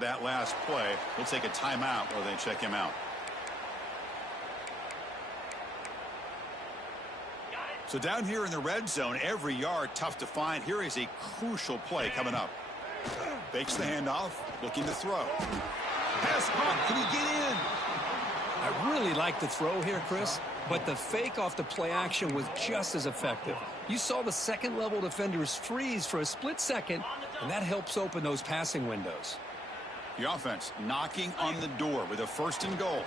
after that last play. We'll take a timeout while they check him out. So down here in the red zone, every yard tough to find. Here is a crucial play coming up. Fakes the handoff, looking to throw. Pass caught. Can he get in? I really like the throw here, Chris, but the fake off the play action was just as effective. You saw the second-level defenders freeze for a split second, and that helps open those passing windows. The offense knocking on the door with a 1st and goal.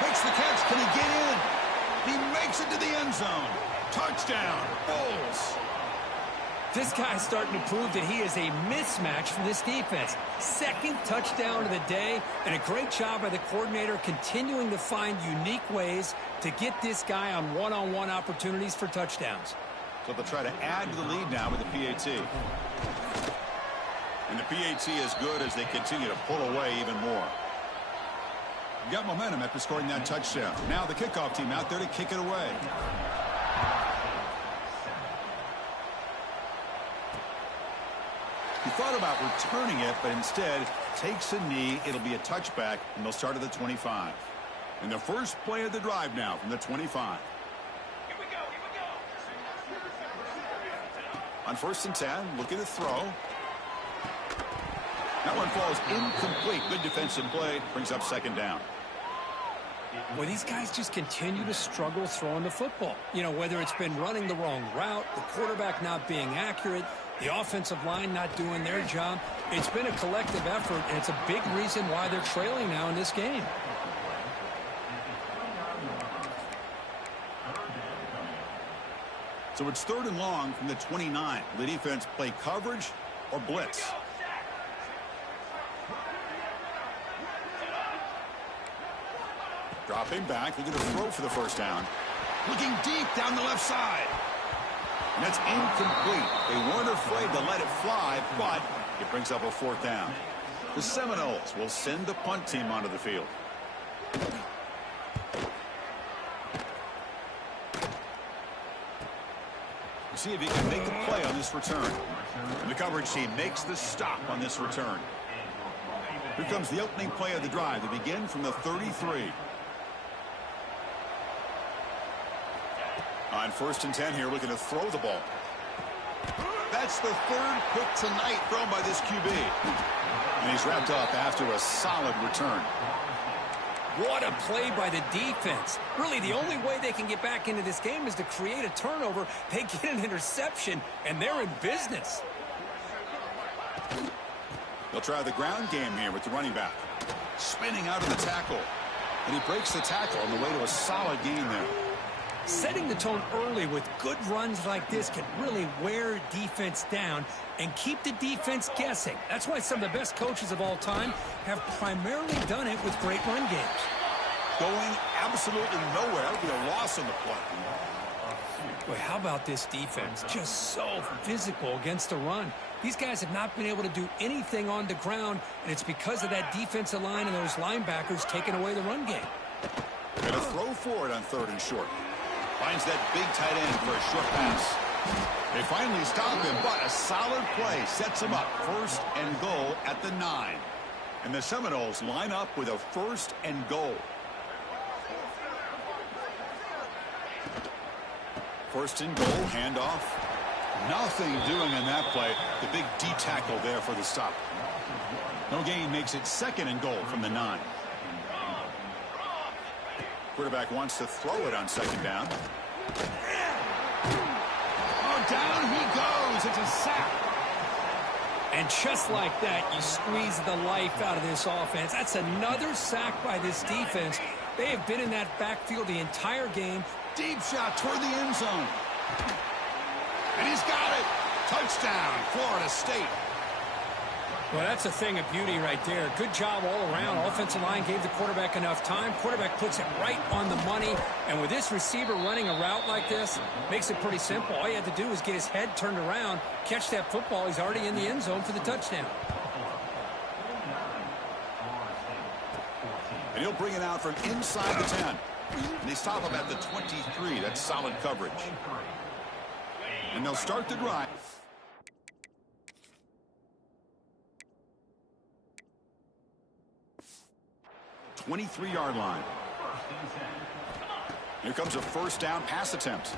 Makes the catch. Can he get in? He makes it to the end zone. Touchdown, Bulls. This guy's starting to prove that he is a mismatch for this defense. 2nd touchdown of the day, and a great job by the coordinator continuing to find unique ways to get this guy on one-on-one opportunities for touchdowns. So they'll try to add to the lead now with the PAT. And the PAT is good as they continue to pull away even more. Got momentum after scoring that touchdown. Now the kickoff team out there to kick it away. He thought about returning it, but instead takes a knee. It'll be a touchback, and they'll start at the 25. And the first play of the drive now from the 25. Here we go. On 1st and 10, looking to throw. That one falls incomplete. Good defensive play. Brings up 2nd down. Well, these guys just continue to struggle throwing the football. You know, whether it's been running the wrong route, the quarterback not being accurate, the offensive line not doing their job. It's been a collective effort, and it's a big reason why they're trailing now in this game. So it's 3rd and long from the 29. The defense play coverage or blitz. Dropping back, looking to throw for the 1st down. Looking deep down the left side. And that's incomplete. They weren't afraid to let it fly, but it brings up a 4th down. The Seminoles will send the punt team onto the field. We'll see if he can make a play on this return. And the coverage team makes the stop on this return. Here comes the opening play of the drive. They begin from the 33. On 1st and 10 here, looking to throw the ball. That's the 3rd pick tonight thrown by this QB. And he's wrapped up after a solid return. What a play by the defense. Really, the only way they can get back into this game is to create a turnover. They get an interception, and they're in business. They'll try the ground game here with the running back. Spinning out of the tackle. And he breaks the tackle on the way to a solid gain there. Setting the tone early with good runs like this can really wear defense down and keep the defense guessing. That's why some of the best coaches of all time have primarily done it with great run games. Going absolutely nowhere. That would be a loss on the play. Boy, how about this defense? Just so physical against the run. These guys have not been able to do anything on the ground, and it's because of that defensive line and those linebackers taking away the run game. Going to throw forward on 3rd and short. Finds that big tight end for a short pass. They finally stop him, but a solid play sets him up. 1st and goal at the 9. And the Seminoles line up with a 1st and goal. 1st and goal, handoff. Nothing doing in that play. The big D tackle there for the stop. No gain makes it 2nd and goal from the 9. Quarterback wants to throw it on 2nd down. Oh, down he goes. It's a sack. And just like that, you squeeze the life out of this offense. That's another sack by this defense. They have been in that backfield the entire game. Deep shot toward the end zone. And he's got it. Touchdown, Florida State. Well, that's a thing of beauty right there. Good job all around. Offensive line gave the quarterback enough time. Quarterback puts it right on the money. And with this receiver running a route like this, makes it pretty simple. All you have to do is get his head turned around, catch that football. He's already in the end zone for the touchdown. And he'll bring it out from inside the 10. And they stop him at the 23. That's solid coverage. And they'll start the drive. 23-yard line. Here comes a first down pass attempt.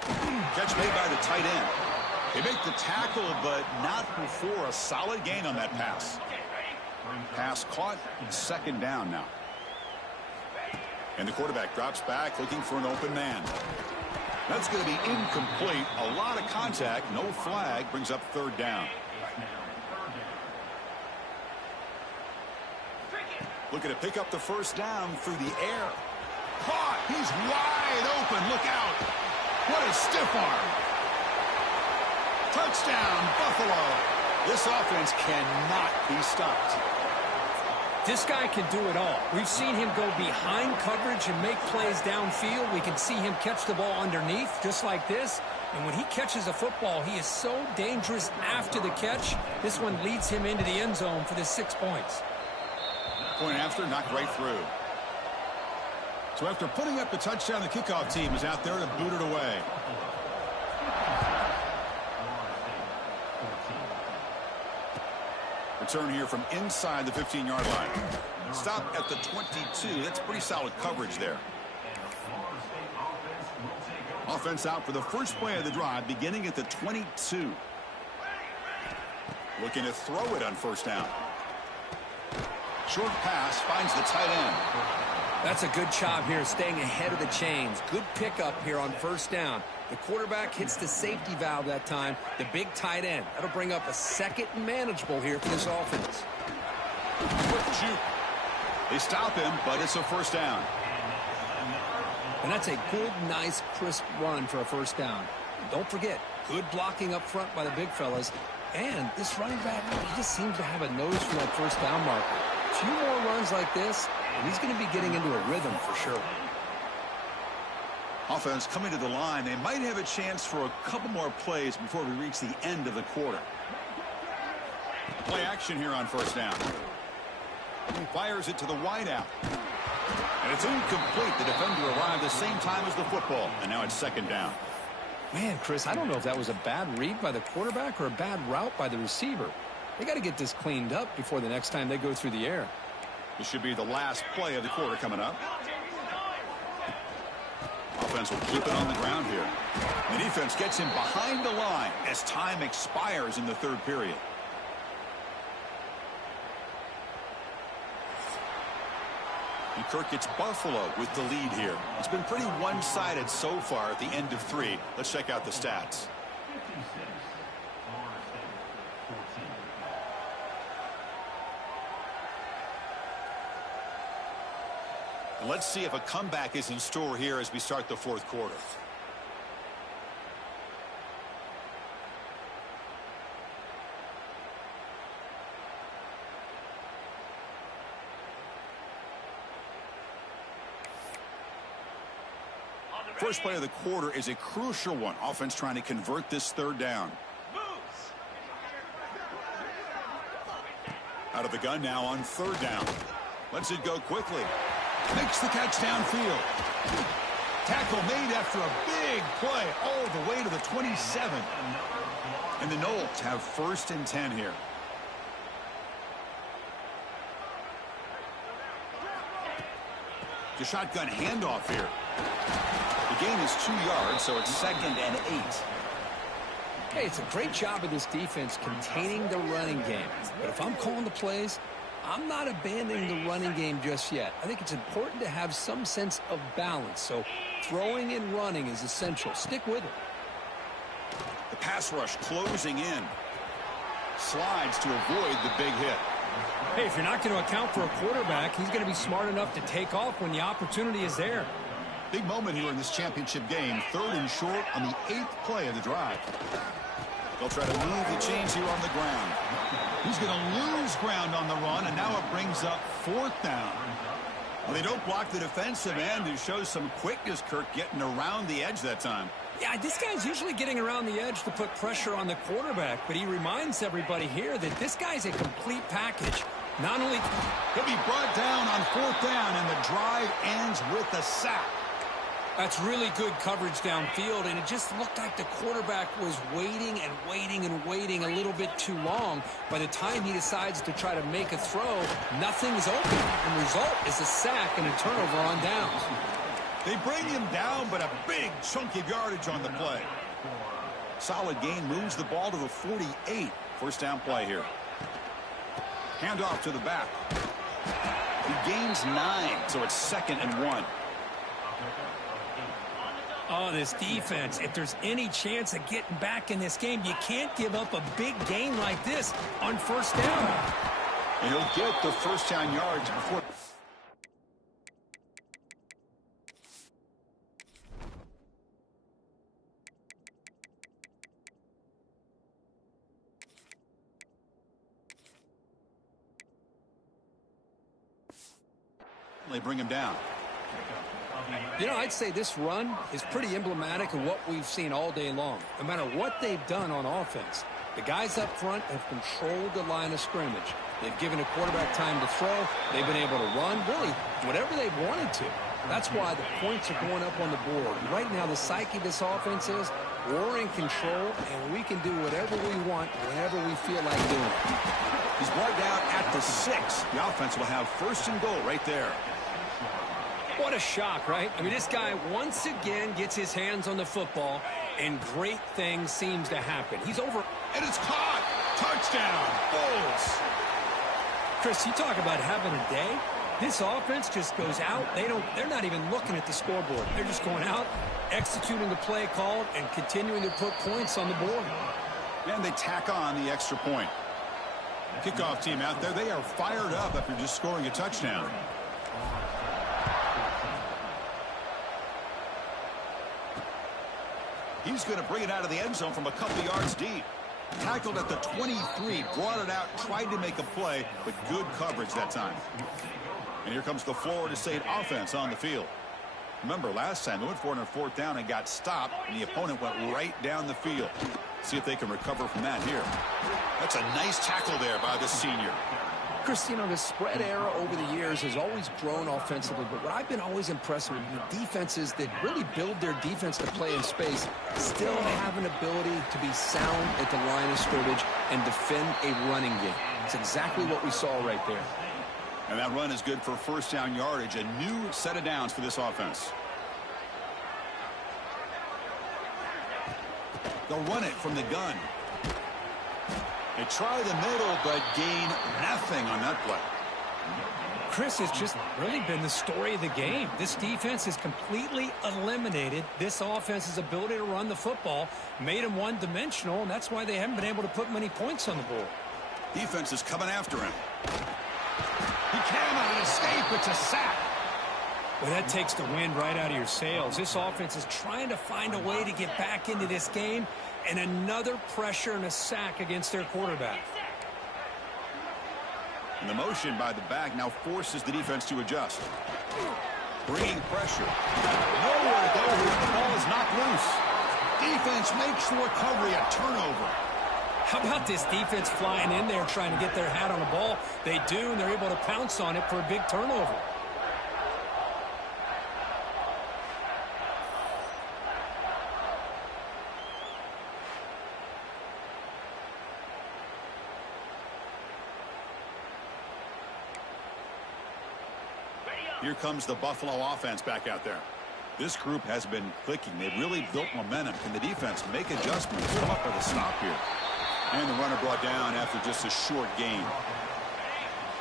Catch made by the tight end. They make the tackle, but not before a solid gain on that pass. Pass caught, second down now. And the quarterback drops back looking for an open man. That's going to be incomplete. A lot of contact, no flag, brings up third down. Looking to pick up the first down through the air. Caught! He's wide open. Look out. What a stiff arm. Touchdown, Buffalo. This offense cannot be stopped. This guy can do it all. We've seen him go behind coverage and make plays downfield. We can see him catch the ball underneath, just like this. And when he catches a football, he is so dangerous after the catch. This one leads him into the end zone for the 6 points. Point after, knocked right through. So after putting up the touchdown, the kickoff team is out there to boot it away. Return here from inside the 15-yard line. Stop at the 22. That's pretty solid coverage there. Offense out for the first play of the drive, beginning at the 22. Looking to throw it on first down. Short pass finds the tight end. That's a good job here, staying ahead of the chains. Good pickup here on first down. The quarterback hits the safety valve that time, the big tight end. That'll bring up a second and manageable here for this offense. Quick juke. They stop him, but it's a first down. And that's a good, nice, crisp run for a first down. And don't forget, good blocking up front by the big fellas. And this running back, he just seems to have a nose for that first down marker. A few more runs like this, and he's going to be getting into a rhythm for sure. Offense coming to the line. They might have a chance for a couple more plays before we reach the end of the quarter. Play action here on first down. He fires it to the wideout. And it's incomplete. The defender arrived the same time as the football. And now it's second down. Man, Chris, I don't know if that was a bad read by the quarterback or a bad route by the receiver. They got to get this cleaned up before the next time they go through the air. This should be the last play of the quarter coming up. Offense will keep it on the ground here. The defense gets him behind the line as time expires in the third period. And Kirk gets Buffalo with the lead here. It's been pretty one-sided so far at the end of 3. Let's check out the stats. And let's see if a comeback is in store here as we start the fourth quarter. First play of the quarter is a crucial one. Offense trying to convert this third down. Out of the gun now on third down. Lets it go quickly. Makes the catch downfield. Tackle made after a big play all the way to the 27. And the Knowles have first and 10 here. The shotgun handoff here. The gain is 2 yards, so it's second and 8. Hey, it's a great job of this defense containing the running game. But if I'm calling the plays, I'm not abandoning the running game just yet. I think it's important to have some sense of balance. So throwing and running is essential. Stick with it. The pass rush closing in. Slides to avoid the big hit. Hey, if you're not going to account for a quarterback, he's going to be smart enough to take off when the opportunity is there. Big moment here in this championship game. Third and short on the 8th play of the drive. They'll try to move the chains here on the ground. He's going to lose ground on the run, and now it brings up fourth down. Well, they don't block the defensive end, who shows some quickness, Kirk, getting around the edge that time. Yeah, this guy's usually getting around the edge to put pressure on the quarterback, but he reminds everybody here that this guy's a complete package. Not only... He'll be brought down on fourth down, and the drive ends with a sack. That's really good coverage downfield, and it just looked like the quarterback was waiting and waiting and waiting a little bit too long. By the time he decides to try to make a throw, nothing's open. And the result is a sack and a turnover on downs. They bring him down, but a big chunk of yardage on the play. Solid gain, moves the ball to the 48. First down play here. Handoff to the back. He gains 9, so it's 2nd and 1. Oh, this defense, if there's any chance of getting back in this game, you can't give up a big gain like this on first down. And he'll get the first down yards before. They bring him down. You know, I'd say this run is pretty emblematic of what we've seen all day long. No matter what they've done on offense, the guys up front have controlled the line of scrimmage. They've given a quarterback time to throw. They've been able to run, really, whatever they've wanted to. That's why the points are going up on the board. Right now, the psyche of this offense is we're in control, and we can do whatever we want whenever we feel like doing it. He's brought down at the 6. The offense will have first and goal right there. What a shock, right? I mean, this guy once again gets his hands on the football, and great things seems to happen. He's over. And it's caught. Touchdown. Bulls. Chris, you talk about having a day. This offense just goes out. They're not even looking at the scoreboard. They're just going out, executing the play called, and continuing to put points on the board. And they tack on the extra point. Kickoff team out there, they are fired up after just scoring a touchdown. He's going to bring it out of the end zone from a couple yards deep. Tackled at the 23, brought it out, tried to make a play, but good coverage that time. And here comes the Florida State offense on the field. Remember, last time they went for it on 4th down and got stopped, and the opponent went right down the field. See if they can recover from that here. That's a nice tackle there by the senior. Chris, you know, the spread era over the years has always grown offensively, but what I've been always impressed with the defenses that really build their defense to play in space still have an ability to be sound at the line of scrimmage and defend a running game. It's exactly what we saw right there. And that run is good for first down yardage, a new set of downs for this offense. They'll run it from the gun. They try the middle, but gain nothing on that play. Chris, has just really been the story of the game. This defense has completely eliminated this offense's ability to run the football, made them one-dimensional, and that's why they haven't been able to put many points on the board. Defense is coming after him. He cannot escape. It's a sack. Well, that takes the wind right out of your sails. This offense is trying to find a way to get back into this game, and another pressure and a sack against their quarterback. And the motion by the back now forces the defense to adjust. Bringing pressure. Nowhere to go here. The ball is knocked loose. Defense makes the recovery a turnover. How about this defense flying in there trying to get their hat on the ball? They do, and they're able to pounce on it for a big turnover. Here comes the Buffalo offense back out there. This group has been clicking. They've really built momentum. Can the defense make adjustments? Come up with a stop here. And the runner brought down after just a short gain.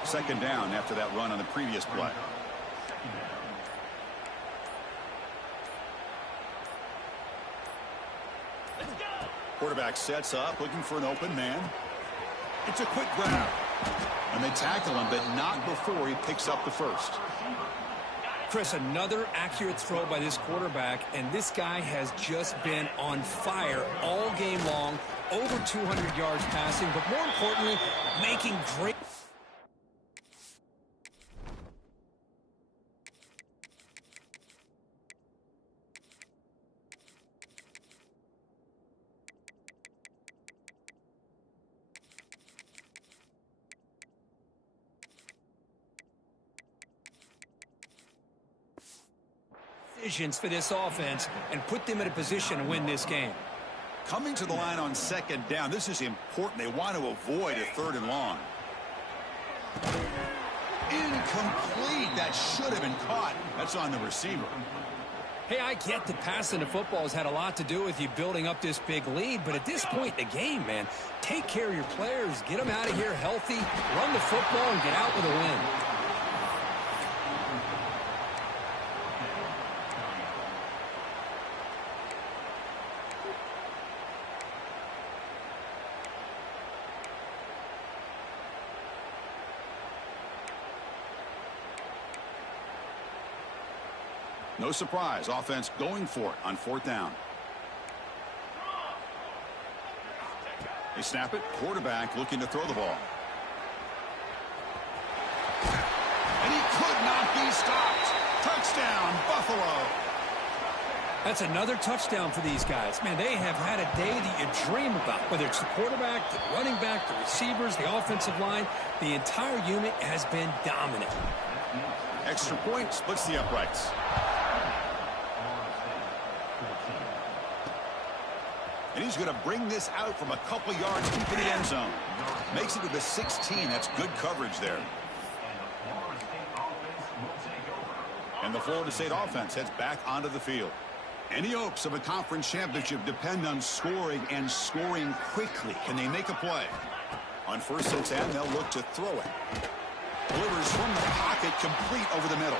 Second down after that run on the previous play. Quarterback sets up, looking for an open man. It's a quick grab. And they tackle him, but not before he picks up the first. Chris, another accurate throw by this quarterback, and this guy has just been on fire all game long. Over 200 yards passing, but more importantly, making great... decisions for this offense and put them in a position to win this game. Coming to the line on second down, this is important. They want to avoid a 3rd and long. Incomplete. That should have been caught. That's on the receiver. Hey, I get that passing the football has had a lot to do with you building up this big lead, but at this point in the game, man, take care of your players, get them out of here healthy, run the football, and get out with a win. No surprise, offense going for it on 4th down. They snap it, quarterback looking to throw the ball. And he could not be stopped. Touchdown, Buffalo. That's another touchdown for these guys. Man, they have had a day that you dream about, whether it's the quarterback, the running back, the receivers, the offensive line. The entire unit has been dominant. Extra point splits the uprights. And he's going to bring this out from a couple yards deep in the end zone. Makes it to the 16. That's good coverage there. And the Florida State offense heads back onto the field. Any hopes of a conference championship depend on scoring and scoring quickly. Can they make a play? On 1st and 10, they'll look to throw it. Delivers from the pocket, complete over the middle.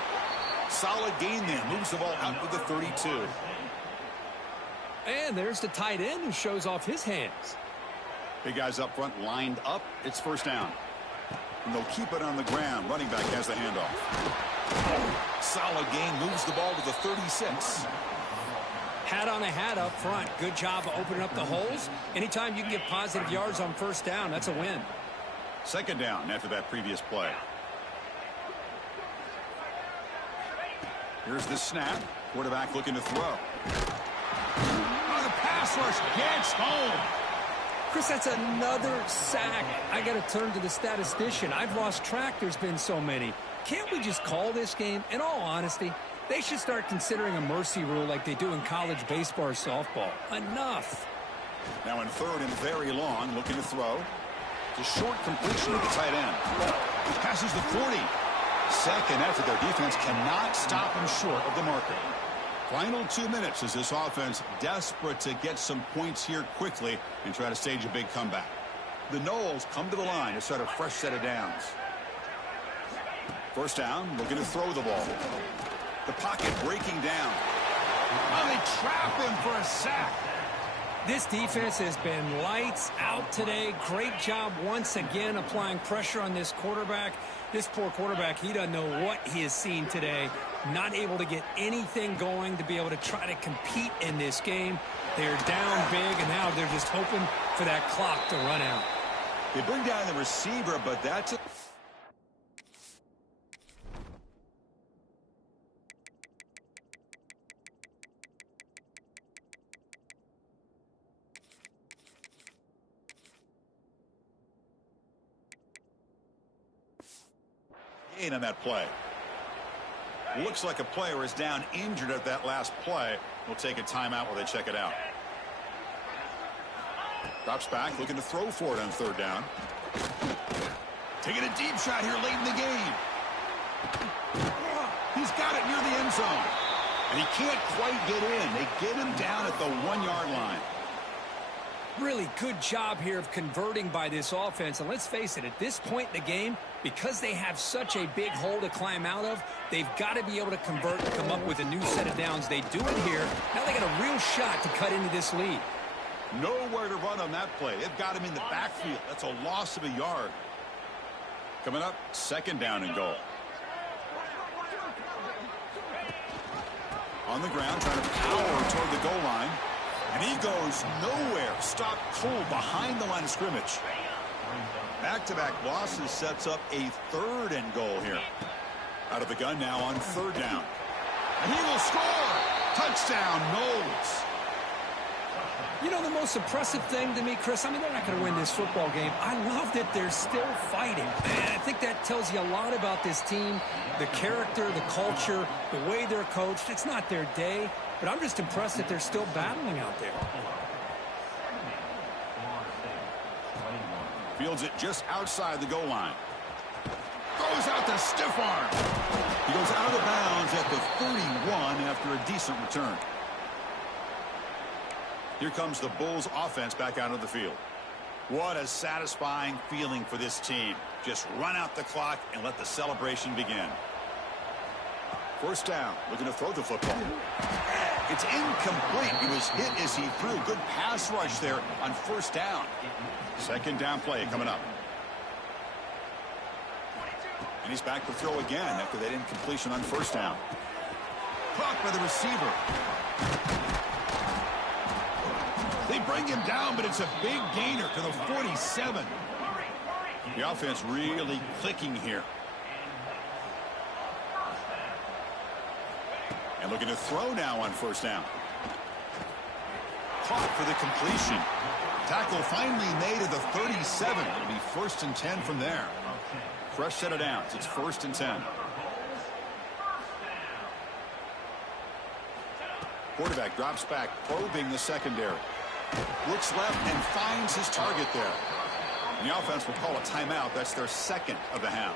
Solid gain there. Moves the ball out to the 32. And there's the tight end who shows off his hands. Big guys up front lined up. It's 1st down. And they'll keep it on the ground. Running back has the handoff. Solid gain. Moves the ball to the 36. Hat on a hat up front. Good job of opening up the holes. Anytime you can get positive yards on 1st down, that's a win. 2nd down after that previous play. Here's the snap. Quarterback looking to throw. Oh, the pass rush gets home. Chris, that's another sack. I got to turn to the statistician. I've lost track. There's been so many. Can't we just call this game? In all honesty, they should start considering a mercy rule like they do in college baseball or softball. Enough. Now in 3rd and very long, looking to throw. It's a short completion to the tight end. Passes the 40. Second after their defense cannot stop him short of the marker. Final 2 minutes as this offense desperate to get some points here quickly and try to stage a big comeback. The Noles come to the line to start a fresh set of downs. 1st down, looking to throw the ball. The pocket breaking down. Oh, they trap him for a sack. This defense has been lights out today. Great job once again applying pressure on this quarterback. This poor quarterback, he doesn't know what he has seen today. Not able to get anything going to be able to try to compete in this game. They're down big, and now they're just hoping for that clock to run out. They bring down the receiver, but that's it. On that play. Looks like a player is down injured at that last play. We'll take a timeout while they check it out. Drops back, looking to throw for it on 3rd down. Taking a deep shot here late in the game. He's got it near the end zone. And he can't quite get in. They get him down at the 1-yard line. Really good job here of converting by this offense. And let's face it, at this point in the game, because they have such a big hole to climb out of, they've got to be able to convert and come up with a new set of downs. They do it here. Now they got a real shot to cut into this lead. Nowhere to run on that play. They've got him in the backfield. That's a loss of a yard. Coming up, 2nd down and goal. On the ground, trying to power toward the goal line. And he goes nowhere. Stopped cold behind the line of scrimmage. Back-to-back losses sets up a 3rd and goal here. Out of the gun now on 3rd down. And he will score. Touchdown, Noles. You know, the most impressive thing to me, Chris, I mean, they're not going to win this football game. I love that they're still fighting. And I think that tells you a lot about this team, the character, the culture, the way they're coached. It's not their day, but I'm just impressed that they're still battling out there. Fields it just outside the goal line. Throws out the stiff arm. He goes out of bounds at the 31 after a decent return. Here comes the Bulls offense back out of the field. What a satisfying feeling for this team. Just run out the clock and let the celebration begin. First down, looking to throw the football. It's incomplete. He was hit as he threw. Good pass rush there on first down. Second down play coming up. And he's back to throw again after that incompletion on first down. Caught by the receiver. They bring him down, but it's a big gainer to the 47. The offense really clicking here. And looking to throw now on first down. Caught for the completion. Tackle finally made at the 37. It'll be 1st and 10 from there. Fresh set of downs. It's 1st and 10. Quarterback drops back, probing the secondary. Looks left and finds his target there. And the offense will call a timeout. That's their second of the half.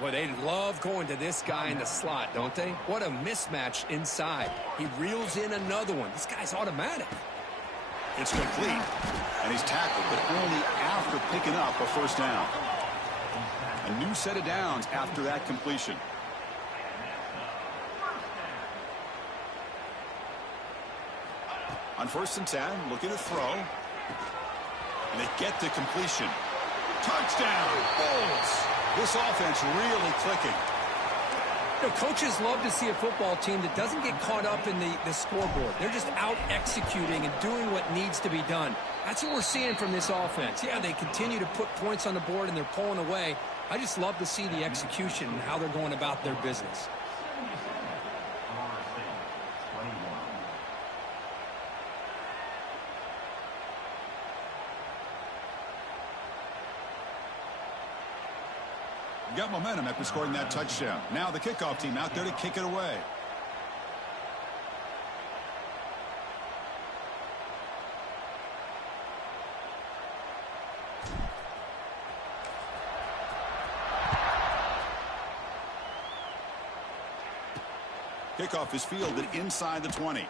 Well, they love going to this guy in the slot, don't they? What a mismatch inside. He reels in another one. This guy's automatic. It's complete. And he's tackled, but only after picking up a first down. A new set of downs after that completion. On 1st and 10, looking to throw. And they get the completion. Touchdown, Bulls! This offense really clicking. You know, coaches love to see a football team that doesn't get caught up in the scoreboard. They're just out executing and doing what needs to be done. That's what we're seeing from this offense. Yeah, they continue to put points on the board and they're pulling away. I just love to see the execution and how they're going about their business. Got momentum after scoring that touchdown. Now the kickoff team out there to kick it away. Kickoff is fielded inside the 20.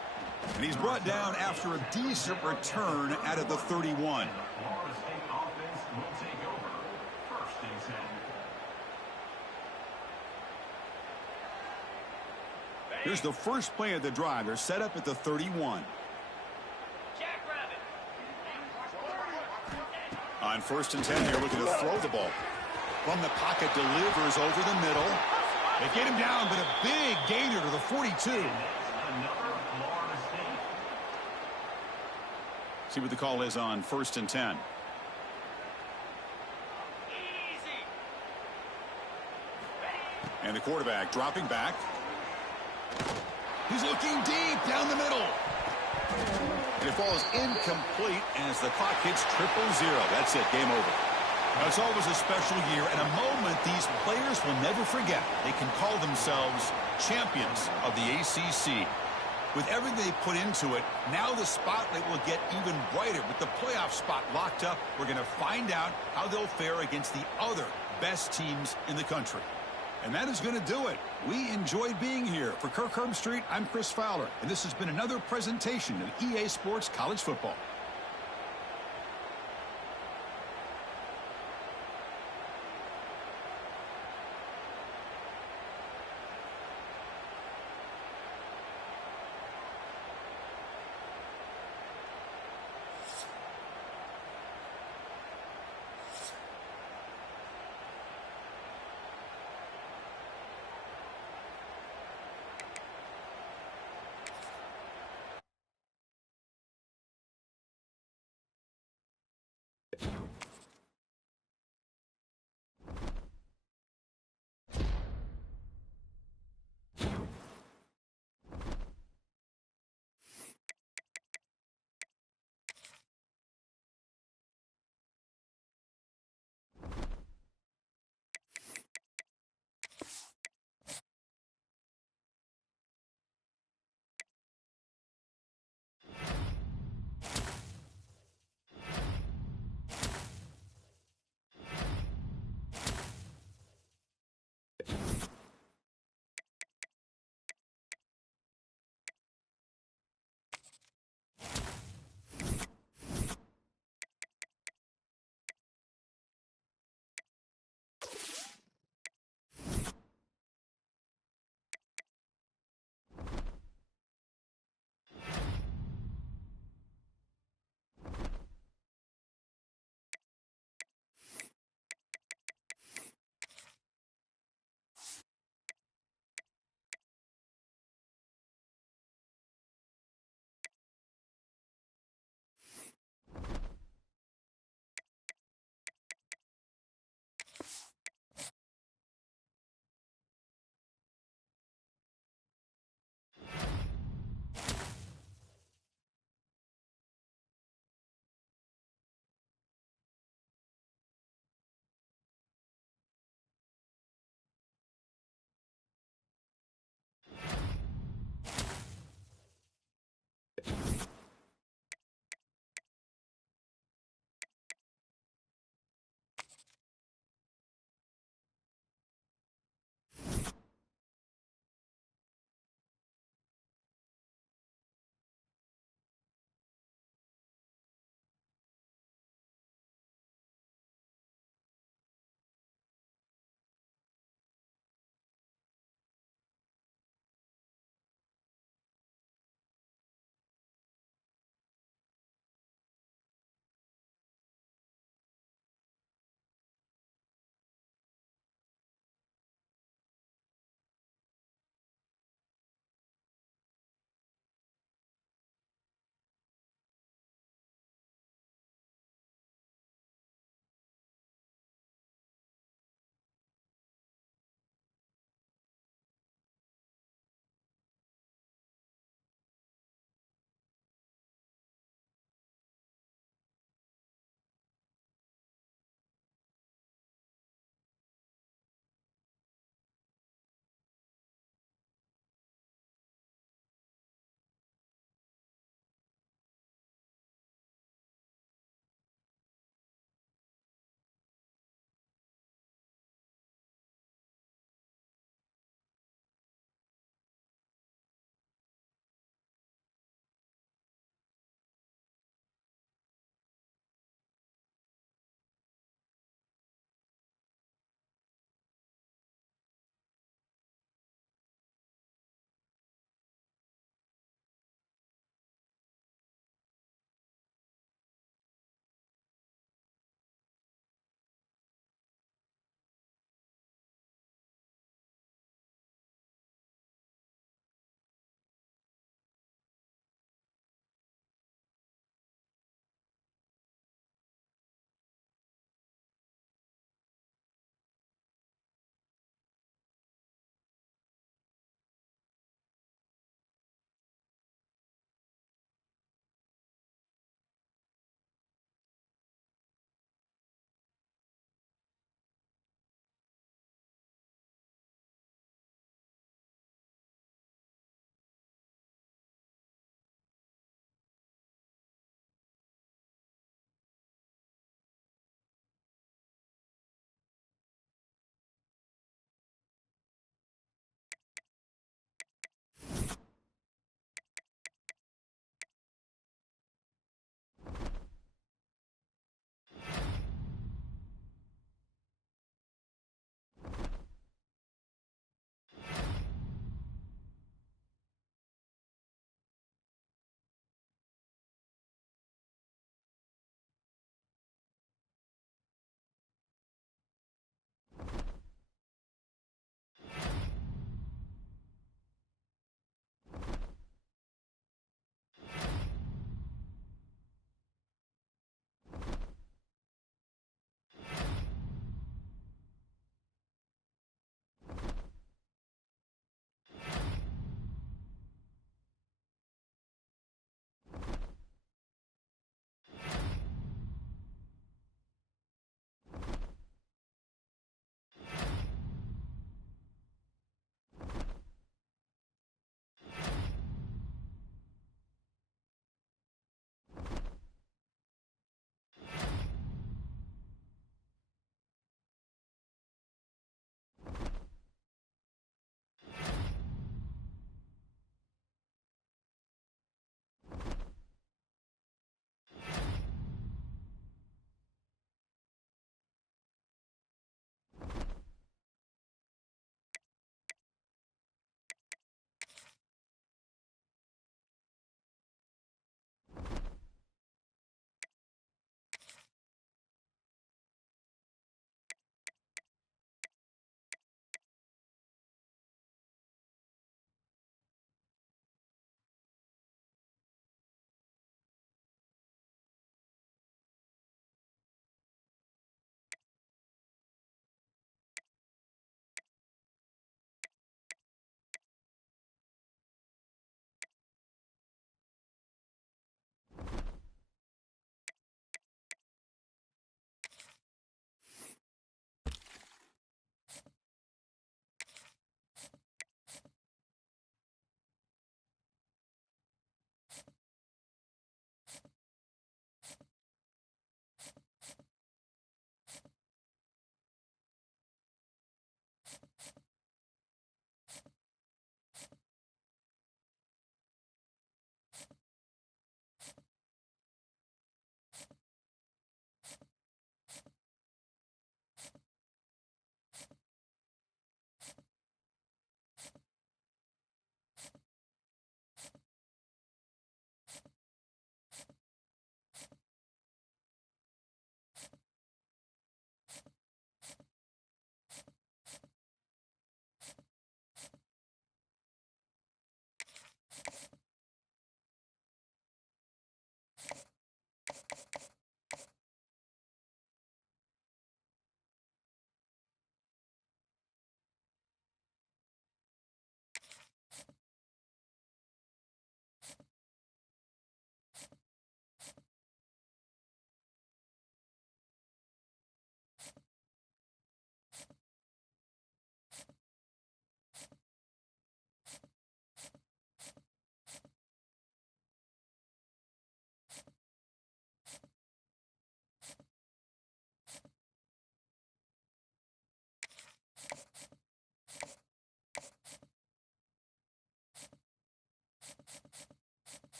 And he's brought down after a decent return out of the 31. Here's the first play of the drive. They're set up at the 31. On 1st and 10, they're looking to throw the ball. From the pocket, delivers over the middle. They get him down, but a big gainer to the 42. See what the call is on 1st and 10. And the quarterback dropping back. He's looking deep down the middle. And it falls incomplete as the clock hits 0-0. That's it. Game over. Now, it's always a special year and a moment these players will never forget. They can call themselves champions of the ACC. With everything they put into it, now the spotlight will get even brighter. With the playoff spot locked up, we're going to find out how they'll fare against the other best teams in the country. And that is going to do it. We enjoyed being here. For Kirk Herbstreit, I'm Chris Fowler, and this has been another presentation of EA Sports College Football.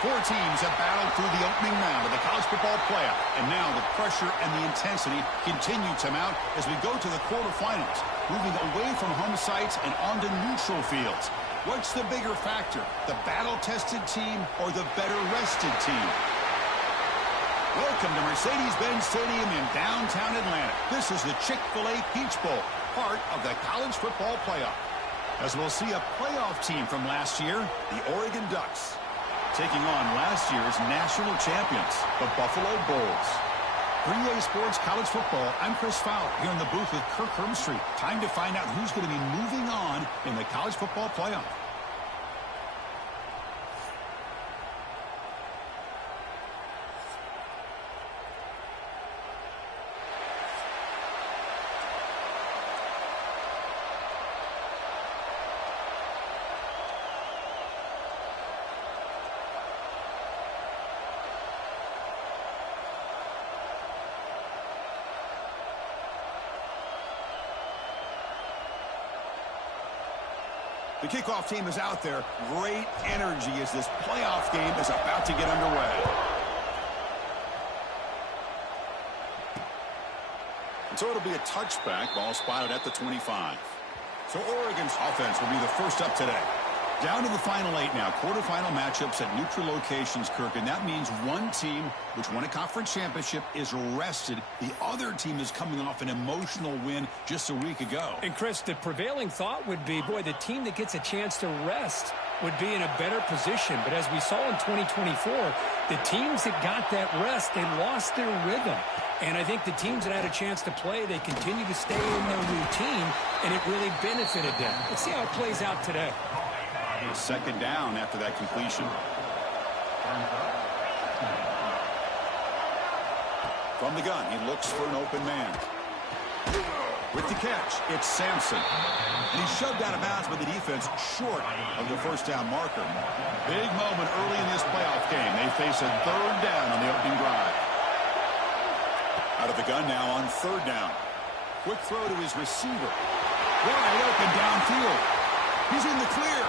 Four teams have battled through the opening round of the college football playoff, and now the pressure and the intensity continue to mount as we go to the quarterfinals, moving away from home sites and onto neutral fields. What's the bigger factor, the battle-tested team or the better-rested team? Welcome to Mercedes-Benz Stadium in downtown Atlanta. This is the Chick-fil-A Peach Bowl, part of the college football playoff. As we'll see a playoff team from last year, the Oregon Ducks, taking on last year's national champions, the Buffalo Bulls. 3A Sports College Football, I'm Chris Fowler here in the booth with Kirk Hermstreet. Time to find out who's going to be moving on in the college football playoff. The kickoff team is out there. Great energy as this playoff game is about to get underway. And so it'll be a touchback, ball spotted at the 25. So Oregon's offense will be the first up today. Down to the final 8 now. Quarterfinal matchups at neutral locations, Kirk. And that means one team, which won a conference championship, is rested. The other team is coming off an emotional win just a week ago. And, Chris, the prevailing thought would be, boy, the team that gets a chance to rest would be in a better position. But as we saw in 2024, the teams that got that rest, they lost their rhythm. And I think the teams that had a chance to play, they continue to stay in their routine, and it really benefited them. Let's see how it plays out today. Second down after that completion. From the gun, he looks for an open man. With the catch, it's Sampson. And he's shoved out of bounds by the defense short of the first down marker. Big moment early in this playoff game. They face a third down on the opening drive. Out of the gun now on third down. Quick throw to his receiver. Wide open downfield. He's in the clear.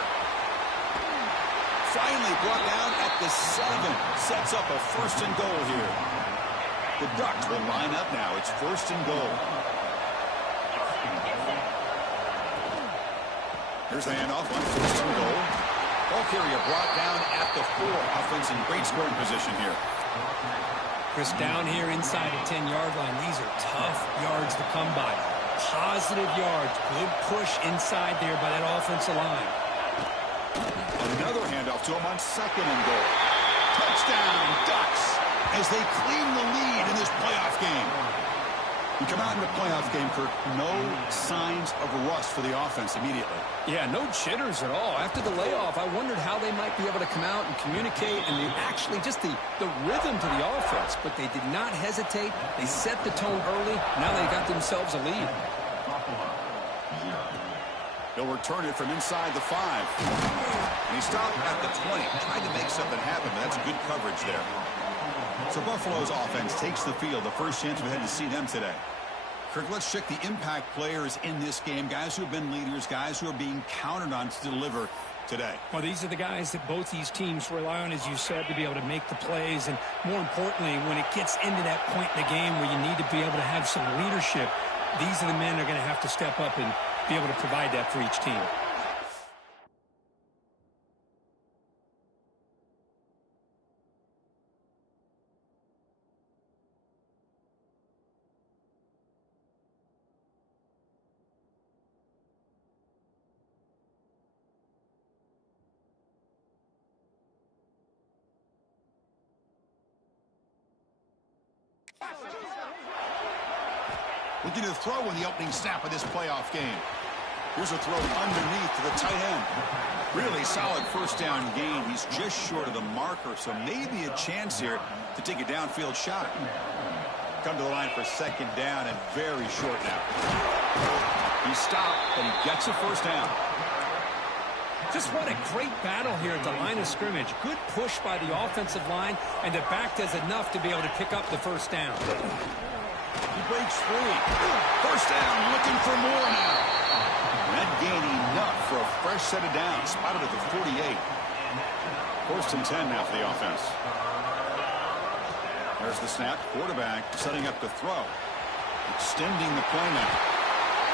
Finally brought down at the 7. Sets up a first and goal here. The Ducks will line up now. It's first and goal. Here's the handoff on first and goal. Ball carrier brought down at the 4. Offense in great scoring position here. Chris, down here inside the 10-yard line. These are tough yards to come by. Positive yards. Good push inside there by that offensive line. Another handoff to him on second and goal. Touchdown, Ducks, as they claim the lead in this playoff game. We come out in the playoff game, Kirk, no signs of rust for the offense immediately. Yeah, no jitters at all. After the layoff, I wondered how they might be able to come out and communicate and actually just the rhythm to the offense. But they did not hesitate. They set the tone early. Now they got themselves a lead. He'll return it from inside the 5. And he stopped at the 20. Tried to make something happen, but that's good coverage there. So Buffalo's offense takes the field. The first chance we had to see them today. Kirk, let's check the impact players in this game. Guys who have been leaders, guys who are being counted on to deliver today. Well, these are the guys that both these teams rely on, as you said, to be able to make the plays. And more importantly, when it gets into that point in the game where you need to be able to have some leadership, these are the men that are going to have to step up and be able to provide that for each team. Looking to throw in the opening snap of this playoff game. Here's a throw underneath to the tight end. Really solid first down gain. He's just short of the marker, so maybe a chance here to take a downfield shot. Come to the line for second down and very short now. He stopped, but he gets a first down. Just what a great battle here at the line of scrimmage. Good push by the offensive line, and the back does enough to be able to pick up the first down. He breaks free. First down, looking for more now. And that gained enough for a fresh set of downs. Spotted at the 48. First and 10 now for the offense. There's the snap. Quarterback setting up to throw. Extending the play now.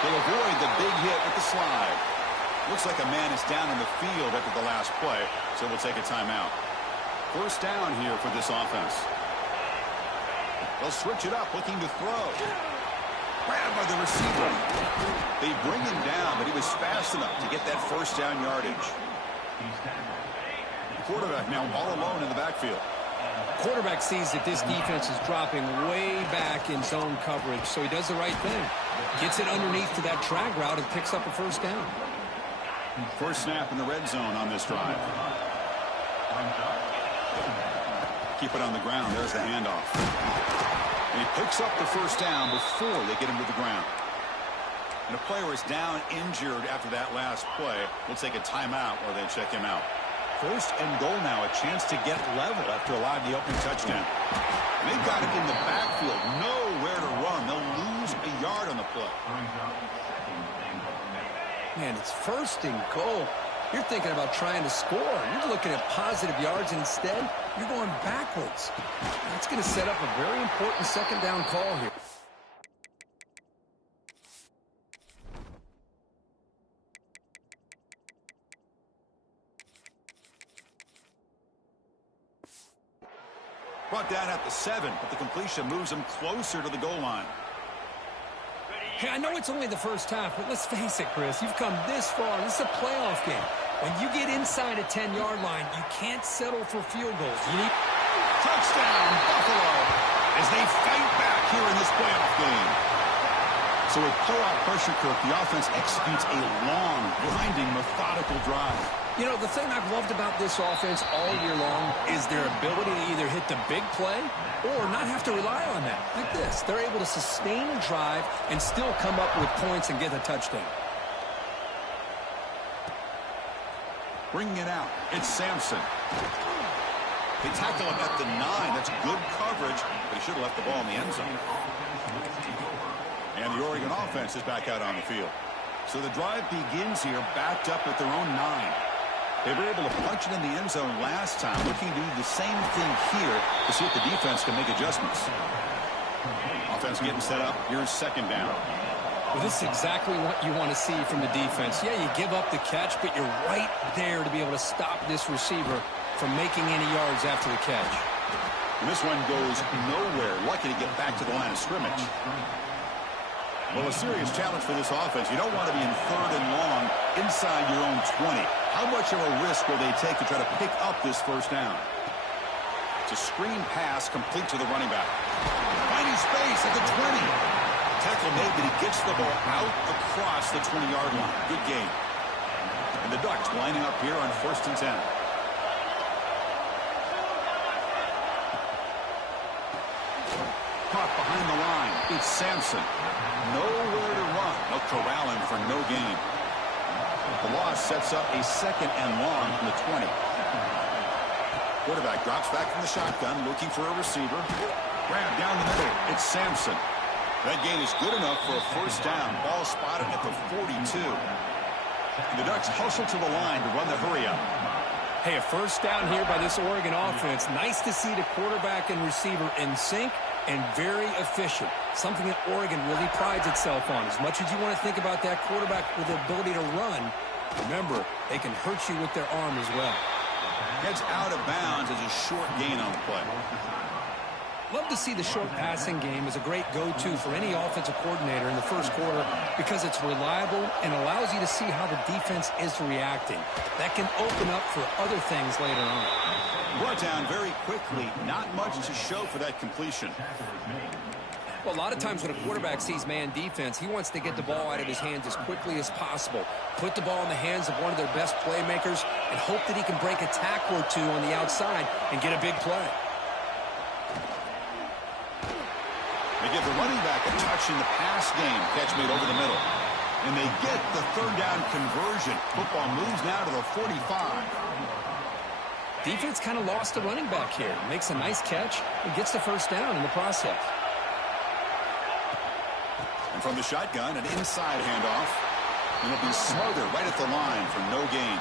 He'll avoid the big hit with the slide. Looks like a man is down in the field after the last play, so we'll take a timeout. First down here for this offense. They'll switch it up, looking to throw. Grabbed by the receiver. They bring him down, but he was fast enough to get that first down yardage. The quarterback now all alone in the backfield. Quarterback sees that this defense is dropping way back in zone coverage, so he does the right thing. Gets it underneath to that drag route and picks up a first down. First snap in the red zone on this drive. Keep it on the ground. There's the handoff. And he picks up the first down before they get him to the ground. And a player is down injured after that last play. We'll take a timeout while they check him out. First and goal now, a chance to get level after allowing the opening touchdown. And they've got it in the backfield, nowhere to run. They'll lose a yard on the play. Man, it's first and goal. You're thinking about trying to score. You're looking at positive yards, and instead, you're going backwards. That's going to set up a very important second down call here. Brought down at the 7, but the completion moves him closer to the goal line. Hey, I know it's only the first half, but let's face it, Chris. You've come this far. This is a playoff game. When you get inside a 10-yard line, you can't settle for field goals. You need... Touchdown, Buffalo, as they fight back here in this playoff game. So with playoff pressure, Kirk, the offense executes a long, grinding, methodical drive. You know, the thing I've loved about this offense all year long is their ability to either hit the big play or not have to rely on that. Like this. They're able to sustain a drive and still come up with points and get a touchdown. Bringing it out, it's Sampson. They tackle him at the 9. That's good coverage, but he should have left the ball in the end zone. And the Oregon offense is back out on the field. So the drive begins here, backed up at their own 9. They were able to punch it in the end zone last time, looking to do the same thing here to see if the defense can make adjustments. Offense getting set up. Here's second down. Well, this is exactly what you want to see from the defense. Yeah, you give up the catch, but you're right there to be able to stop this receiver from making any yards after the catch. And this one goes nowhere. Lucky to get back to the line of scrimmage. Well, a serious challenge for this offense. You don't want to be in third and long inside your own 20. How much of a risk will they take to try to pick up this first down? It's a screen pass complete to the running back. Finding space at the 20. Tackle made, but he gets the ball out across the 20-yard line. Good game. And the Ducks lining up here on first and 10. Caught behind the line. It's Sampson. Nowhere to run. They'll corral him for no gain. The loss sets up a second and long from the 20. Quarterback drops back from the shotgun, looking for a receiver. Grab down the middle. It's Sampson. That gain is good enough for a first down. Ball spotted at the 42. And the Ducks hustle to the line to run the hurry up. Hey, a first down here by this Oregon offense. Nice to see the quarterback and receiver in sync and very efficient. Something that Oregon really prides itself on. As much as you want to think about that quarterback with the ability to run, remember, they can hurt you with their arm as well. Gets out of bounds as a short gain on the play. Love to see the short passing game as a great go-to for any offensive coordinator in the first quarter because it's reliable and allows you to see how the defense is reacting. That can open up for other things later on. Brought down very quickly. Not much to show for that completion. Well, a lot of times when a quarterback sees man defense, he wants to get the ball out of his hands as quickly as possible, put the ball in the hands of one of their best playmakers, and hope that he can break a tackle or two on the outside and get a big play. They give the running back a touch in the pass game. Catch made over the middle. And they get the third down conversion. Football moves now to the 45. Defense kind of lost the running back here. Makes a nice catch and gets the first down in the process. And from the shotgun, an inside handoff. And it'll be smothered right at the line for no gain.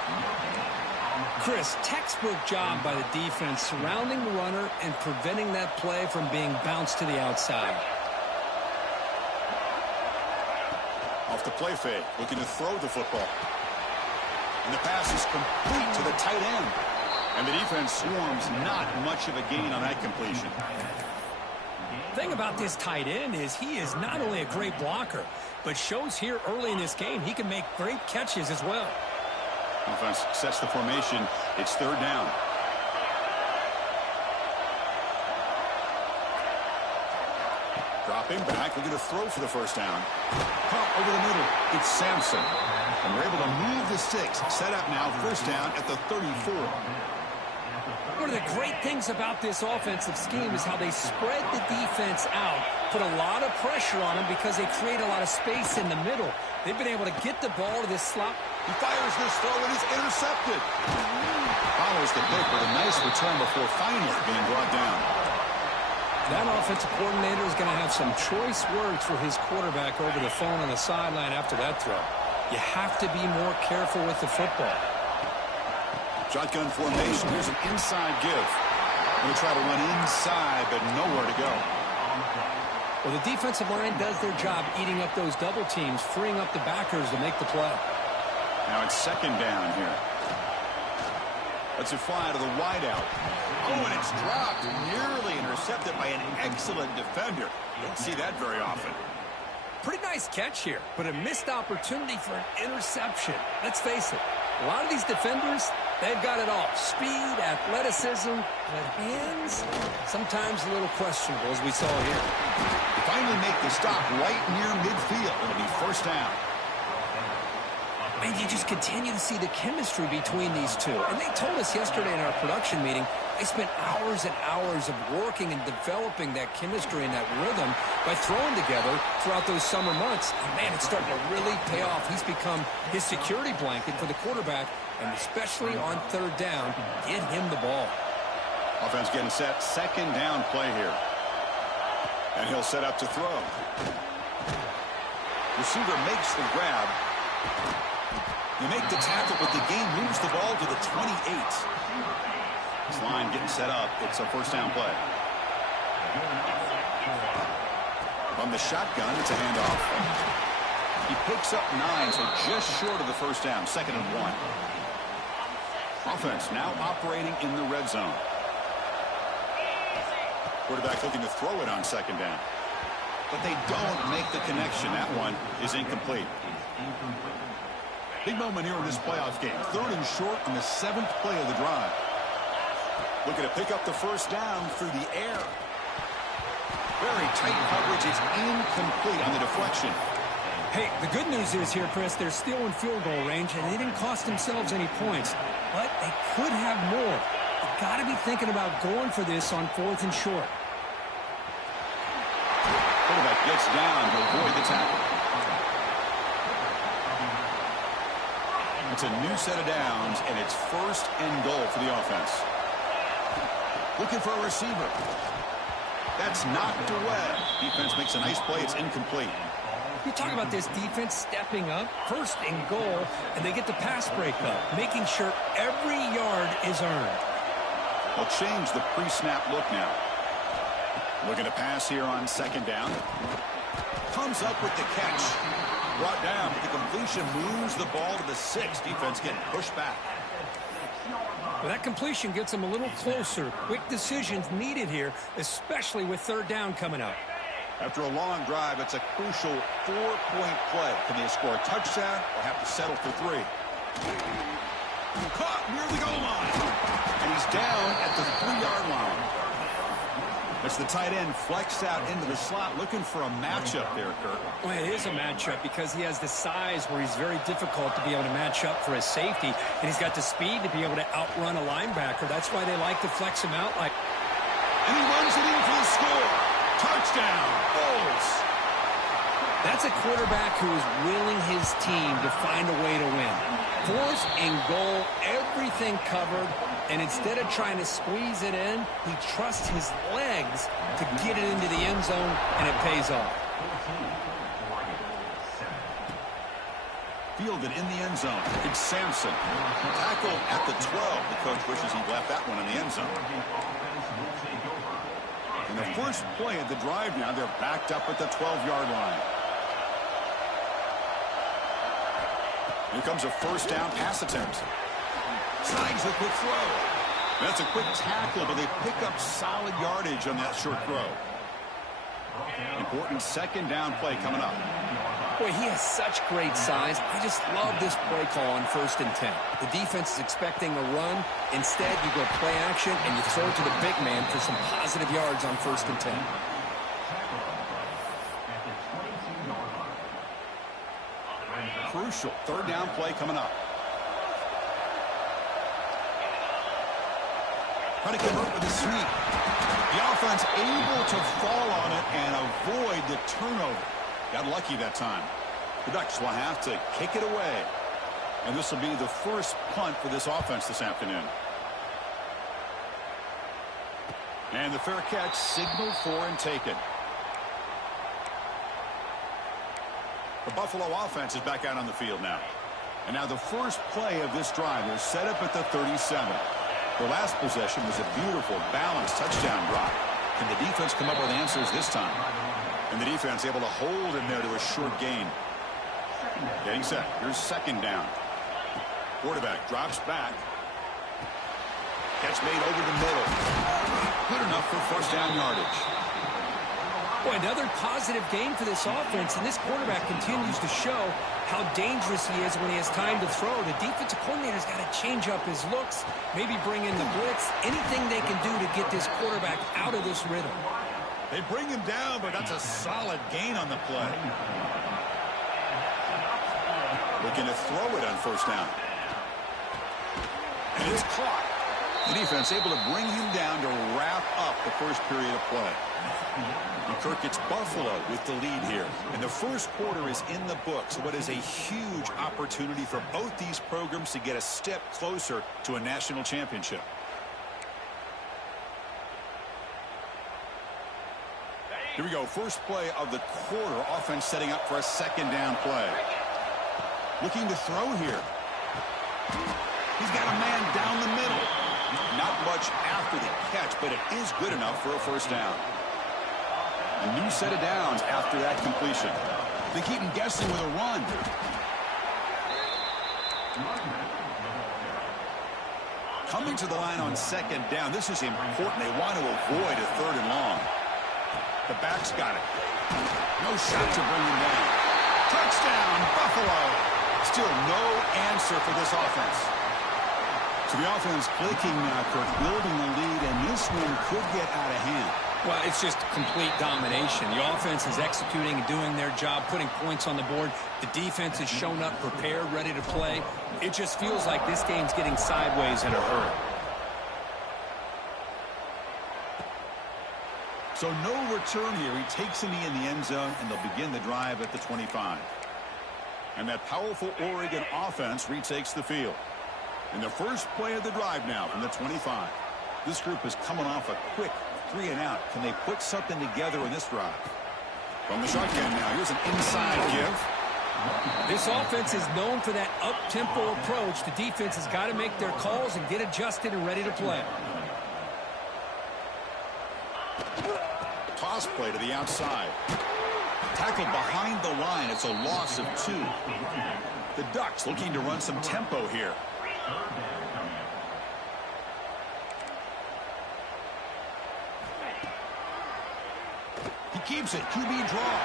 Chris, textbook job by the defense surrounding the runner and preventing that play from being bounced to the outside. Off the play fake, looking to throw the football. And the pass is complete to the tight end. And the defense swarms not much of a gain on that completion. The thing about this tight end is he is not only a great blocker, but shows here early in this game he can make great catches as well. Offense sets the formation. It's third down. Dropping back, looking to throw for the first down. Pump over the middle. It's Sampson. And we're able to move the sticks. Set up now, first down at the 34. One of the great things about this offensive scheme is how they spread the defense out, put a lot of pressure on them because they create a lot of space in the middle. They've been able to get the ball to this slot. He fires this throw and it's intercepted. Follows the pick with a nice return before finally being brought down. That offensive coordinator is going to have some choice words for his quarterback over the phone on the sideline after that throw. You have to be more careful with the football. Shotgun formation. Here's an inside give. Going to try to run inside, but nowhere to go. Well, the defensive line does their job eating up those double teams, freeing up the backers to make the play. Now it's second down here. Let's it fly to the wideout. Oh, and it's dropped. Nearly intercepted by an excellent defender. You don't see that very often. Pretty nice catch here, but a missed opportunity for an interception. Let's face it, a lot of these defenders, they've got it all. Speed, athleticism, but hands, sometimes a little questionable, as we saw here. They finally make the stop right near midfield. It'll be first down. And you just continue to see the chemistry between these two. And they told us yesterday in our production meeting, they spent hours and hours of working and developing that chemistry and that rhythm by throwing together throughout those summer months. And, man, it's starting to really pay off. He's become his security blanket for the quarterback, and especially on third down, get him the ball. Offense getting set. Second down play here. And he'll set up to throw. Receiver makes the grab. You make the tackle, but the game moves the ball to the 28. This line getting set up. It's a first down play. From the shotgun, it's a handoff. He picks up 9, so just short of the first down. Second and 1. Offense now operating in the red zone. Quarterback looking to throw it on second down. But they don't make the connection. That one is incomplete. Big moment here in this playoff game. Third and short on the 7th play of the drive. Looking to pick up the first down through the air. Very tight coverage. It's incomplete on the deflection. Hey, the good news is here, Chris, they're still in field goal range, and they didn't cost themselves any points. But they could have more. You've got to be thinking about going for this on 4th and short. Quarterback gets down to avoid the tackle. It's a new set of downs, and it's first and goal for the offense. Looking for a receiver. That's knocked away. Defense makes a nice play. It's incomplete. You talk about this defense stepping up, first and goal, and they get the pass breakup, making sure every yard is earned. They'll change the pre-snap look now. Looking to pass here on second down. Comes up with the catch. Brought down, but the completion moves the ball to the 6. Defense getting pushed back. Well, that completion gets them a little closer. Quick decisions needed here, especially with third down coming up. After a long drive, it's a crucial 4-point play. Can they score a touchdown or have to settle for 3? Caught near the goal line. And he's down at the 3-yard line. It's the tight end flexed out into the slot, looking for a matchup there, Kurt. Well, it is a matchup because he has the size where he's very difficult to be able to match up for his safety, and he's got the speed to be able to outrun a linebacker. That's why they like to flex him out like. And he runs it in for the score. Touchdown, Bulls. That's a quarterback who is willing his team to find a way to win. 4th and goal, everything covered, and instead of trying to squeeze it in, he trusts his legs to get it into the end zone, and it pays off. fielded in the end zone. It's Sampson. Tackled at the 12. The coach wishes he left that one in the end zone. And the first play of the drive now, they're backed up at the 12-yard line. Here comes a first down pass attempt. Snags a quick throw. That's a quick tackle, but they pick up solid yardage on that short throw. Important second down play coming up. Boy, he has such great size. I just love this play call on 1st and 10. The defense is expecting a run. Instead, you go play action, and you throw to the big man for some positive yards on 1st and 10. Crucial third down play coming up. Trying to convert with a sweep. The offense able to fall on it and avoid the turnover. Got lucky that time. The Ducks will have to kick it away. And this will be the first punt for this offense this afternoon. And the fair catch signaled for and taken. The Buffalo offense is back out on the field now. And now the first play of this drive is set up at the 37. The last possession was a beautiful, balanced touchdown drive. Can the defense come up with answers this time? And the defense able to hold him there to a short gain. Getting set. Here's second down. Quarterback drops back. Catch made over the middle. Good enough for first down yardage. Boy, another positive game for this offense, and this quarterback continues to show how dangerous he is when he has time to throw. The defensive coordinator's got to change up his looks, maybe bring in the blitz, anything they can do to get this quarterback out of this rhythm. They bring him down, but that's a solid gain on the play. Looking to throw it on first down. And it's caught. The defense able to bring him down to wrap up the first period of play. And Kirk, it's Buffalo with the lead here. And the first quarter is in the books. What is a huge opportunity for both these programs to get a step closer to a national championship. Here we go. First play of the quarter. Offense setting up for a second down play. Looking to throw here. He's got a man down the middle. Not much after the catch, but it is good enough for a first down. A new set of downs after that completion. They keep him guessing with a run. Coming to the line on second down. This is important. They want to avoid a third and long. The back's got it. No shot to bring him down. Touchdown, Buffalo. Still no answer for this offense. So the offense clicking now, Kirk, building the lead, and this one could get out of hand. Well, it's just complete domination. The offense is executing and doing their job, putting points on the board. The defense has shown up, prepared, ready to play. It just feels like this game's getting sideways in a hurry. So no return here. He takes a knee in the end zone, and they'll begin the drive at the 25. And that powerful Oregon offense retakes the field. In the first play of the drive now from the 25. This group is coming off a quick 3 and out. Can they put something together in this drive? From the shotgun now, here's an inside give. This offense is known for that up-tempo approach. The defense has got to make their calls and get adjusted and ready to play. Toss play to the outside. Tackled behind the line. It's a loss of 2. The Ducks looking to run some tempo here. He keeps it. QB draw.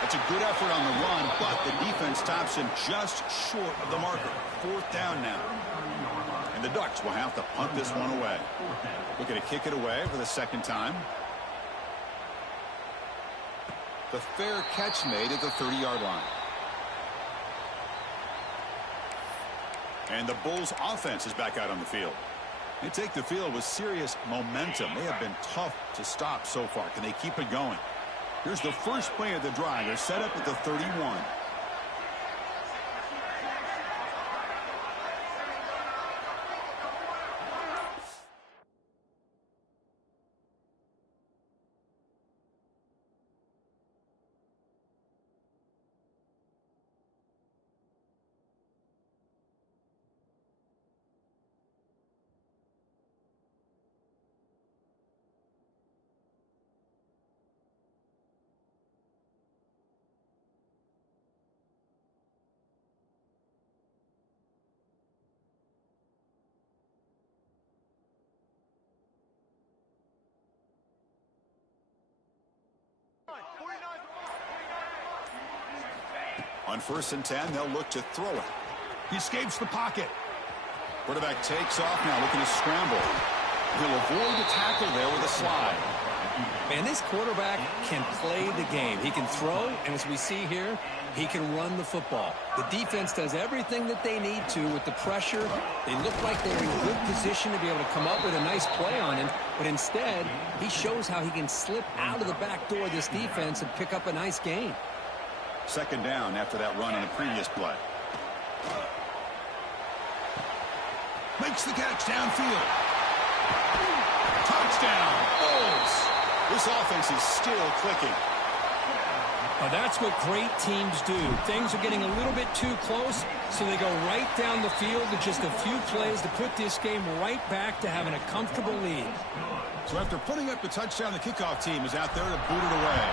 That's a good effort on the run, but the defense stops him just short of the marker. 4th down now. And the Ducks will have to punt this one away. Looking to kick it away for the second time. The fair catch made at the 30-yard line. And the Bulls offense is back out on the field. They take the field with serious momentum. They have been tough to stop so far. Can they keep it going? Here's the first play of the drive. They're set up at the 31. On 1st and 10, they'll look to throw it. He escapes the pocket. Quarterback takes off now, looking to scramble. He'll avoid the tackle there with a slide. Man, this quarterback can play the game. He can throw, and as we see here, he can run the football. The defense does everything that they need to with the pressure. They look like they're in good position to be able to come up with a nice play on him, but instead, he shows how he can slip out of the back door of this defense and pick up a nice gain. 2nd down after that run on the previous play. Makes the catch downfield. Touchdown, Bulls. This offense is still clicking. Well, that's what great teams do. Things are getting a little bit too close, so they go right down the field with just a few plays to put this game right back to having a comfortable lead. So after putting up the touchdown, the kickoff team is out there to boot it away.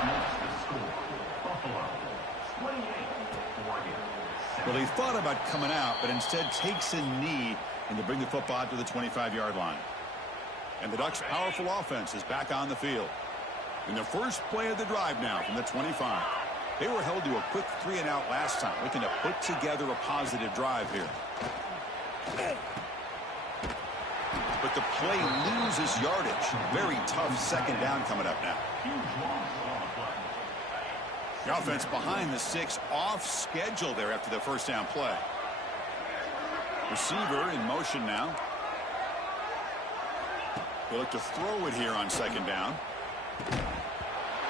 Well, he thought about coming out, but instead takes a knee and to bring the football out to the 25-yard line. And the Ducks' powerful offense is back on the field. In the first play of the drive now from the 25. They were held to a quick 3-and-out last time, looking to put together a positive drive here. But the play loses yardage. Very tough 2nd down coming up now. The offense behind the 6, off schedule there after the 1st down play. Receiver in motion now. They look to throw it here on 2nd down.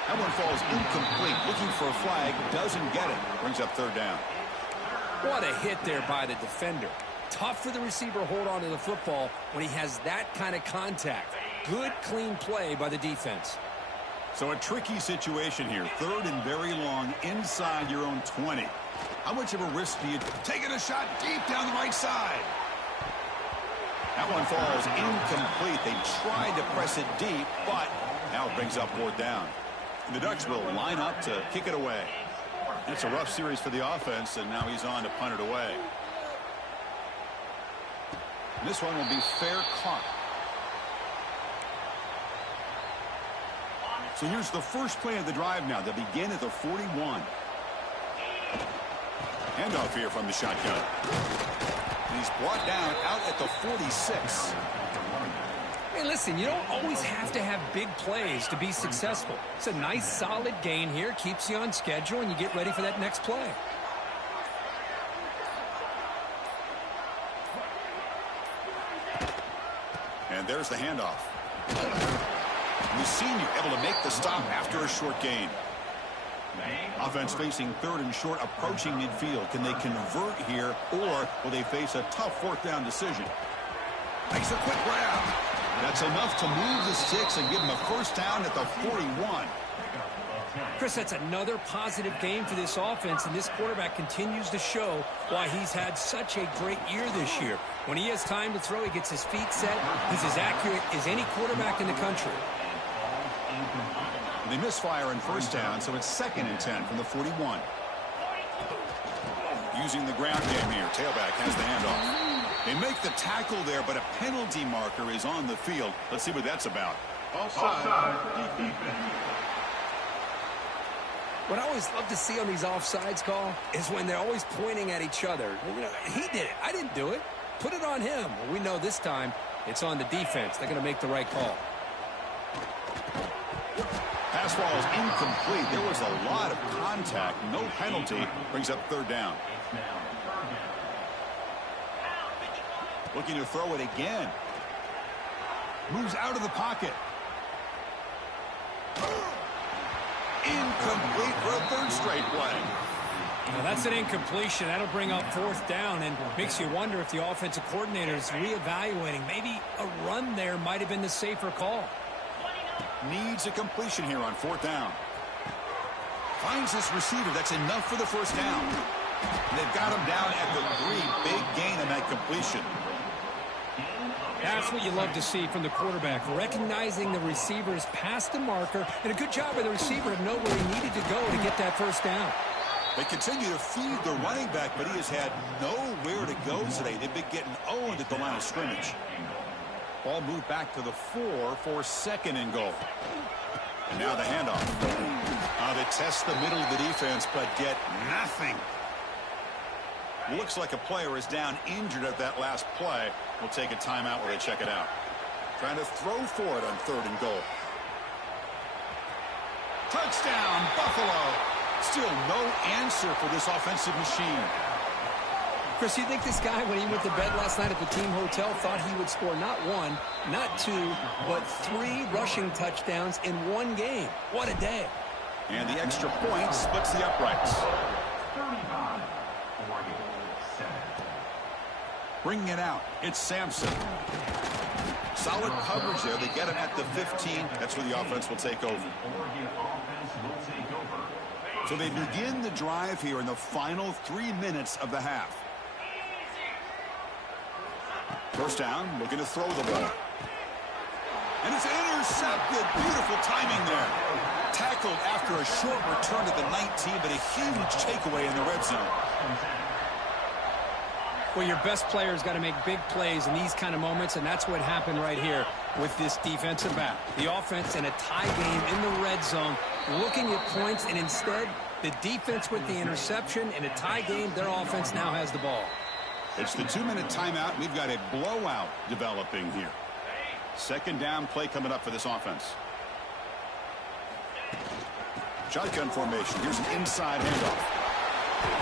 That one falls incomplete. Looking for a flag. Doesn't get it. Brings up 3rd down. What a hit there by the defender. Tough for the receiver to hold on to the football when he has that kind of contact. Good, clean play by the defense. So a tricky situation here. 3rd and very long inside your own 20. How much of a risk do you take? A shot deep down the right side. That one falls incomplete. They tried to press it deep, but now it brings up 4th down. And the Ducks will line up to kick it away. It's a rough series for the offense, and now he's on to punt it away. And this one will be fair caught. So here's the first play of the drive now. They begin at the 41. Handoff here from the shotgun. And he's brought down out at the 46. Hey, listen, you don't always have to have big plays to be successful. It's a nice, solid gain here. Keeps you on schedule, and you get ready for that next play. And there's the handoff. Senior able to make the stop after a short gain. Offense facing 3rd and short, approaching midfield. Can they convert here, or will they face a tough 4th down decision? Makes a quick grab. That's enough to move the sticks and give them a 1st down at the 41. Chris, that's another positive game for this offense, and this quarterback continues to show why he's had such a great year this year. When he has time to throw, he gets his feet set. He's as accurate as any quarterback in the country. They misfire on 1st down, so it's 2nd and 10 from the 41. Using the ground game here. Tailback has the handoff. They make the tackle there, but a penalty marker is on the field. Let's see what that's about. Offside. What I always love to see on these offsides call is when they're always pointing at each other. You know, he did it. I didn't do it. Put it on him. Well, we know this time it's on the defense. They're going to make the right call. Pass ball is incomplete. There was a lot of contact. No penalty. Brings up 3rd down. Looking to throw it again. Moves out of the pocket. Incomplete for a 3rd straight play. Now that's an incompletion. That'll bring up 4th down and makes you wonder if the offensive coordinator is reevaluating. Maybe a run there might have been the safer call. Needs a completion here on 4th down. Finds this receiver. That's enough for the 1st down. And they've got him down at the 3. Big gain on that completion. That's what you love to see from the quarterback, recognizing the receiver's past the marker, and a good job by the receiver to know where he needed to go to get that 1st down. They continue to feed the running back, but he has had nowhere to go today. They've been getting owned at the line of scrimmage. Ball moved back to the 4 for 2nd and goal. And now the handoff. They test the middle of the defense, but get nothing. Looks like a player is down injured at that last play. We'll take a timeout while they check it out. Trying to throw for it on 3rd and goal. Touchdown, Buffalo. Still no answer for this offensive machine. Chris, you think this guy, when he went to bed last night at the team hotel, thought he would score not 1, not 2, but 3 rushing touchdowns in 1 game? What a day. And the extra point splits the uprights. Bringing it out, it's Sampson. Solid coverage there. They get him at the 15. That's where the offense will take over. So they begin the drive here in the final 3 minutes of the half. First down, looking to throw the ball. And it's intercepted. Beautiful timing there. Tackled after a short return to the 19, but a huge takeaway in the red zone. Well, your best player's got to make big plays in these kind of moments, and that's what happened right here with this defensive back. The offense in a tie game in the red zone, looking at points, and instead, the defense with the interception. In a tie game, their offense now has the ball. It's the 2-minute timeout. We've got a blowout developing here. Second down play coming up for this offense. Shotgun formation. Here's an inside handoff.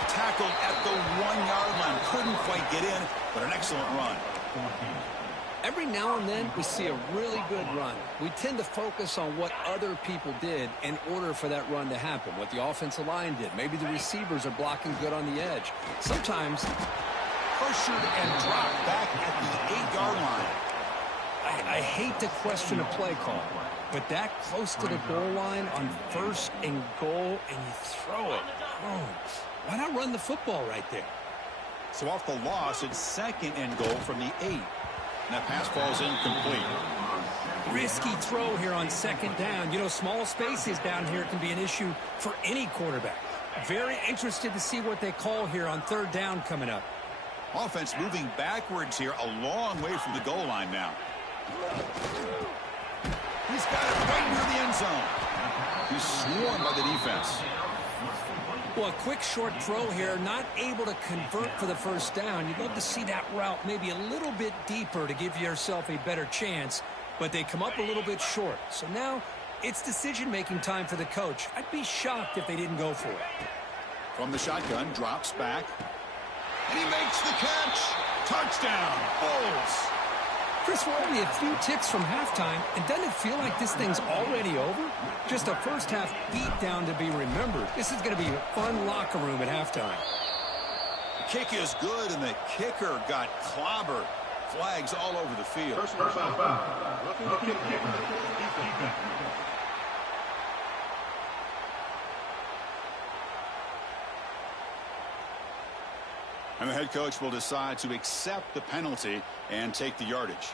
Tackled at the 1-yard line. Couldn't quite get in, but an excellent run. Every now and then, we see a really good run. We tend to focus on what other people did in order for that run to happen, what the offensive line did. Maybe the receivers are blocking good on the edge. Sometimes, pressured and dropped back at the 8-yard line. I hate to question a play call, but that close to the goal line on 1st and goal, and you throw it. Oh, why not run the football right there? So off the loss, it's 2nd and goal from the 8. And that pass falls incomplete. Risky throw here on 2nd down. You know, small spaces down here can be an issue for any quarterback. Very interested to see what they call here on 3rd down coming up. Offense moving backwards here, a long way from the goal line now. He's got it right near the end zone. He's swarmed by the defense. Well, a quick short throw here, not able to convert for the 1st down. You'd love to see that route maybe a little bit deeper to give yourself a better chance, but they come up a little bit short. So now it's decision-making time for the coach. I'd be shocked if they didn't go for it. From the shotgun, drops back. And he makes the catch. Touchdown, Bulls. Chris, we're only a few ticks from halftime, and doesn't it feel like this thing's already over? Just a first-half beatdown to be remembered. This is going to be a fun locker room at halftime. The kick is good, and the kicker got clobbered. Flags all over the field. Personal foul. And the head coach will decide to accept the penalty and take the yardage.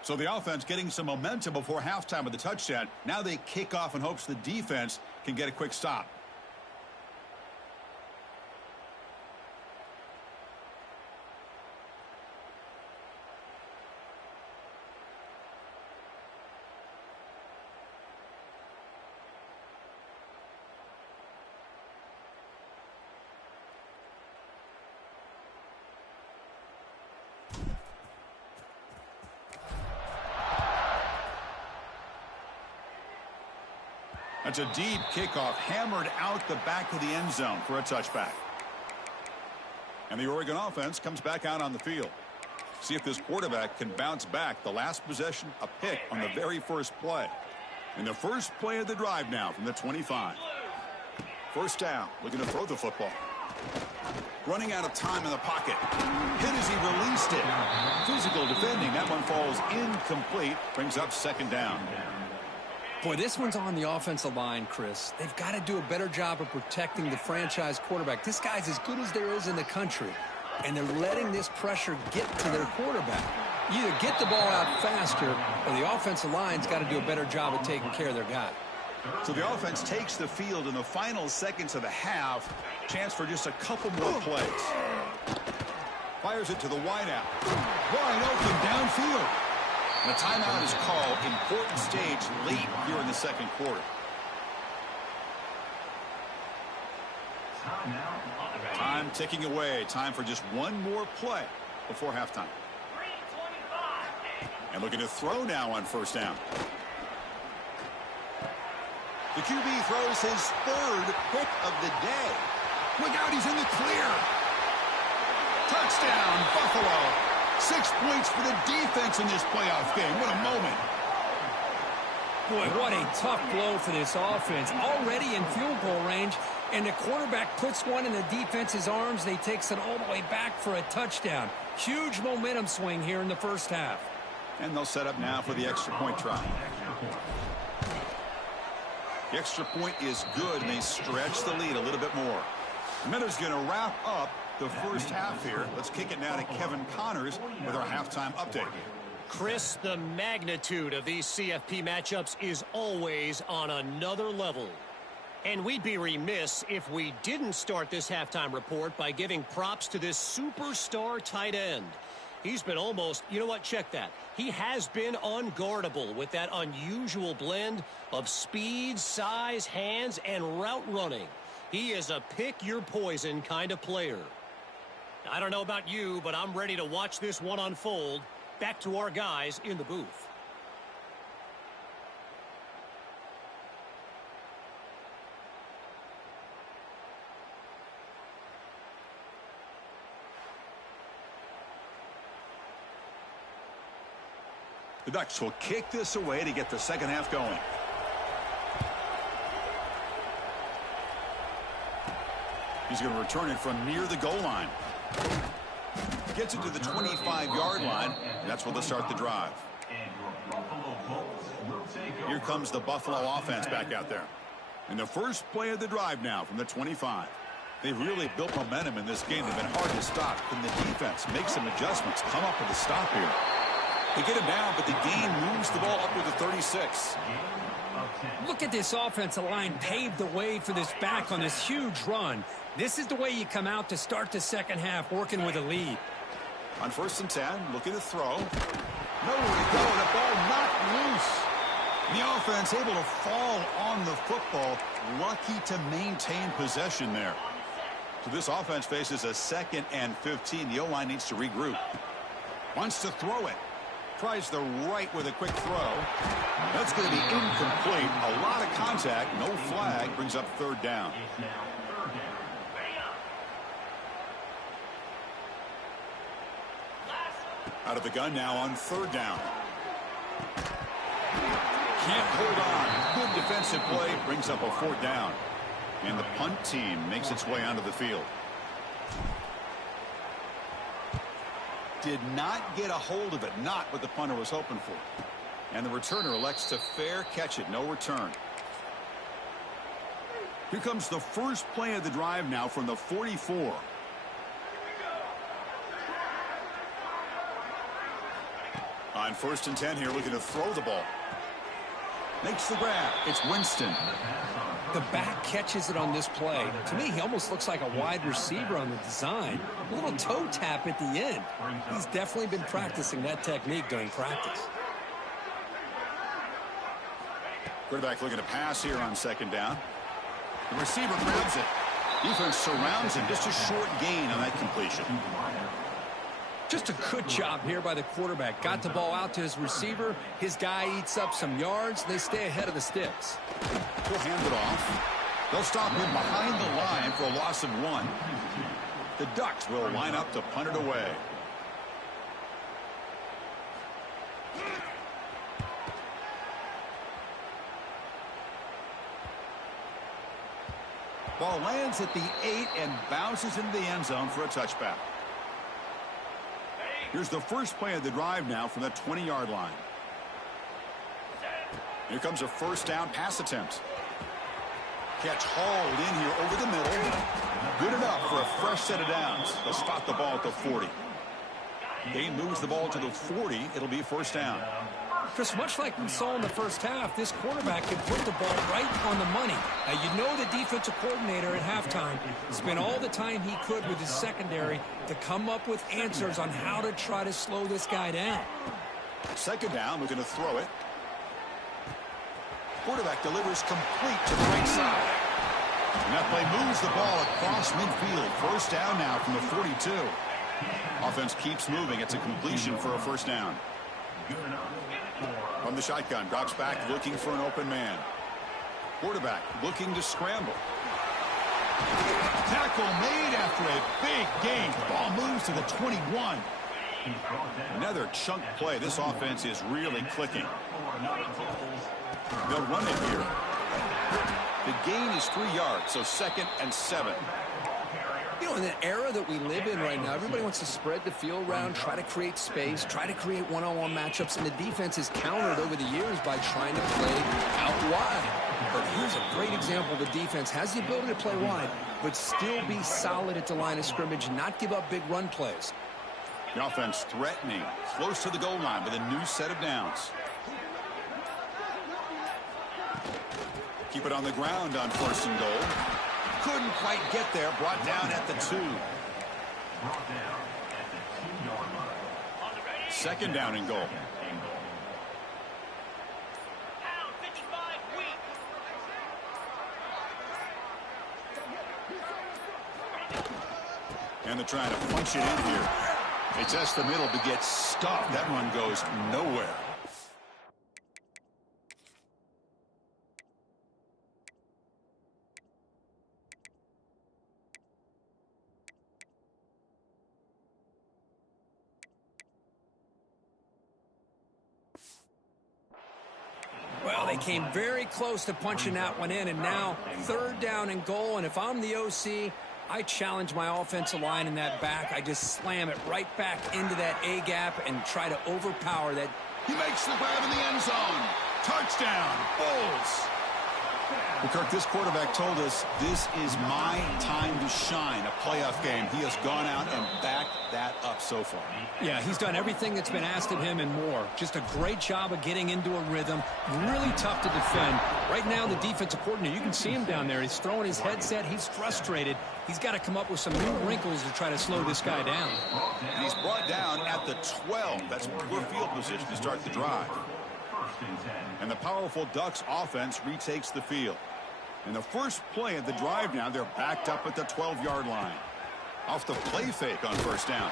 So the offense getting some momentum before halftime with the touchdown. Now they kick off in hopes the defense can get a quick stop. That's a deep kickoff, hammered out the back of the end zone for a touchback. And the Oregon offense comes back out on the field. See if this quarterback can bounce back. The last possession, a pick on the very first play. And the first play of the drive now from the 25. First down, looking to throw the football. Running out of time in the pocket. Hit as he released it. Physical defending. That one falls incomplete. Brings up second down. Boy, this one's on the offensive line, Chris. They've got to do a better job of protecting the franchise quarterback. This guy's as good as there is in the country, and they're letting this pressure get to their quarterback. Either get the ball out faster, or the offensive line's got to do a better job of taking care of their guy. So the offense takes the field in the final seconds of the half. Chance for just a couple more plays. Fires it to the wideout. Wide open downfield. And the timeout is called. Important stage late here in the second quarter. Time ticking away. Time for just one more play before halftime. And looking to throw now on first down. The QB throws his third pick of the day. Look out, he's in the clear. Touchdown, Buffalo. 6 points for the defense in this playoff game. What a moment. Boy, what a tough blow for this offense. Already in field goal range, and the quarterback puts one in the defense's arms, and he takes it all the way back for a touchdown. Huge momentum swing here in the first half. And they'll set up now for the extra point try. The extra point is good, and they stretch the lead a little bit more. Miller's going to wrap up the first half here. Let's kick it now to Kevin Connors with our halftime update. Chris, the magnitude of these CFP matchups is always on another level. And we'd be remiss if we didn't start this halftime report by giving props to this superstar tight end. He's been almost, you know what, check that. He has been unguardable with that unusual blend of speed, size, hands, and route running. He is a pick-your-poison kind of player. I don't know about you, but I'm ready to watch this one unfold. Back to our guys in the booth. The Ducks will kick this away to get the second half going. He's going to return it from near the goal line. Gets it to the 25-yard line. That's where they'll start the drive. Here comes the Buffalo offense back out there. And the first play of the drive now from the 25. They've really built momentum in this game. They've been hard to stop. Can the defense make some adjustments, come up with a stop here? They get him down, but the gain moves the ball up to the 36. Look at this offensive line pave the way for this back on this huge run. This is the way you come out to start the second half, working with a lead. On first and 10, looking to throw. Nowhere to go, the ball knocked loose. The offense able to fall on the football. Lucky to maintain possession there. So this offense faces a 2nd and 15. The O-line needs to regroup. Wants to throw it. Tries the right with a quick throw. That's going to be incomplete. A lot of contact. No flag. Brings up third down. Out of the gun now on third down. Can't hold on. Good defensive play. Brings up a fourth down. And the punt team makes its way onto the field. Did not get a hold of it. Not what the punter was hoping for. And the returner elects to fair catch it. No return. Here comes the first play of the drive now from the 44. On first and 10 here, looking to throw the ball. Makes the grab. It's Winston. The back catches it on this play. To me, he almost looks like a wide receiver on the design. A little toe tap at the end. He's definitely been practicing that technique during practice. Quarterback looking to pass here on second down. The receiver grabs it. Defense surrounds him. Just a short gain on that completion. Just a good job here by the quarterback. Got the ball out to his receiver. His guy eats up some yards. They stay ahead of the sticks. He'll hand it off. They'll stop him behind the line for a loss of 1. The Ducks will line up to punt it away. Ball lands at the 8 and bounces into the end zone for a touchback. Here's the first play of the drive now from the 20-yard line. Here comes a first down pass attempt. Catch hauled in here over the middle. Good enough for a fresh set of downs. They'll spot the ball at the 40. Gain moves the ball to the 40. It'll be first down. Chris, much like we saw in the first half, this quarterback can put the ball right on the money. Now, you know the defensive coordinator at halftime spent all the time he could with his secondary to come up with answers on how to try to slow this guy down. Second down, we're going to throw it. Quarterback delivers complete to the right side. And that play moves the ball across midfield. First down now from the 42. Offense keeps moving. It's a completion for a first down. From the shotgun, drops back looking for an open man. Quarterback looking to scramble. Tackle made after a big gain. Ball moves to the 21. Another chunk play. This offense is really clicking. They'll run it here. The gain is 3 yards, so 2nd and 7. You know, in the era that we live in right now, everybody wants to spread the field around, try to create space, try to create one-on-one matchups, and the defense is countered over the years by trying to play out wide. But here's a great example. The defense has the ability to play wide, but still be solid at the line of scrimmage, not give up big run plays. The offense threatening, close to the goal line with a new set of downs. Keep it on the ground on 1st and goal. Couldn't quite get there. Brought down at the 2. 2nd down and goal. And they're trying to punch it in here. They test the middle but get stuffed. That one goes nowhere. Well, they came very close to punching that one in, and now 3rd down and goal. And if I'm the OC, I challenge my offensive line in that back. I just slam it right back into that A gap and try to overpower that. He makes the grab in the end zone. Touchdown, Bulls. Well, Kirk, this quarterback told us this is my time to shine, a playoff game. He has gone out and backed that up so far. Yeah, he's done everything that's been asked of him and more. Just a great job of getting into a rhythm. Really tough to defend. Right now, the defensive coordinator, you can see him down there. He's throwing his headset. He's frustrated. He's got to come up with some new wrinkles to try to slow this guy down. And he's brought down at the 12. That's poor field position to start the drive. And the powerful Ducks offense retakes the field. In the first play of the drive now, they're backed up at the 12-yard line. Off the play fake on 1st down.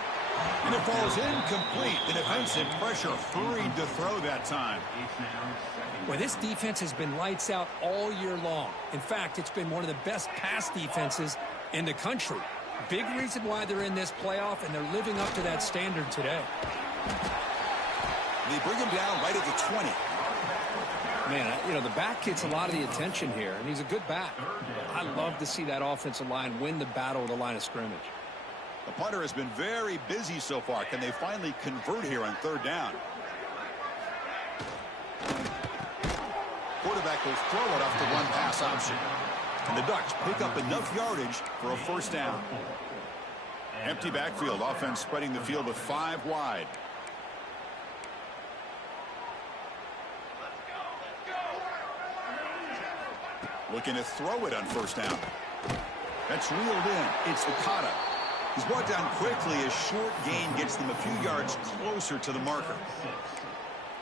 And it falls incomplete. The defensive pressure hurried to throw that time. Well, this defense has been lights out all year long. In fact, it's been one of the best pass defenses in the country. Big reason why they're in this playoff, and they're living up to that standard today. They bring him down right at the 20. Man, you know, the back gets a lot of the attention here, and he's a good back. I love to see that offensive line win the battle of the line of scrimmage. The punter has been very busy so far. Can they finally convert here on 3rd down? Quarterback will throw it off the one-pass option. And the Ducks pick up enough yardage for a first down. Empty backfield. Offense spreading the field with 5 wide. Looking to throw it on 1st down. That's reeled in. It's Okada. He's brought down quickly as short gain gets them a few yards closer to the marker.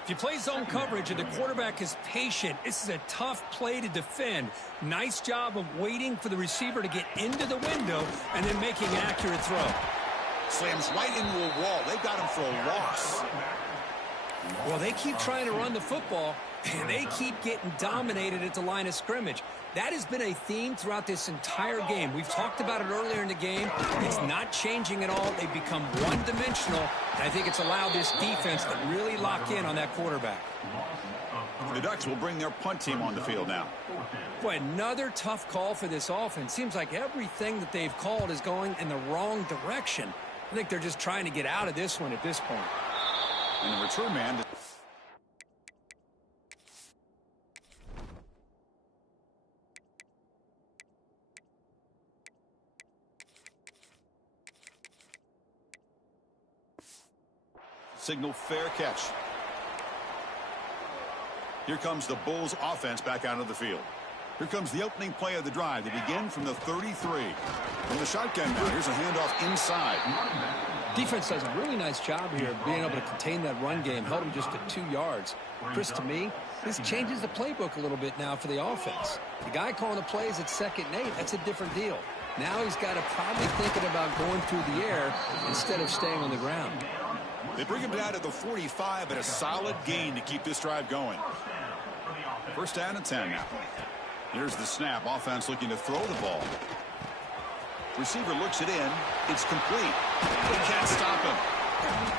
If you play zone coverage and the quarterback is patient, this is a tough play to defend. Nice job of waiting for the receiver to get into the window and then making an accurate throw. Slams right into a wall. They've got him for a loss. Well, they keep trying to run the football, and they keep getting dominated at the line of scrimmage. That has been a theme throughout this entire game. We've talked about it earlier in the game. It's not changing at all. They've become one-dimensional, and I think it's allowed this defense to really lock in on that quarterback. The Ducks will bring their punt team on the field now. Boy, another tough call for this offense. Seems like everything that they've called is going in the wrong direction. I think they're just trying to get out of this one at this point. And the return man... Signal fair catch. Here comes the Bulls offense back out of the field. Here comes the opening play of the drive. They begin from the 33. From the shotgun now, here's a handoff inside. Defense does a really nice job here of being able to contain that run game, held them just at 2 yards. Chris, to me, this changes the playbook a little bit now for the offense. The guy calling the plays at 2nd and 8, that's a different deal. Now he's got to probably thinking about going through the air instead of staying on the ground. They bring him down to the 45, but a solid gain to keep this drive going. First down and 10 now. Here's the snap. Offense looking to throw the ball. Receiver looks it in. It's complete. They can't stop him.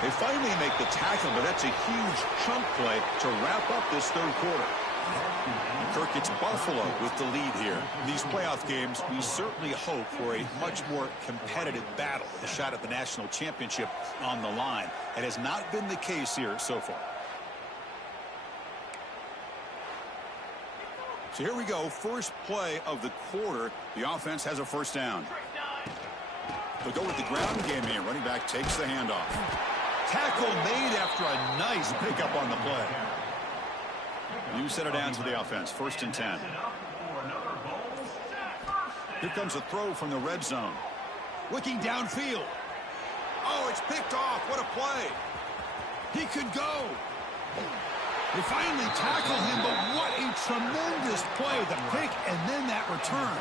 They finally make the tackle, but that's a huge chunk play to wrap up this third quarter. Kirk, it's Buffalo with the lead here. In these playoff games, we certainly hope for a much more competitive battle, a shot at the national championship on the line. It has not been the case here so far. So here we go, first play of the quarter. The offense has a first down. They'll go with the ground game here. Running back takes the handoff. Tackle made after a nice pickup on the play. You set it down to the offense. First and 10. Here comes a throw from the red zone. Looking downfield. Oh, it's picked off. What a play. He could go. They finally tackle him, but what a tremendous play. The pick and then that return.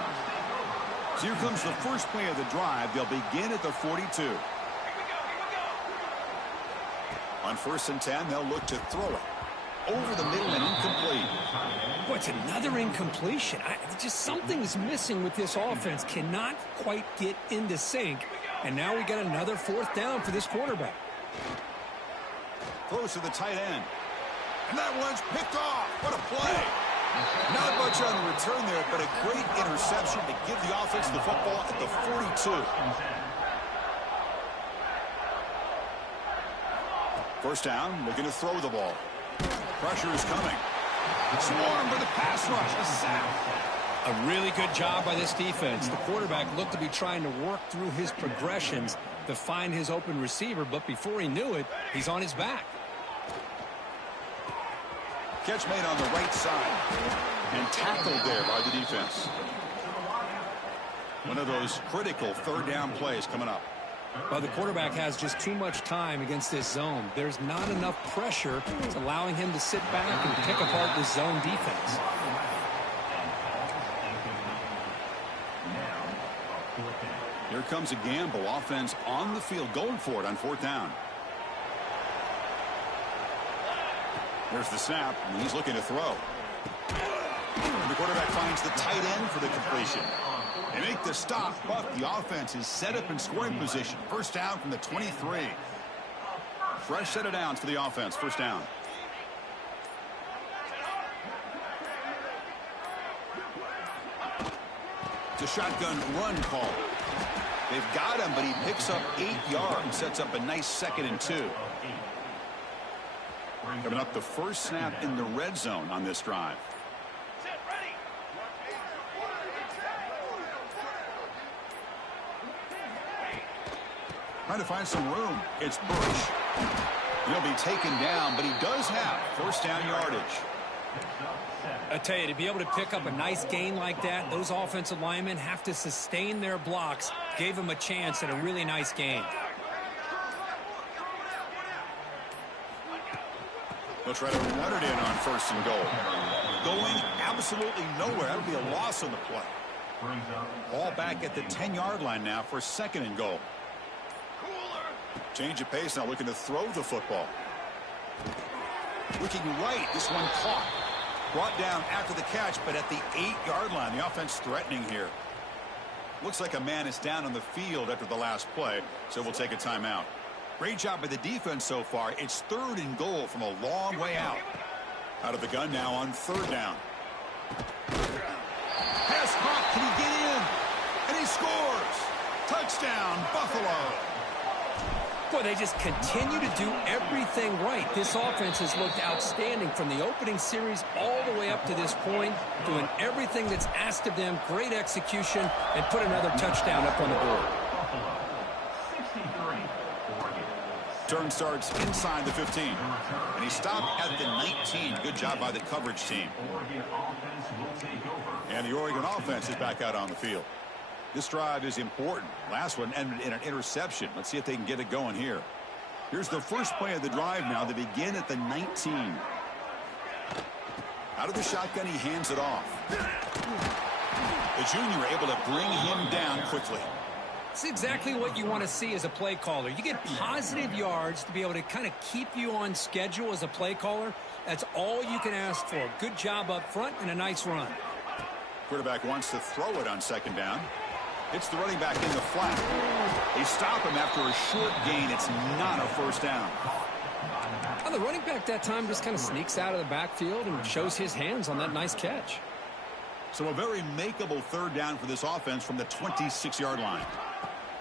So here comes the first play of the drive. They'll begin at the 42. On first and 10, they'll look to throw it. Over the middle and incomplete. Boy, it's another incompletion. Just something's missing with this offense. Cannot quite get into sync. And now we got another fourth down for this quarterback. Close to the tight end. And that one's picked off. What a play. Not much on the return there, but a great interception to give the offense the football at the 42. First down, looking to throw the ball. Pressure is coming. Swarm for the pass rush. A sack. A really good job by this defense. The quarterback looked to be trying to work through his progressions to find his open receiver, but before he knew it, he's on his back. Catch made on the right side. And tackled there by the defense. One of those critical third down plays coming up. Well, the quarterback has just too much time against this zone. There's not enough pressure. It's allowing him to sit back and pick apart this zone defense. Here comes a gamble. Offense on the field, going for it on fourth down. There's the snap, and he's looking to throw. And the quarterback finds the tight end for the completion. They make the stop, but the offense is set up in scoring position. First down from the 23. Fresh set of downs for the offense. First down. It's a shotgun run call. They've got him, but he picks up 8 yards. Sets up a nice 2nd and 2. Coming up the first snap in the red zone on this drive. Trying to find some room. It's Burch. He'll be taken down, but he does have first down yardage. I tell you, to be able to pick up a nice gain like that, those offensive linemen have to sustain their blocks. Gave him a chance at a really nice gain. They'll try to run it in on first and goal. Going absolutely nowhere. That'll be a loss on the play. Ball back at the 10-yard line now for 2nd and goal. Change of pace now, looking to throw the football. Looking right, this one caught. Brought down after the catch, but at the 8-yard line. The offense threatening here. Looks like a man is down on the field after the last play, so we'll take a timeout. Great job by the defense so far. It's 3rd and goal from a long way out. Out of the gun now on third down. Pass caught. Can he get in? And he scores. Touchdown, Buffalo. Boy, they just continue to do everything right. This offense has looked outstanding from the opening series all the way up to this point, doing everything that's asked of them, great execution, and put another touchdown up on the board. Turn starts inside the 15. And he stopped at the 19. Good job by the coverage team. And the Oregon offense is back out on the field. This drive is important. Last one ended in an interception. Let's see if they can get it going here. Here's the first play of the drive now. They begin at the 19. Out of the shotgun, he hands it off. The junior able to bring him down quickly. It's exactly what you want to see as a play caller. You get positive yards to be able to kind of keep you on schedule as a play caller. That's all you can ask for. Good job up front and a nice run. Quarterback wants to throw it on second down. It's the running back in the flat. They stop him after a short gain. It's not a first down. Well, the running back that time just kind of sneaks out of the backfield and shows his hands on that nice catch. So a very makeable third down for this offense from the 26-yard line.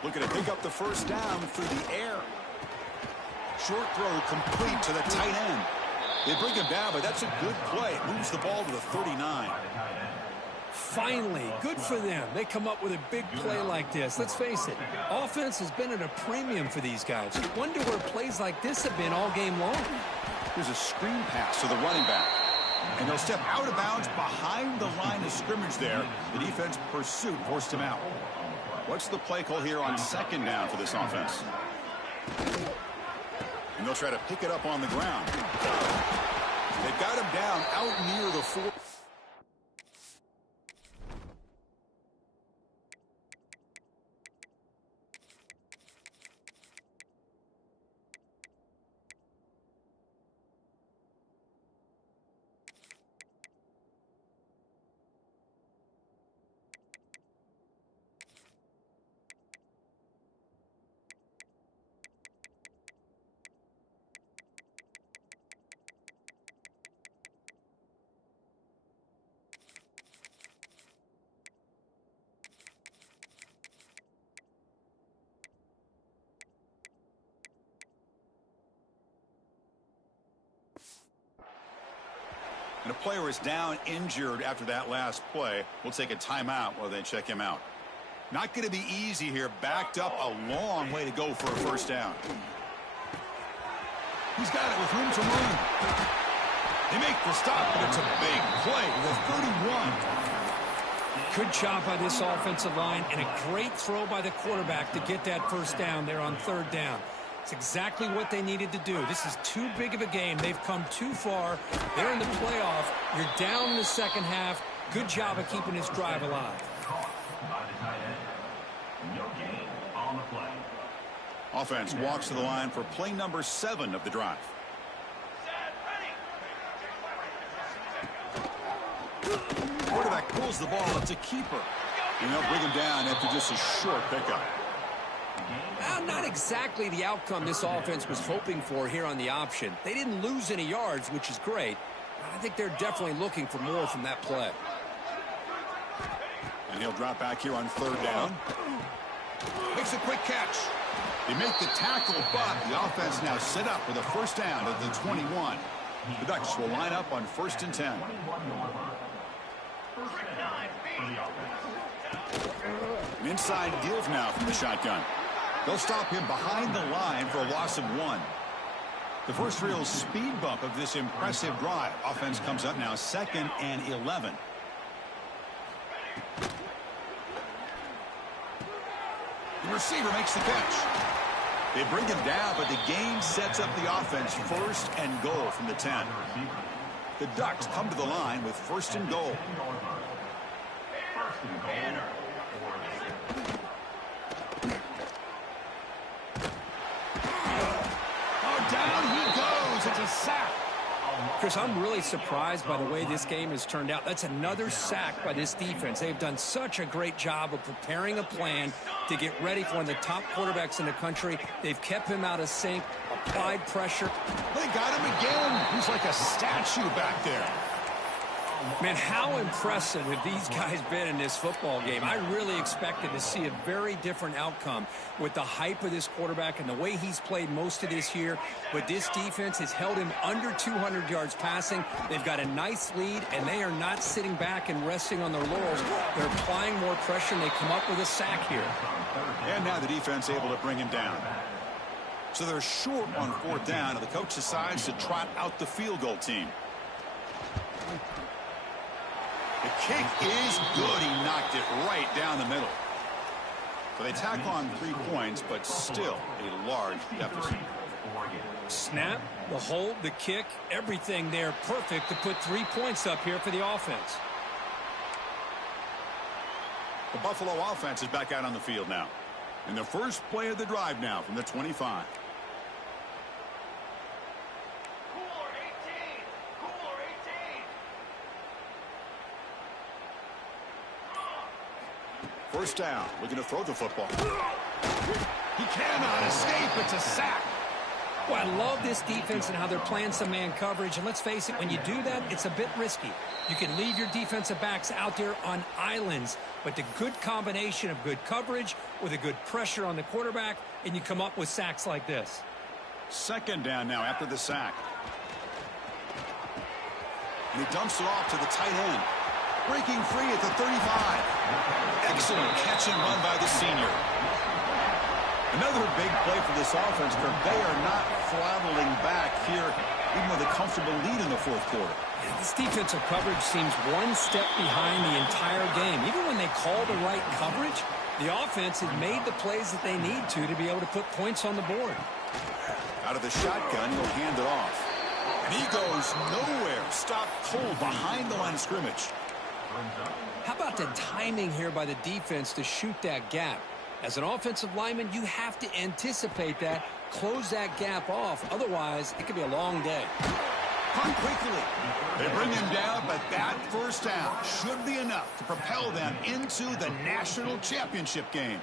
Looking to pick up the first down through the air. Short throw complete to the tight end. They bring him down, but that's a good play. It moves the ball to the 39. Finally, good for them. They come up with a big play like this. Let's face it, offense has been at a premium for these guys. You wonder where plays like this have been all game long. Here's a screen pass to the running back. And they'll step out of bounds behind the line of scrimmage there. The defense pursuit forced him out. What's the play call here on second down for this offense? And they'll try to pick it up on the ground. They've got him down out near the 4. And a player is down injured after that last play. We'll take a timeout while they check him out. Not going to be easy here. Backed up a long way to go for a first down. He's got it with room to run. They make the stop, but it's a big play to the 31. Good job by this offensive line and a great throw by the quarterback to get that first down there on third down. It's exactly what they needed to do. This is too big of a game. They've come too far. They're in the playoff. You're down in the second half. Good job of keeping this drive alive. Offense walks to the line for play number 7 of the drive. Quarterback pulls the ball. It's a keeper. And they'll bring him down after just a short pickup. Well, not exactly the outcome this offense was hoping for here on the option. They didn't lose any yards, which is great. I think they're definitely looking for more from that play. And he'll drop back here on third down. Makes a quick catch. They make the tackle, but the offense now set up with a first down at the 21. The Ducks will line up on 1st and 10. An inside give now from the shotgun. They'll stop him behind the line for a loss of 1. The first real speed bump of this impressive drive. Offense comes up now 2nd and 11. The receiver makes the catch. They bring him down, but the gain sets up the offense 1st and goal from the 10. The Ducks come to the line with 1st and goal. Oh, down he goes. It's a sack. Chris, I'm really surprised by the way this game has turned out. That's another sack by this defense. They've done such a great job of preparing a plan to get ready for one of the top quarterbacks in the country. They've kept him out of sync, applied pressure. They got him again. He's like a statue back there. Man, how impressive have these guys been in this football game? I really expected to see a very different outcome with the hype of this quarterback and the way he's played most of this year. But this defense has held him under 200 yards passing. They've got a nice lead, and they are not sitting back and resting on their laurels. They're applying more pressure, and they come up with a sack here. And now the defense able to bring him down. So they're short on 4th down, and the coach decides to trot out the field goal team. The kick is good. He knocked it right down the middle. So they tack on 3 points, but still a large deficit. Snap, the hold, the kick, everything there perfect to put 3 points up here for the offense. The Buffalo offense is back out on the field now. In the first play of the drive now from the 25. First down, looking to throw the football. He cannot escape. It's a sack. Well, I love this defense and how they're playing some man coverage. And let's face it, when you do that, it's a bit risky. You can leave your defensive backs out there on islands. But the good combination of good coverage with a good pressure on the quarterback, and you come up with sacks like this. Second down now after the sack. And he dumps it off to the tight end. Breaking free at the 35. Excellent catch and run by the senior. Another big play for this offense, Kirk. They are not throttling back here, even with a comfortable lead in the 4th quarter. Yeah, this defensive coverage seems one step behind the entire game. Even when they call the right coverage, the offense has made the plays that they need to be able to put points on the board. Out of the shotgun, he'll hand it off. And he goes nowhere. Stopped cold behind the line of scrimmage. How about the timing here by the defense to shoot that gap? As an offensive lineman, you have to anticipate that, close that gap off. Otherwise, it could be a long day. Punt quickly. They bring him down, but that first down should be enough to propel them into the national championship game.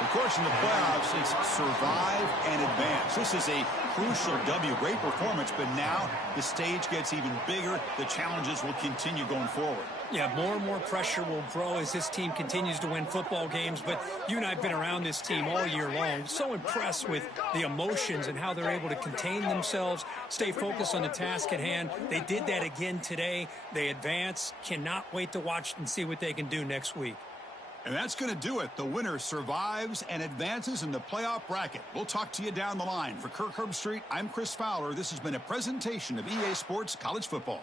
Of course, in the playoffs, it's survive and advance. This is a crucial W. Great performance, but now the stage gets even bigger. The challenges will continue going forward. Yeah, more and more pressure will grow as this team continues to win football games. But you and I have been around this team all year long. So impressed with the emotions and how they're able to contain themselves, stay focused on the task at hand. They did that again today. They advance. Cannot wait to watch and see what they can do next week. And that's going to do it. The winner survives and advances in the playoff bracket. We'll talk to you down the line. For Kirk Herbstreit, I'm Chris Fowler. This has been a presentation of EA Sports College Football.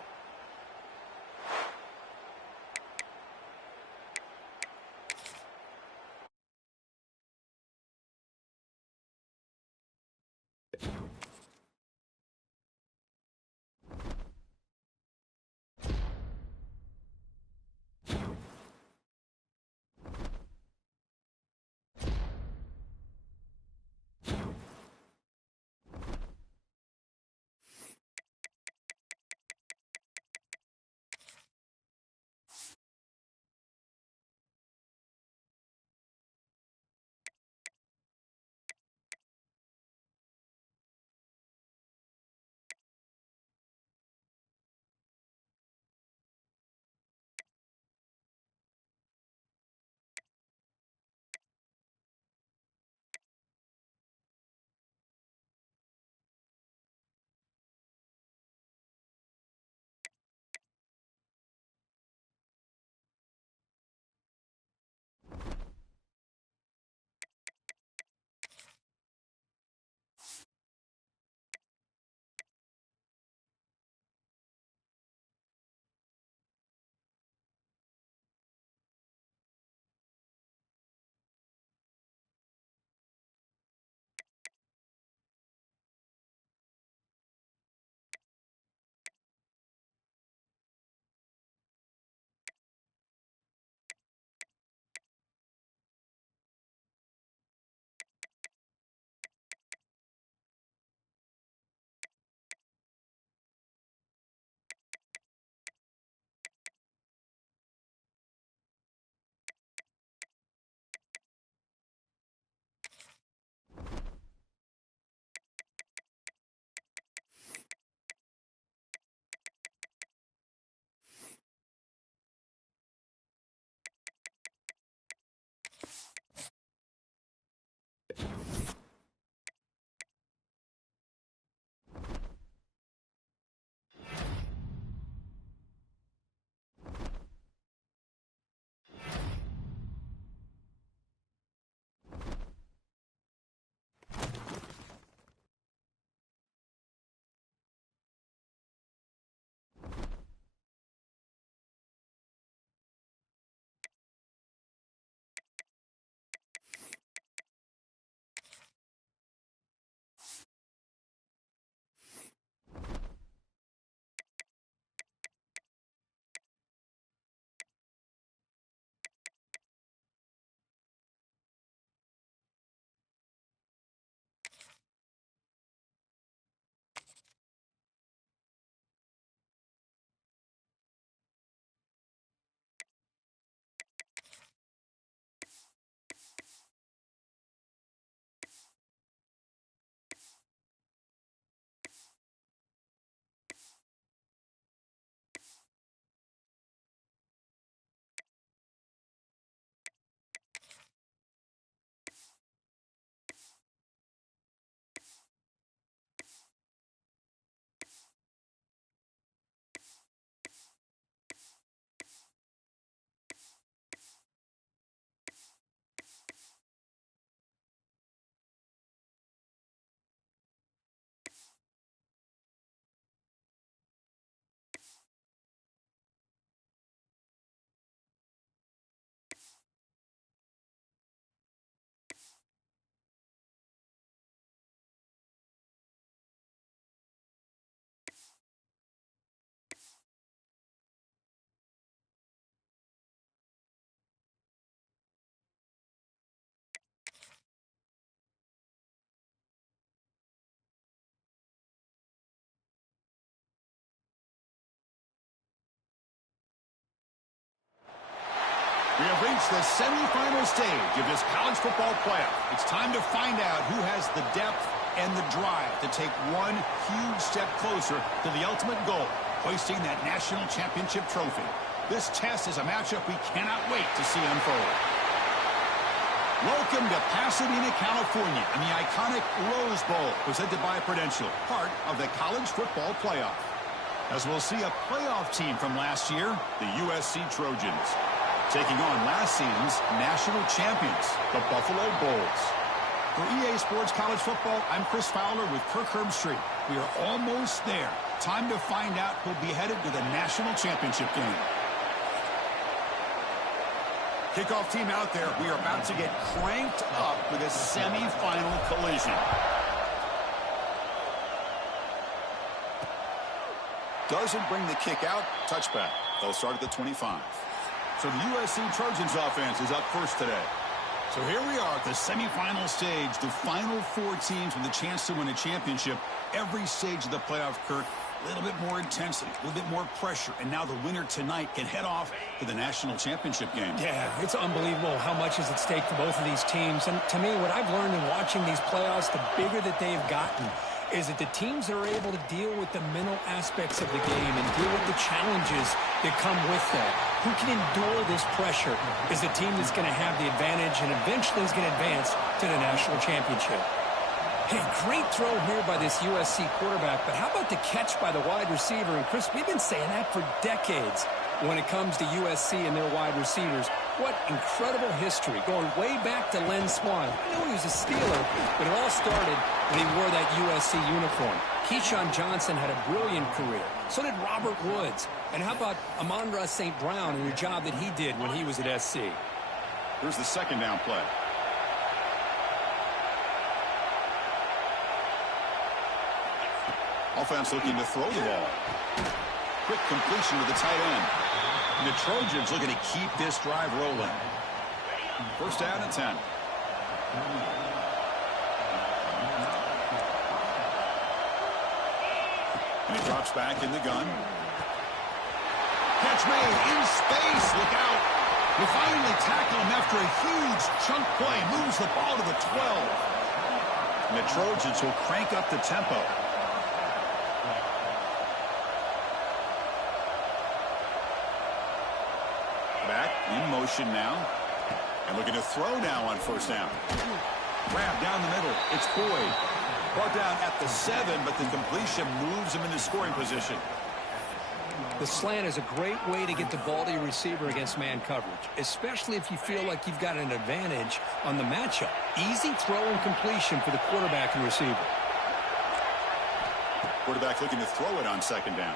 reached the semifinal stage of this college football playoff. It's time to find out who has the depth and the drive to take one huge step closer to the ultimate goal, hoisting that national championship trophy. This test is a matchup we cannot wait to see unfold. Welcome to Pasadena, California, and the iconic Rose Bowl, presented by Prudential, part of the college football playoff. As we'll see a playoff team from last year, the USC Trojans, taking on last season's national champions, the Buffalo Bulls. For EA Sports College Football, I'm Chris Fowler with Kirk Herbstreit. We are almost there. Time to find out who'll be headed to the national championship game. Kickoff team out there. We are about to get cranked up with a semifinal collision. Doesn't bring the kick out. Touchback. They'll start at the 25. So the USC Trojans offense is up first today. So here we are at the semifinal stage. The final four teams with a chance to win a championship. Every stage of the playoff, Kirk, a little bit more intensity, a little bit more pressure. And now the winner tonight can head off to the national championship game. Yeah, it's unbelievable how much is at stake for both of these teams. And to me, what I've learned in watching these playoffs, the bigger that they've gotten, is that the teams that are able to deal with the mental aspects of the game and deal with the challenges that come with that, who can endure this pressure, is the team that's going to have the advantage and eventually is going to advance to the national championship. Hey, great throw here by this USC quarterback, but how about the catch by the wide receiver? And Chris, we've been saying that for decades when it comes to USC and their wide receivers. What incredible history, going way back to Len Swan. I know he was a Steeler, but it all started when he wore that USC uniform. Keyshawn Johnson had a brilliant career. So did Robert Woods. And how about Amon-Ra St. Brown and the job that he did when he was at SC? Here's the second down play. Offense looking to throw the ball. Quick completion to the tight end. And the Trojans looking to keep this drive rolling. First down and 10. And he drops back in the gun. Catch made in space. Look out. We finally tackle him after a huge chunk play. Moves the ball to the 12. And the Trojans will crank up the tempo. Back in motion now. And looking to throw now on first down. Grab down the middle. It's Boyd. Brought down at the 7, but the completion moves him into scoring position. The slant is a great way to get the ball to your receiver against man coverage, especially if you feel like you've got an advantage on the matchup. Easy throw and completion for the quarterback and receiver. Quarterback looking to throw it on second down.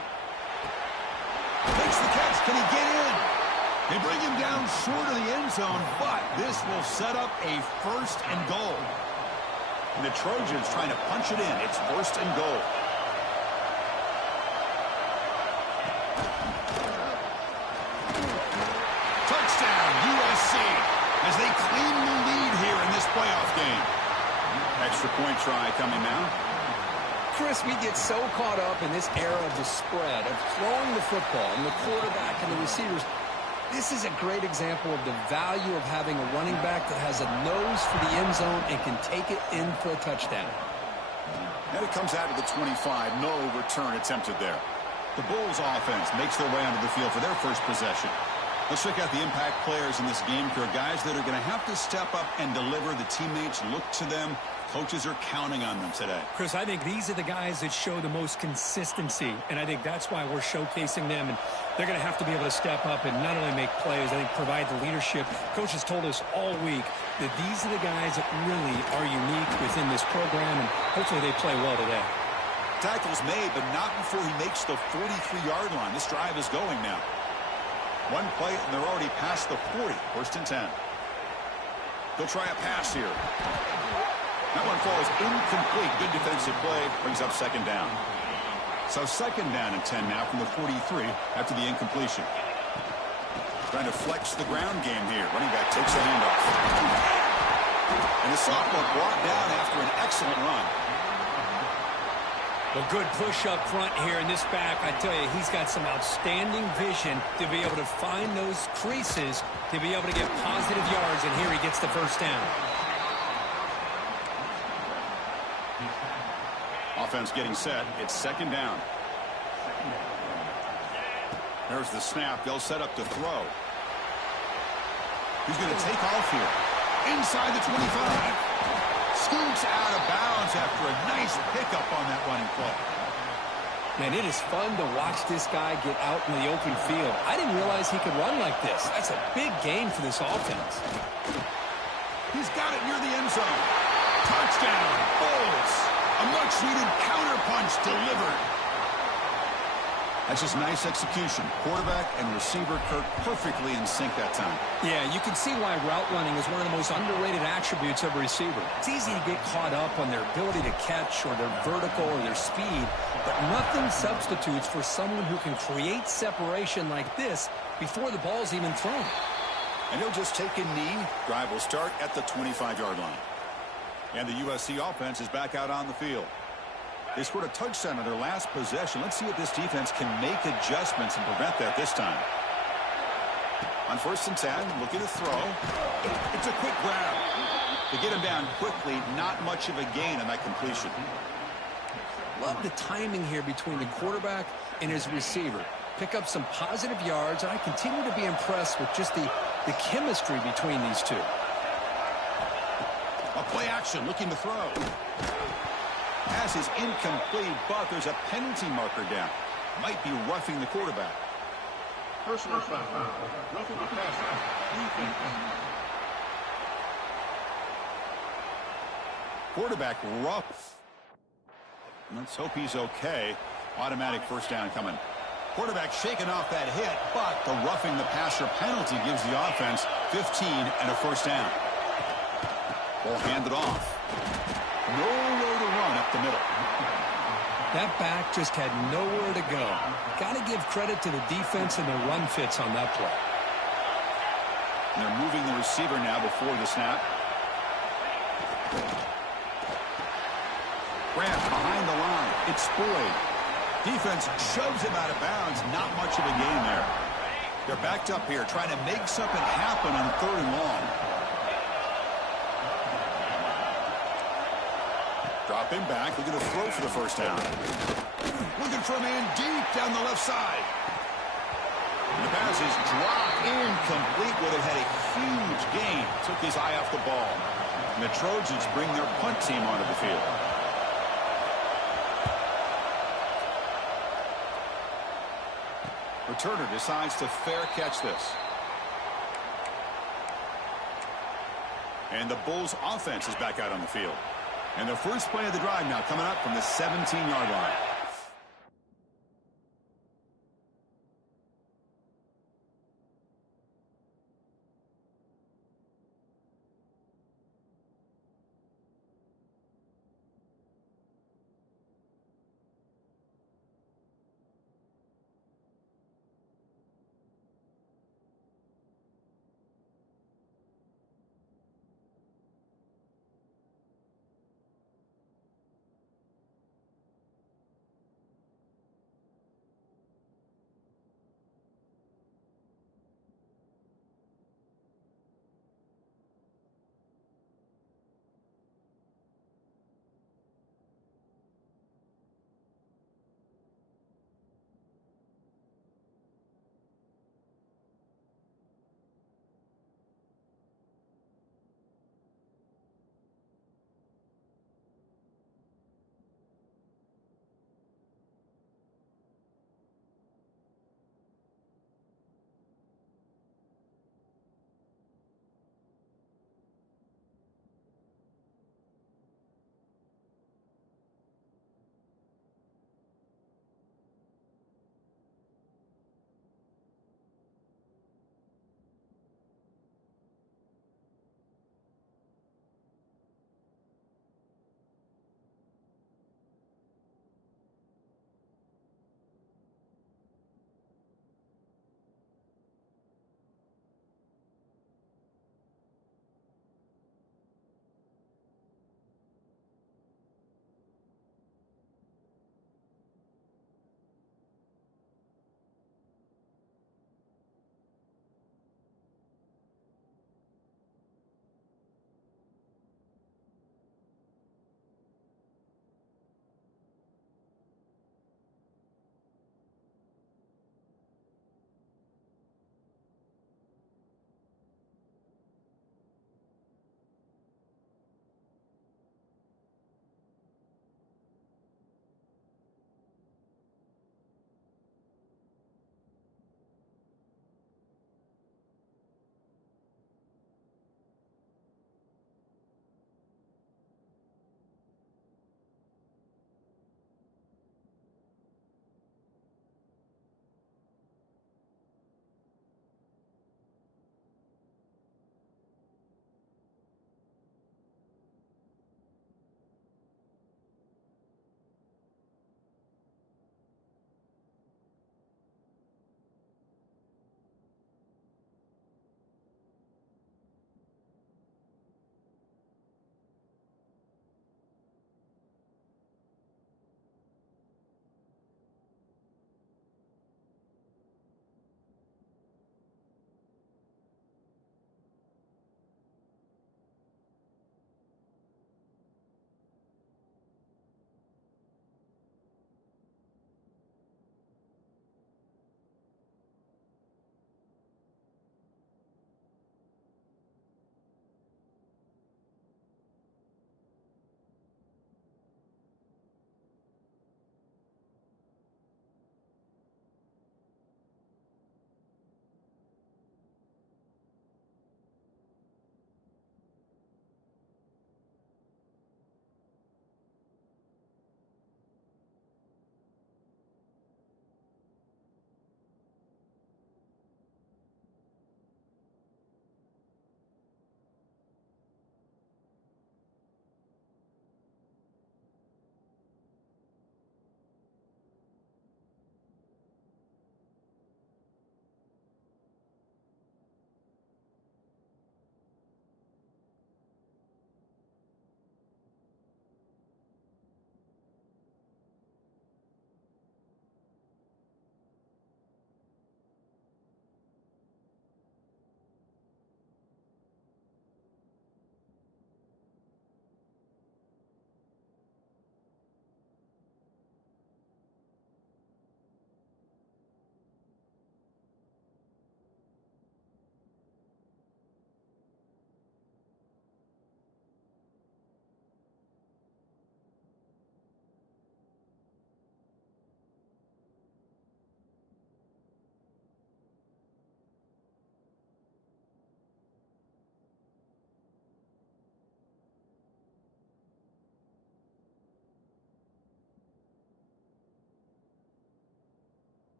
Makes the catch. Can he get in? They bring him down short of the end zone, but this will set up a first and goal. And the Trojans trying to punch it in. It's first and goal. Touchdown, USC, as they claim the lead here in this playoff game. Extra point try coming now. Chris, we get so caught up in this era of the spread, of throwing the football, and the quarterback and the receivers. This is a great example of the value of having a running back that has a nose for the end zone and can take it in for a touchdown. And it comes out of the 25. No return attempted there. The Bulls offense makes their way onto the field for their first possession. Let's check out the impact players in this game. There are guys that are going to have to step up and deliver. The teammates look to them. Coaches are counting on them today. Chris, I think these are the guys that show the most consistency, and I think that's why we're showcasing them. And they're going to have to be able to step up and not only make plays, I think provide the leadership. Coaches told us all week that these are the guys that really are unique within this program, and hopefully they play well today. Tackle's made, but not before he makes the 43-yard line. This drive is going now. One play, and they're already past the 40. First and 10. They'll try a pass here. That one falls incomplete. Good defensive play. Brings up second down. So second down and 10 now from the 43 after the incompletion. Trying to flex the ground game here. Running back takes the handoff. And the sophomore brought down after an excellent run. Well, good push up front here in this back. I tell you, he's got some outstanding vision to be able to find those creases, to be able to get positive yards, and here he gets the first down. Offense getting set. It's second down. There's the snap. They'll set up to throw. He's going to take off here. Inside the 25. Scoots out of bounds after a nice pickup on that running play. Man, it is fun to watch this guy get out in the open field. I didn't realize he could run like this. That's a big gain for this offense. He's got it near the end zone. Touchdown, Bulls. A much-needed counterpunch delivered. That's just nice execution. Quarterback and receiver Kirk perfectly in sync that time. Yeah, you can see why route running is one of the most underrated attributes of a receiver. It's easy to get caught up on their ability to catch or their vertical or their speed, but nothing substitutes for someone who can create separation like this before the ball's even thrown. And he'll just take a knee. Drive will start at the 25-yard line. And the USC offense is back out on the field. They scored a touchdown on their last possession. Let's see if this defense can make adjustments and prevent that this time. On 1st and 10, looking to throw. It's a quick grab. To get him down quickly, not much of a gain on that completion. Love the timing here between the quarterback and his receiver. Pick up some positive yards, and I continue to be impressed with just the chemistry between these two. A play action, looking to throw. Pass is incomplete, but there's a penalty marker down. Might be roughing the quarterback. Personal foul. Roughing the passer. Defense. Quarterback rough. Let's hope he's okay. Automatic first down coming. Quarterback shaking off that hit, but the roughing the passer penalty gives the offense 15 and a first down. Ball handed off. Nowhere to run up the middle. That back just had nowhere to go. Got to give credit to the defense and the run fits on that play. And they're moving the receiver now before the snap. Grab behind the line. It's Boyd. Defense shoves him out of bounds. Not much of a gain there. They're backed up here trying to make something happen on 3rd and long. Drop him back. Looking to throw for the first down. Looking for a man deep down the left side. And the pass is dropped incomplete. Would have had a huge gain. Took his eye off the ball. And the Trojans bring their punt team onto the field. Returner decides to fair catch this. And the Bulls offense is back out on the field. And the first play of the drive now coming up from the 17-yard line.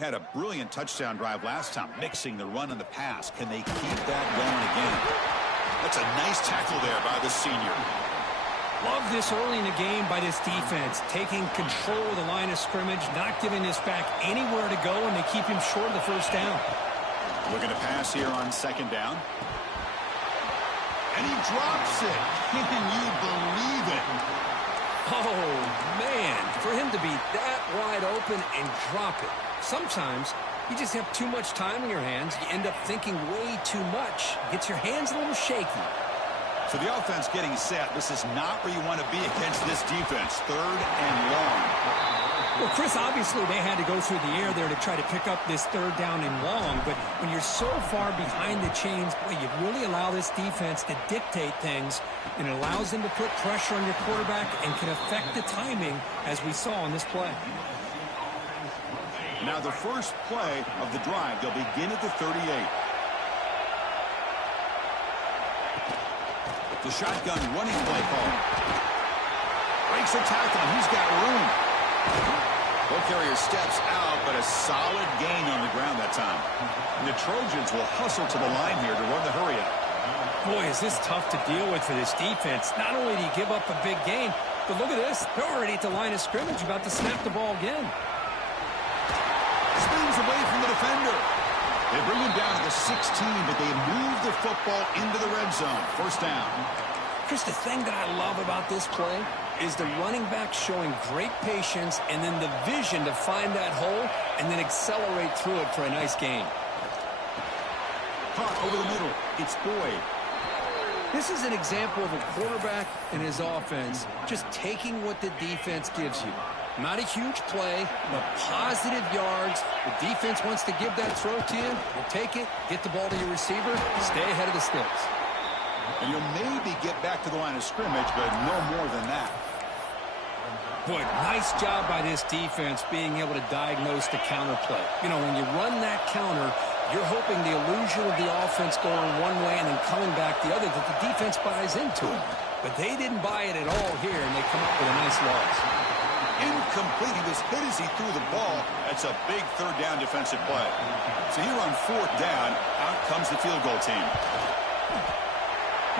had a brilliant touchdown drive last time, mixing the run and the pass. Can they keep that going again? That's a nice tackle there by the senior. Love this early in the game by this defense, taking control of the line of scrimmage, not giving this back anywhere to go, and they keep him short of the first down. Looking to pass here on second down. And he drops it. Can you believe it? Oh, man, for him to be that wide open and drop it. Sometimes you just have too much time in your hands. You end up thinking way too much. Gets your hands a little shaky. So the offense getting set. This is not where you want to be against this defense. Third and long. Well, Chris, obviously they had to go through the air there to try to pick up this third down and long, but when you're so far behind the chains, boy, you really allow this defense to dictate things, and it allows them to put pressure on your quarterback and can affect the timing, as we saw on this play. Now the first play of the drive, they'll begin at the 38. The shotgun running play call. Breaks a tackle, and he's got room. Ball carrier steps out, but a solid gain on the ground that time. And the Trojans will hustle to the line here to run the hurry up. Boy, is this tough to deal with for this defense. Not only do you give up a big gain, but look at this. They're already at the line of scrimmage, about to snap the ball again. Spins away from the defender. They bring him down to the 16, but they move the football into the red zone. First down. Chris, the thing that I love about this play is the running back showing great patience and then the vision to find that hole and then accelerate through it for a nice gain. Caught over the middle. It's Boyd. This is an example of a quarterback and his offense just taking what the defense gives you. Not a huge play, but positive yards. The defense wants to give that throw to you. You take it, get the ball to your receiver, stay ahead of the sticks. And you'll maybe get back to the line of scrimmage, but no more than that. Boy, nice job by this defense being able to diagnose the counter play. You know, when you run that counter, you're hoping the illusion of the offense going one way and then coming back the other, that the defense buys into it. But they didn't buy it at all here, and they come up with a nice loss. Incomplete. He was hit as he threw the ball. That's a big third down defensive play. So here on fourth down, out comes the field goal team.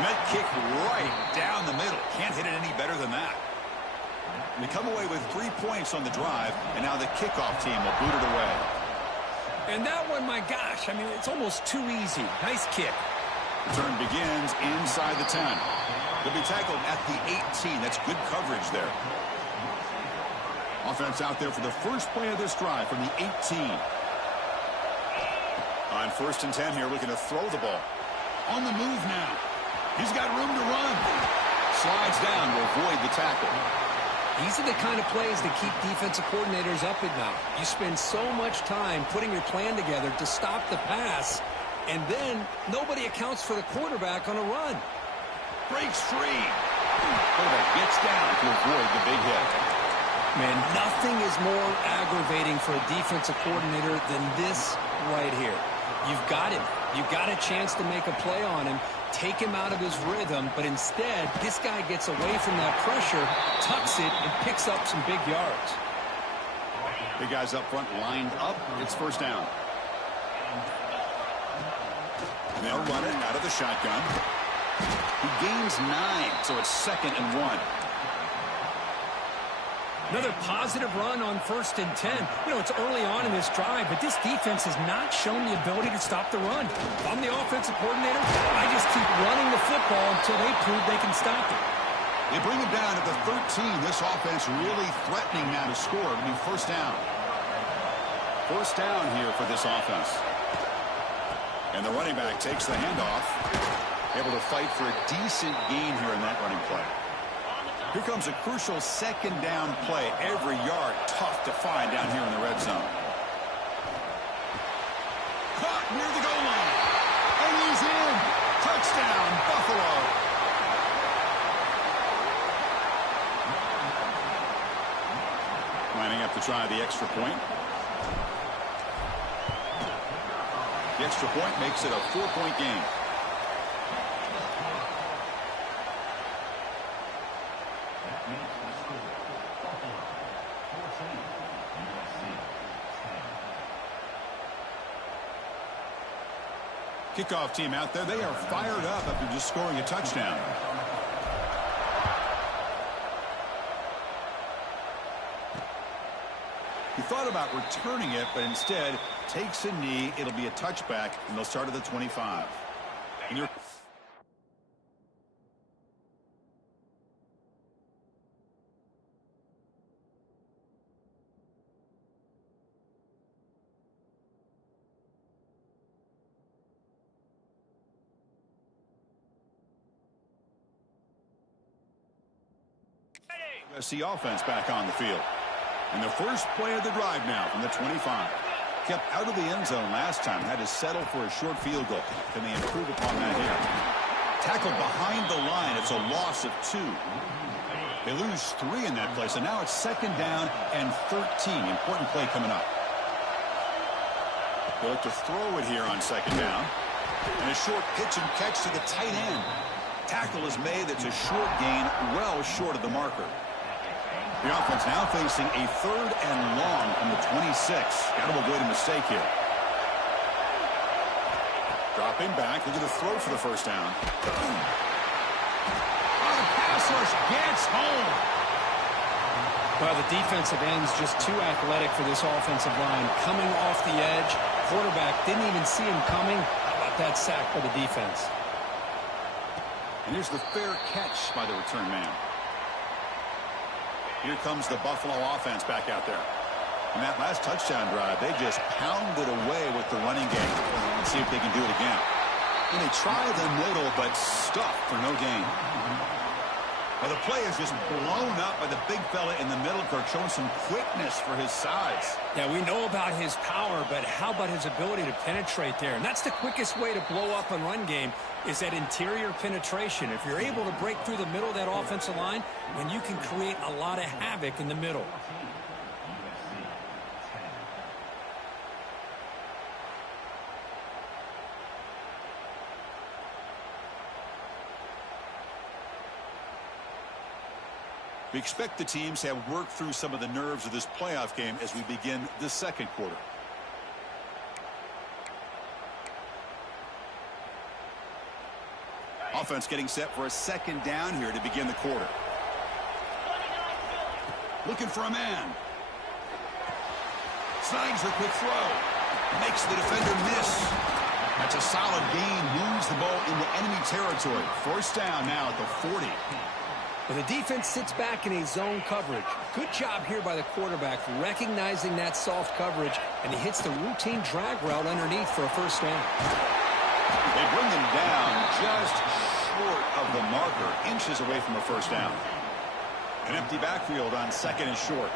And that kick right down the middle. Can't hit it any better than that. We come away with 3 points on the drive, and now the kickoff team will boot it away. And that one, my gosh, I mean, it's almost too easy. Nice kick. Return begins inside the 10. They'll be tackled at the 18. That's good coverage there. Offense out there for the first play of this drive from the 18. On first and 10 here, looking to throw the ball. On the move now. He's got room to run. Slides down to avoid the tackle. These are the kind of plays that keep defensive coordinators up at night. You spend so much time putting your plan together to stop the pass, and then nobody accounts for the quarterback on a run. Breaks free. Quarterback gets down to avoid the big hit. Man, nothing is more aggravating for a defensive coordinator than this right here. You've got him. You've got a chance to make a play on him, take him out of his rhythm, but instead, this guy gets away from that pressure, tucks it, and picks up some big yards. Big guys up front lined up. It's first down. And they'll run it out of the shotgun. He gains 9, so it's 2nd and 1. Another positive run on first and 10. You know, it's early on in this drive, but this defense has not shown the ability to stop the run. If I'm the offensive coordinator, I just keep running the football until they prove they can stop it. They bring him down at the 13. This offense really threatening now to score. It'll be first down. First down here for this offense. And the running back takes the handoff. Able to fight for a decent gain here in that running play. Here comes a crucial second down play. Every yard tough to find down here in the red zone. Caught near the goal line. And he's in. Touchdown, Buffalo. Lining up to try the extra point. The extra point makes it a 4-point game. Kickoff team out there, they are fired up after just scoring a touchdown. He thought about returning it, but instead takes a knee. It'll be a touchback, and they'll start at the 25. And you're see offense back on the field. And the first play of the drive now from the 25. Kept out of the end zone last time. Had to settle for a short field goal. Can they improve upon that here? Tackled behind the line. It's a loss of 2. They lose 3 in that play. So now it's 2nd down and 13. Important play coming up. They'll look to throw it here on 2nd down. And a short pitch and catch to the tight end. Tackle is made. That's a short gain, well short of the marker. The offense now facing a 3rd and long from the 26. Got to avoid a mistake here. Dropping back. Look at the throw for the first down. Oh, the pass rush gets home. Well, the defensive end's just too athletic for this offensive line. Coming off the edge, quarterback didn't even see him coming. How about that sack by the defense? And here's the fair catch by the return man. Here comes the Buffalo offense back out there. And that last touchdown drive, they just pounded away with the running game. Let's see if they can do it again. And they try the middle, but stuck for no gain. Well, the play is just blown up by the big fella in the middle, Kirk, showing some quickness for his size. Yeah, we know about his power, but how about his ability to penetrate there? And that's the quickest way to blow up a run game, is that interior penetration. If you're able to break through the middle of that offensive line, then you can create a lot of havoc in the middle. We expect the teams to have worked through some of the nerves of this playoff game as we begin the 2nd quarter. Offense getting set for a 2nd down here to begin the quarter. Looking for a man. Snags the quick throw. Makes the defender miss. That's a solid gain. Moves the ball into enemy territory. First down now at the 40. Well, the defense sits back in a zone coverage. Good job here by the quarterback recognizing that soft coverage, and he hits the routine drag route underneath for a first down. They bring him down just short of the marker, inches away from a first down. An empty backfield on 2nd and short.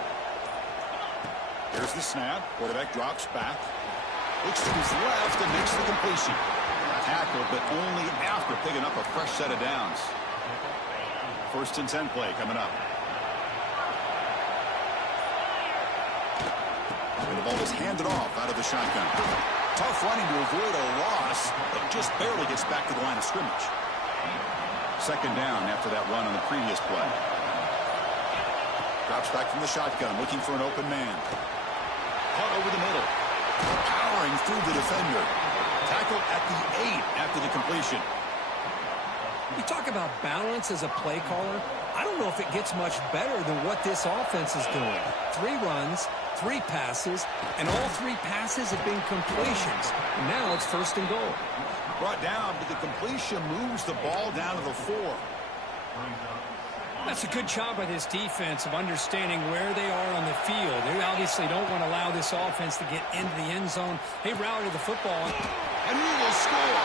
Here's the snap. Quarterback drops back. Looks to his left and makes the completion. Tackled, but only after picking up a fresh set of downs. 1st and 10 play coming up. And the ball is handed off out of the shotgun. Tough running to avoid a loss, but just barely gets back to the line of scrimmage. 2nd down after that run on the previous play. Drops back from the shotgun, looking for an open man. Caught over the middle. Powering through the defender. Tackled at the 8 after the completion. You talk about balance as a play caller. I don't know if it gets much better than what this offense is doing. 3 runs, 3 passes, and all 3 passes have been completions. Now it's 1st and goal. Brought down, but the completion moves the ball down to the 4. That's a good job by this defense of understanding where they are on the field. They obviously don't want to allow this offense to get into the end zone. They rally to the football. And he will score.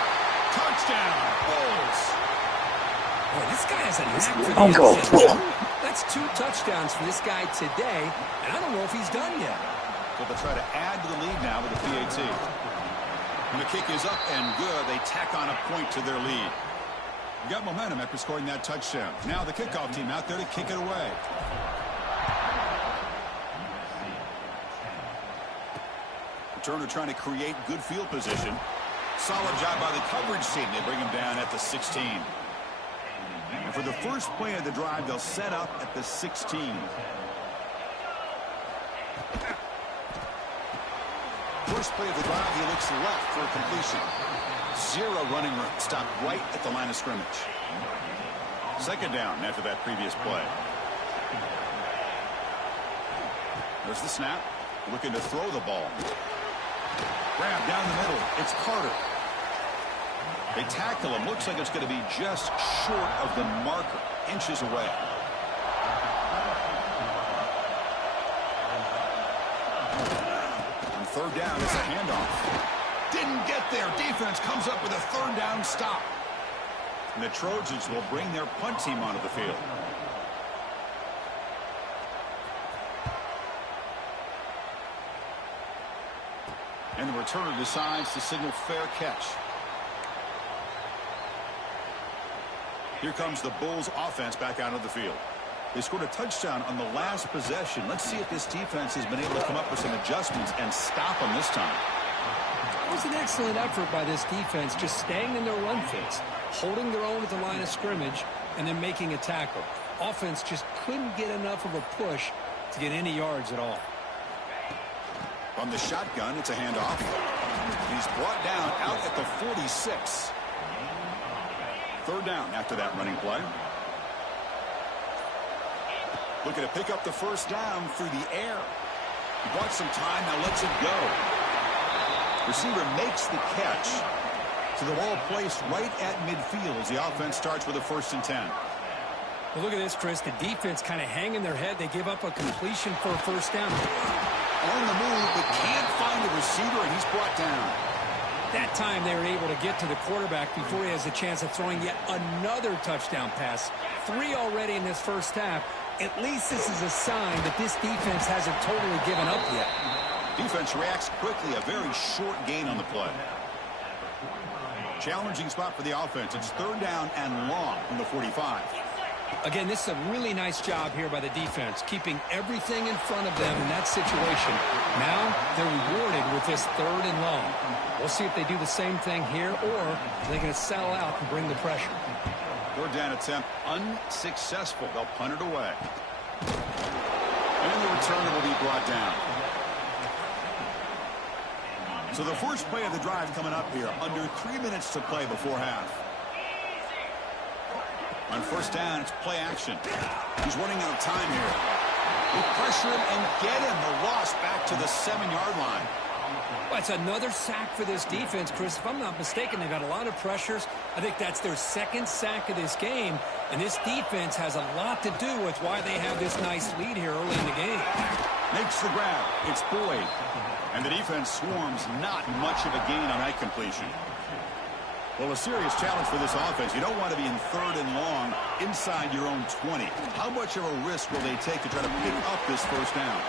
Touchdown, Bulls. Boy, this guy has a knack for the end zone. That's 2 touchdowns for this guy today, and I don't know if he's done yet. So they'll try to add to the lead now with the PAT. And the kick is up and good. They tack on a point to their lead. We got momentum after scoring that touchdown. Now the kickoff team out there to kick it away. Returner trying to create good field position. Solid job by the coverage team. They bring him down at the 16. And for the first play of the drive, they'll set up at the 16. First play of the drive, he looks left for a completion. Zero running room. Stopped right at the line of scrimmage. Second down after that previous play. There's the snap. Looking to throw the ball. Grab down the middle. It's Carter. They tackle him. Looks like it's going to be just short of the marker. Inches away. On third down, it's a handoff. Didn't get there. Defense comes up with a third down stop. And the Trojans will bring their punt team onto the field. And the returner decides to signal fair catch. Here comes the Bulls offense back out of the field. They scored a touchdown on the last possession. Let's see if this defense has been able to come up with some adjustments and stop them this time. It was an excellent effort by this defense, just staying in their run fits, holding their own at the line of scrimmage, and then making a tackle. Offense just couldn't get enough of a push to get any yards at all. From the shotgun, it's a handoff. He's brought down out at the 46. Third down after that running play. Looking to pick up the first down through the air. He bought some time, now lets it go. Receiver makes the catch. To the ball placed right at midfield as the offense starts with a 1st and 10. Well, look at this, Chris. The defense kind of hanging their head. They give up a completion for a first down. On the move, but can't find the receiver, and he's brought down. That time they were able to get to the quarterback before he has a chance of throwing yet another touchdown pass. 3 already in this first half. At least this is a sign that this defense hasn't totally given up yet. Defense reacts quickly. A very short gain on the play. Challenging spot for the offense. It's third down and long from the 45. Again, this is a really nice job here by the defense, keeping everything in front of them in that situation. Now they're rewarded with this third and long. We'll see if they do the same thing here, or they're going to settle out and bring the pressure. Third down attempt unsuccessful. They'll punt it away. And the returner will be brought down. So the first play of the drive coming up here. Under 3 minutes to play before half. On first down, it's play action. He's running out of time here. They pressure him and get him. The loss back to the 7-yard line. Well, it's another sack for this defense, Chris. If I'm not mistaken, they've got a lot of pressures. I think that's their 2nd sack of this game. And this defense has a lot to do with why they have this nice lead here early in the game. Makes the grab. It's Boyd. And the defense swarms. Not much of a gain on that completion. Well, a serious challenge for this offense. You don't want to be in third and long inside your own 20. How much of a risk will they take to try to pick up this first down?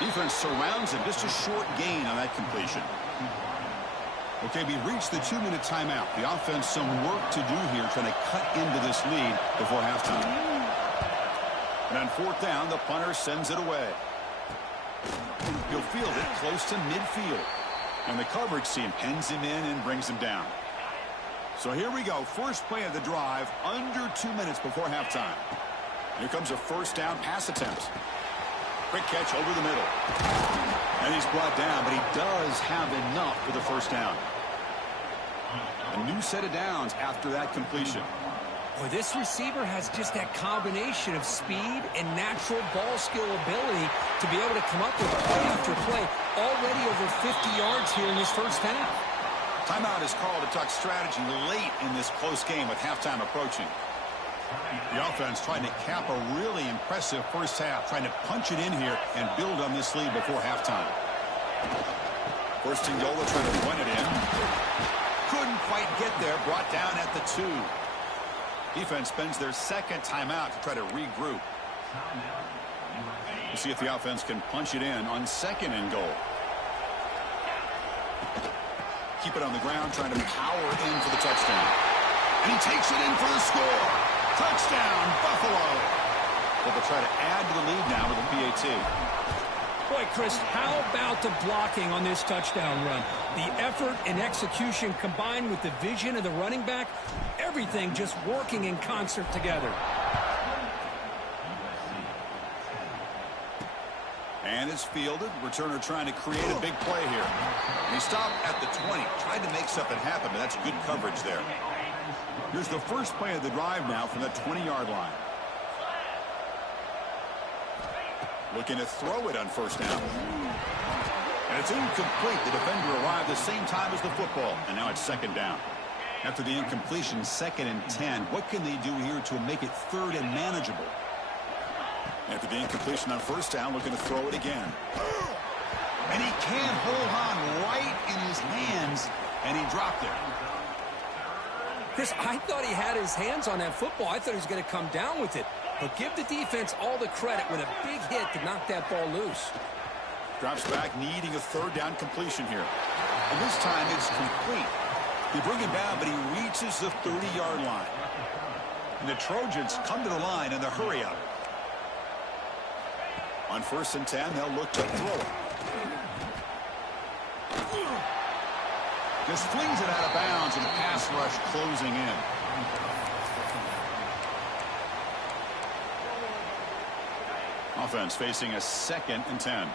Defense surrounds him. Just a short gain on that completion. Okay, we reached the 2-minute timeout. The offense some work to do here trying to cut into this lead before halftime. And on fourth down, the punter sends it away. He'll field it close to midfield. And the coverage team pens him in and brings him down. So here we go. First play of the drive, under 2 minutes before halftime. Here comes a first down pass attempt. Quick catch over the middle. And he's brought down, but he does have enough for the first down. A new set of downs after that completion. Boy, this receiver has just that combination of speed and natural ball skill ability to be able to come up with play after play. Already over 50 yards here in this first half. Timeout is called to talk strategy late in this close game with halftime approaching. The offense trying to cap a really impressive first half, trying to punch it in here and build on this lead before halftime. First and goal, trying to run it in. Couldn't quite get there, brought down at the 2. Defense spends their 2nd timeout to try to regroup. We'll see if the offense can punch it in on 2nd and goal. Keep it on the ground, trying to power in for the touchdown. And he takes it in for the score. Touchdown, Buffalo. But they'll try to add to the lead now with a PAT. Boy, Chris, how about the blocking on this touchdown run? The effort and execution combined with the vision of the running back, everything just working in concert together. And it's fielded. Returner trying to create a big play here. He stopped at the 20. Tried to make something happen, but that's good coverage there. Here's the first play of the drive now from the 20-yard line. Looking to throw it on first down. And it's incomplete. The defender arrived the same time as the football. And now it's second down. After the incompletion, 2nd and 10. What can they do here to make it 3rd and manageable? After the incompletion on first down, looking to throw it again. And he can't hold on right in his hands, and he dropped it. Chris, I thought he had his hands on that football. I thought he was going to come down with it. But give the defense all the credit with a big hit to knock that ball loose. Drops back, needing a 3rd down completion here. And this time it's complete. They bring him down, but he reaches the 30-yard line. And the Trojans come to the line in the hurry-up. On 1st and 10, they'll look to throw it. Just flings it out of bounds, and the pass rush closing in. Offense facing a 2nd and 10.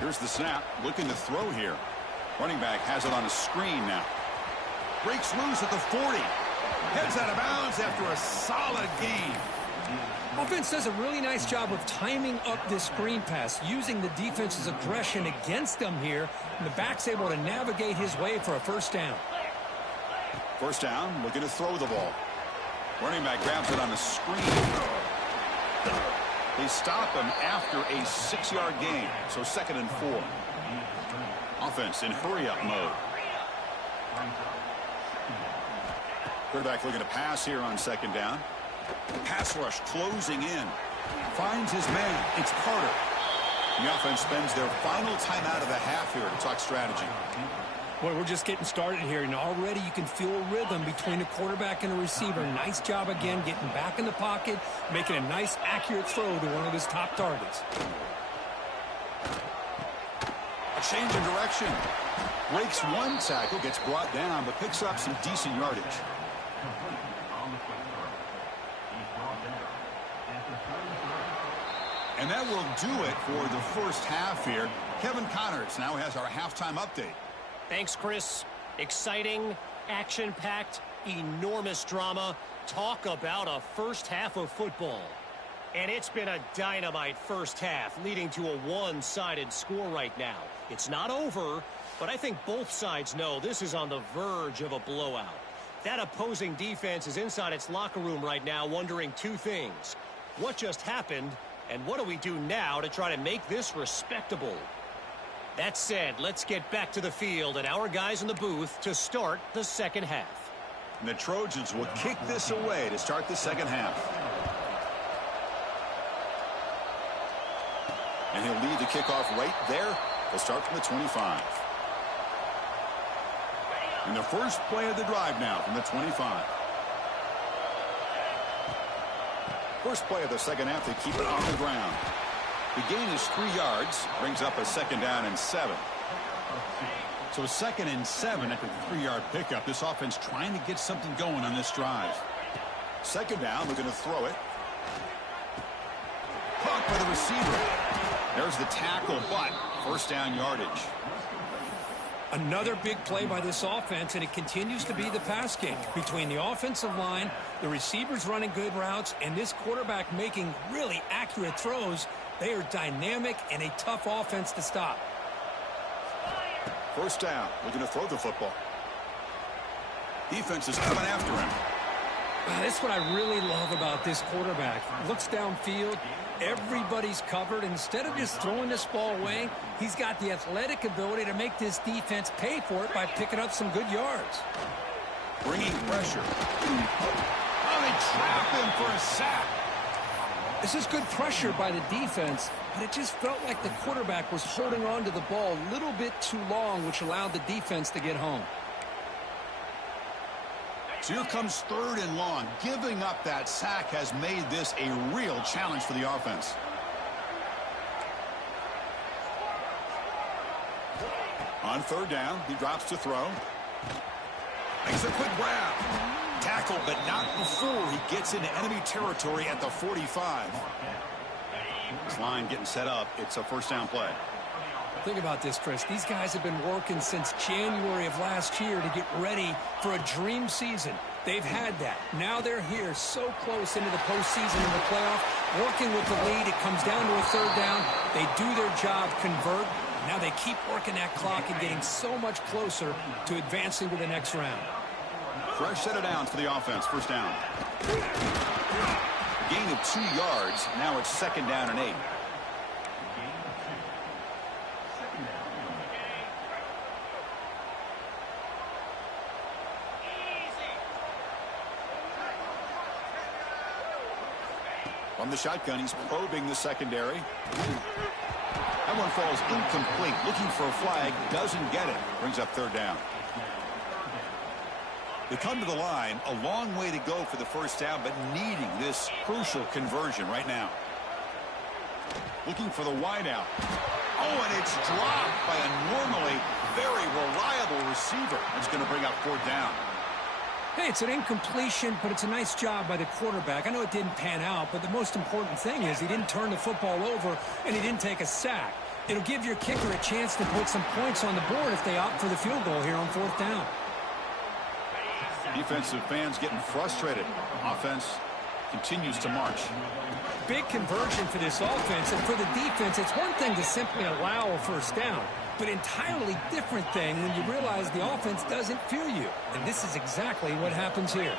Here's the snap, looking to throw here. Running back has it on a screen now. Breaks loose at the 40. Heads out of bounds after a solid gain. Offense does a really nice job of timing up this screen pass, using the defense's aggression against them here, and the back's able to navigate his way for a first down. First down, looking to throw the ball. Running back grabs it on a screen. They stop him after a 6-yard gain, so 2nd and 4. Offense in hurry-up mode. Quarterback looking to pass here on 2nd down. Pass rush closing in. Finds his man. It's Carter. The offense spends their final timeout of the half here to talk strategy. Boy, we're just getting started here, and already you can feel a rhythm between the quarterback and the receiver. Nice job again getting back in the pocket, making a nice, accurate throw to one of his top targets. A change in direction. Breaks one tackle, gets brought down, but picks up some decent yardage. And that will do it for the first half here. Kevin Connors now has our halftime update. Thanks, Chris. Exciting, action-packed, enormous drama. Talk about a first half of football. And it's been a dynamite first half, leading to a one-sided score right now. It's not over, but I think both sides know this is on the verge of a blowout. That opposing defense is inside its locker room right now wondering two things. What just happened, and what do we do now to try to make this respectable? That said, let's get back to the field and our guys in the booth to start the second half. And the Trojans will kick this away to start the second half. And he'll lead the kickoff right there. They'll start from the 25. And the first play of the drive now from the 25. First play of the second half, they keep it on the ground. The gain is 3 yards, brings up a 2nd down and 7. So 2nd and 7 after the 3-yard pickup. This offense trying to get something going on this drive. 2nd down, looking to throw it. Caught by the receiver. There's the tackle, but first down yardage. Another big play by this offense, and it continues to be the pass game. Between the offensive line, the receivers running good routes, and this quarterback making really accurate throws, they are dynamic and a tough offense to stop. First down, looking to throw the football. Defense is coming after him. That's what I really love about this quarterback. Looks downfield, everybody's covered. Instead of just throwing this ball away, he's got the athletic ability to make this defense pay for it by picking up some good yards. Bringing pressure. Oh, they trap him for a sack. This is good pressure by the defense, but it just felt like the quarterback was holding on to the ball a little bit too long, which allowed the defense to get home. So here comes 3rd and long. Giving up that sack has made this a real challenge for the offense. On 3rd down, he drops to throw. Makes a quick grab. tackle, but not before he gets into enemy territory at the 45. This line getting set up. It's a first down play. Think about this, Chris. These guys have been working since January of last year to get ready for a dream season. They've had that. Now they're here so close into the postseason and the playoff, working with the lead. It comes down to a third down. They do their job, convert. Now they keep working that clock and getting so much closer to advancing to the next round. Fresh set of downs for the offense. First down. Gain of 2 yards. Now it's second down and 8. From the shotgun, he's probing the secondary. That one falls incomplete. Looking for a flag. Doesn't get it. Brings up third down. They come to the line. A long way to go for the first down, but needing this crucial conversion right now. Looking for the wideout. Oh, and it's dropped by a normally very reliable receiver. That's going to bring up fourth down. Hey, it's an incompletion, but it's a nice job by the quarterback. I know it didn't pan out, but the most important thing is he didn't turn the football over and he didn't take a sack. It'll give your kicker a chance to put some points on the board if they opt for the field goal here on fourth down. Defensive fans getting frustrated. Offense continues to march. Big conversion for this offense, and for the defense, it's one thing to simply allow a first down, but entirely different thing when you realize the offense doesn't fear you. And this is exactly what happens here.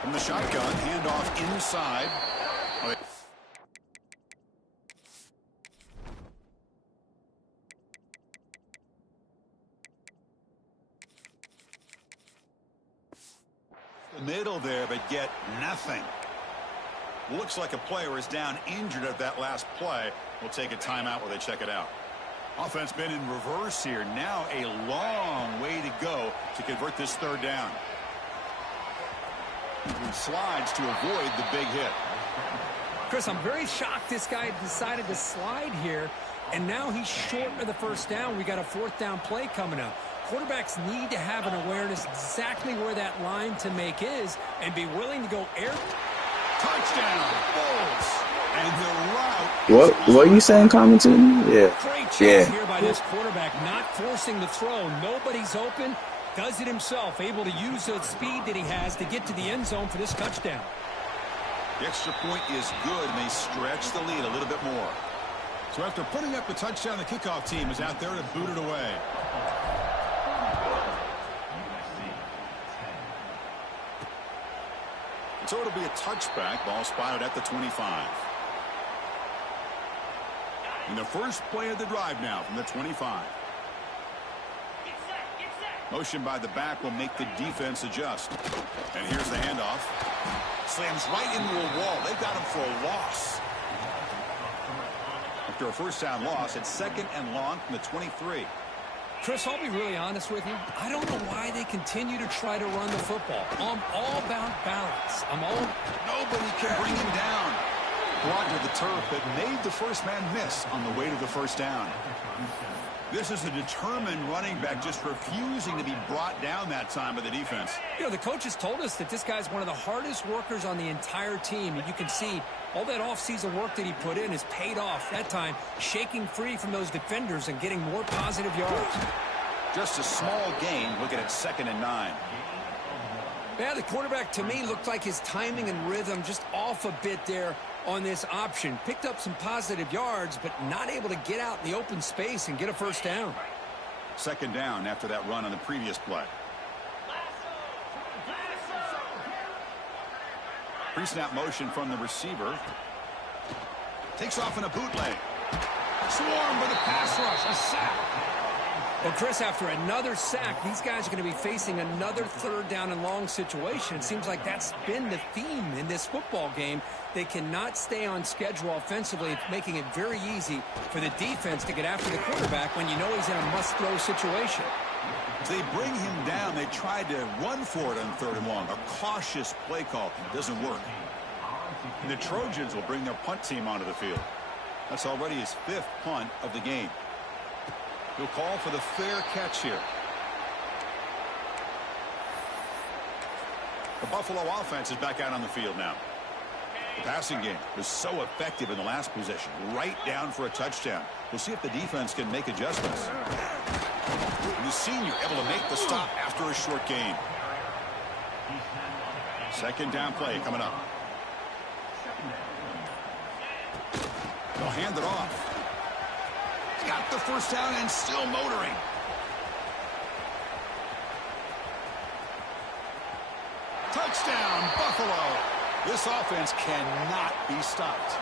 From the shotgun, handoff inside. The middle there, but get nothing. Looks like a player is down injured at that last play. We'll take a timeout while they check it out. Offense been in reverse here. Now a long way to go to convert this third down. He slides to avoid the big hit. Chris, I'm very shocked this guy decided to slide here, and now he's short of the first down. We got a fourth down play coming up. Quarterbacks need to have an awareness exactly where that line to make is and be willing to go air. Touchdown, Bulls. And the route. What are you saying, commentating? Yeah. Great job here by this quarterback, not forcing the throw. Nobody's open. Does it himself, able to use the speed that he has to get to the end zone for this touchdown. The extra point is good, and they stretch the lead a little bit more. So after putting up the touchdown, the kickoff team is out there to boot it away. So it'll be a touchback. Ball spotted at the 25. And the first play of the drive now from the 25. Motion by the back will make the defense adjust. And here's the handoff. Slams right into a wall. They've got him for a loss. After a first down loss, it's second and long from the 23. Chris, I'll be really honest with you. I don't know why they continue to try to run the football. I'm all about balance. Nobody can bring him down. Brought to the turf, but made the first man miss on the way to the first down. This is a determined running back just refusing to be brought down that time by the defense. You know, the coaches told us that this guy's one of the hardest workers on the entire team, and you can see all that offseason work that he put in has paid off. That time, shaking free from those defenders and getting more positive yards. Just a small gain. Looking at second and 9. Yeah, the quarterback, to me, looked like his timing and rhythm just off a bit there on this option. Picked up some positive yards, but not able to get out in the open space and get a first down. Second down after that run on the previous play. Pre-snap motion from the receiver. Takes off in a bootleg. Swarmed with a pass rush. A sack. Well, Chris, after another sack, these guys are going to be facing another third down and long situation. It seems like that's been the theme in this football game. They cannot stay on schedule offensively, making it very easy for the defense to get after the quarterback when you know he's in a must-throw situation. They bring him down. They tried to run for it on third and long. A cautious play call. Doesn't work. And the Trojans will bring their punt team onto the field. That's already his 5th punt of the game. He'll call for the fair catch here. The Buffalo offense is back out on the field now. The passing game was so effective in the last possession, right down for a touchdown. We'll see if the defense can make adjustments. And the senior able to make the stop after a short gain. Second down play coming up. They'll hand it off. He's got the first down and still motoring. Touchdown, Buffalo. This offense cannot be stopped.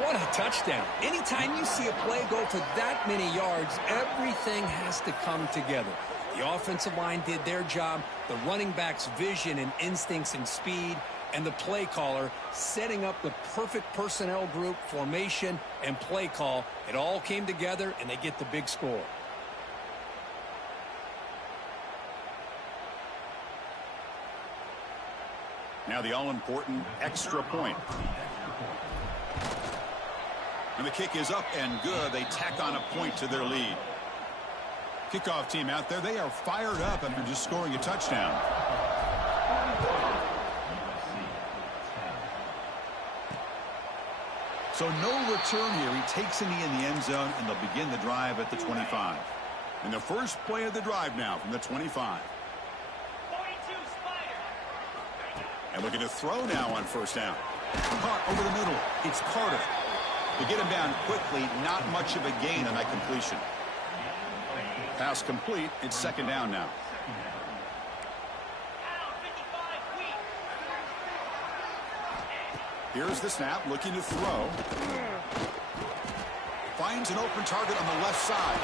What a touchdown. Anytime you see a play go for that many yards, everything has to come together. The offensive line did their job, the running back's vision and instincts and speed, and the play caller setting up the perfect personnel group, formation, and play call. It all came together, and they get the big score. Now the all-important extra point. And the kick is up and good. They tack on a point to their lead. Kickoff team out there, they are fired up after just scoring a touchdown. So no return here. He takes a knee in the end zone, and they'll begin the drive at the 25. And the first play of the drive now from the 25. And looking to throw now on first down. Caught over the middle. It's Carter. To get him down quickly, not much of a gain on that completion. Pass complete. It's second down now. Here's the snap, looking to throw. Finds an open target on the left side.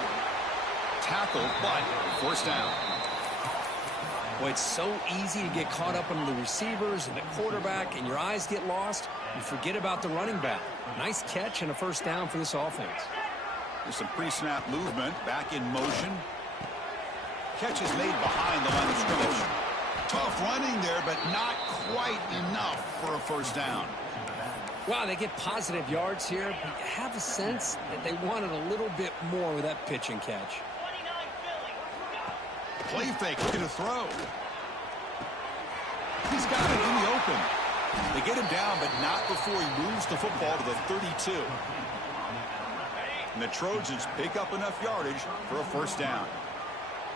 Tackled, but first down. Well, it's so easy to get caught up on the receivers and the quarterback, and your eyes get lost. You forget about the running back. Nice catch and a first down for this offense. There's some pre-snap movement, back in motion. Catch is made behind the line of scrimmage. Tough running there, but not quite enough for a first down. Wow, they get positive yards here, but you have a sense that they wanted a little bit more with that pitch and catch. Play fake, looking to throw. He's got it in the open. They get him down, but not before he moves the football to the 32. And the Trojans pick up enough yardage for a first down.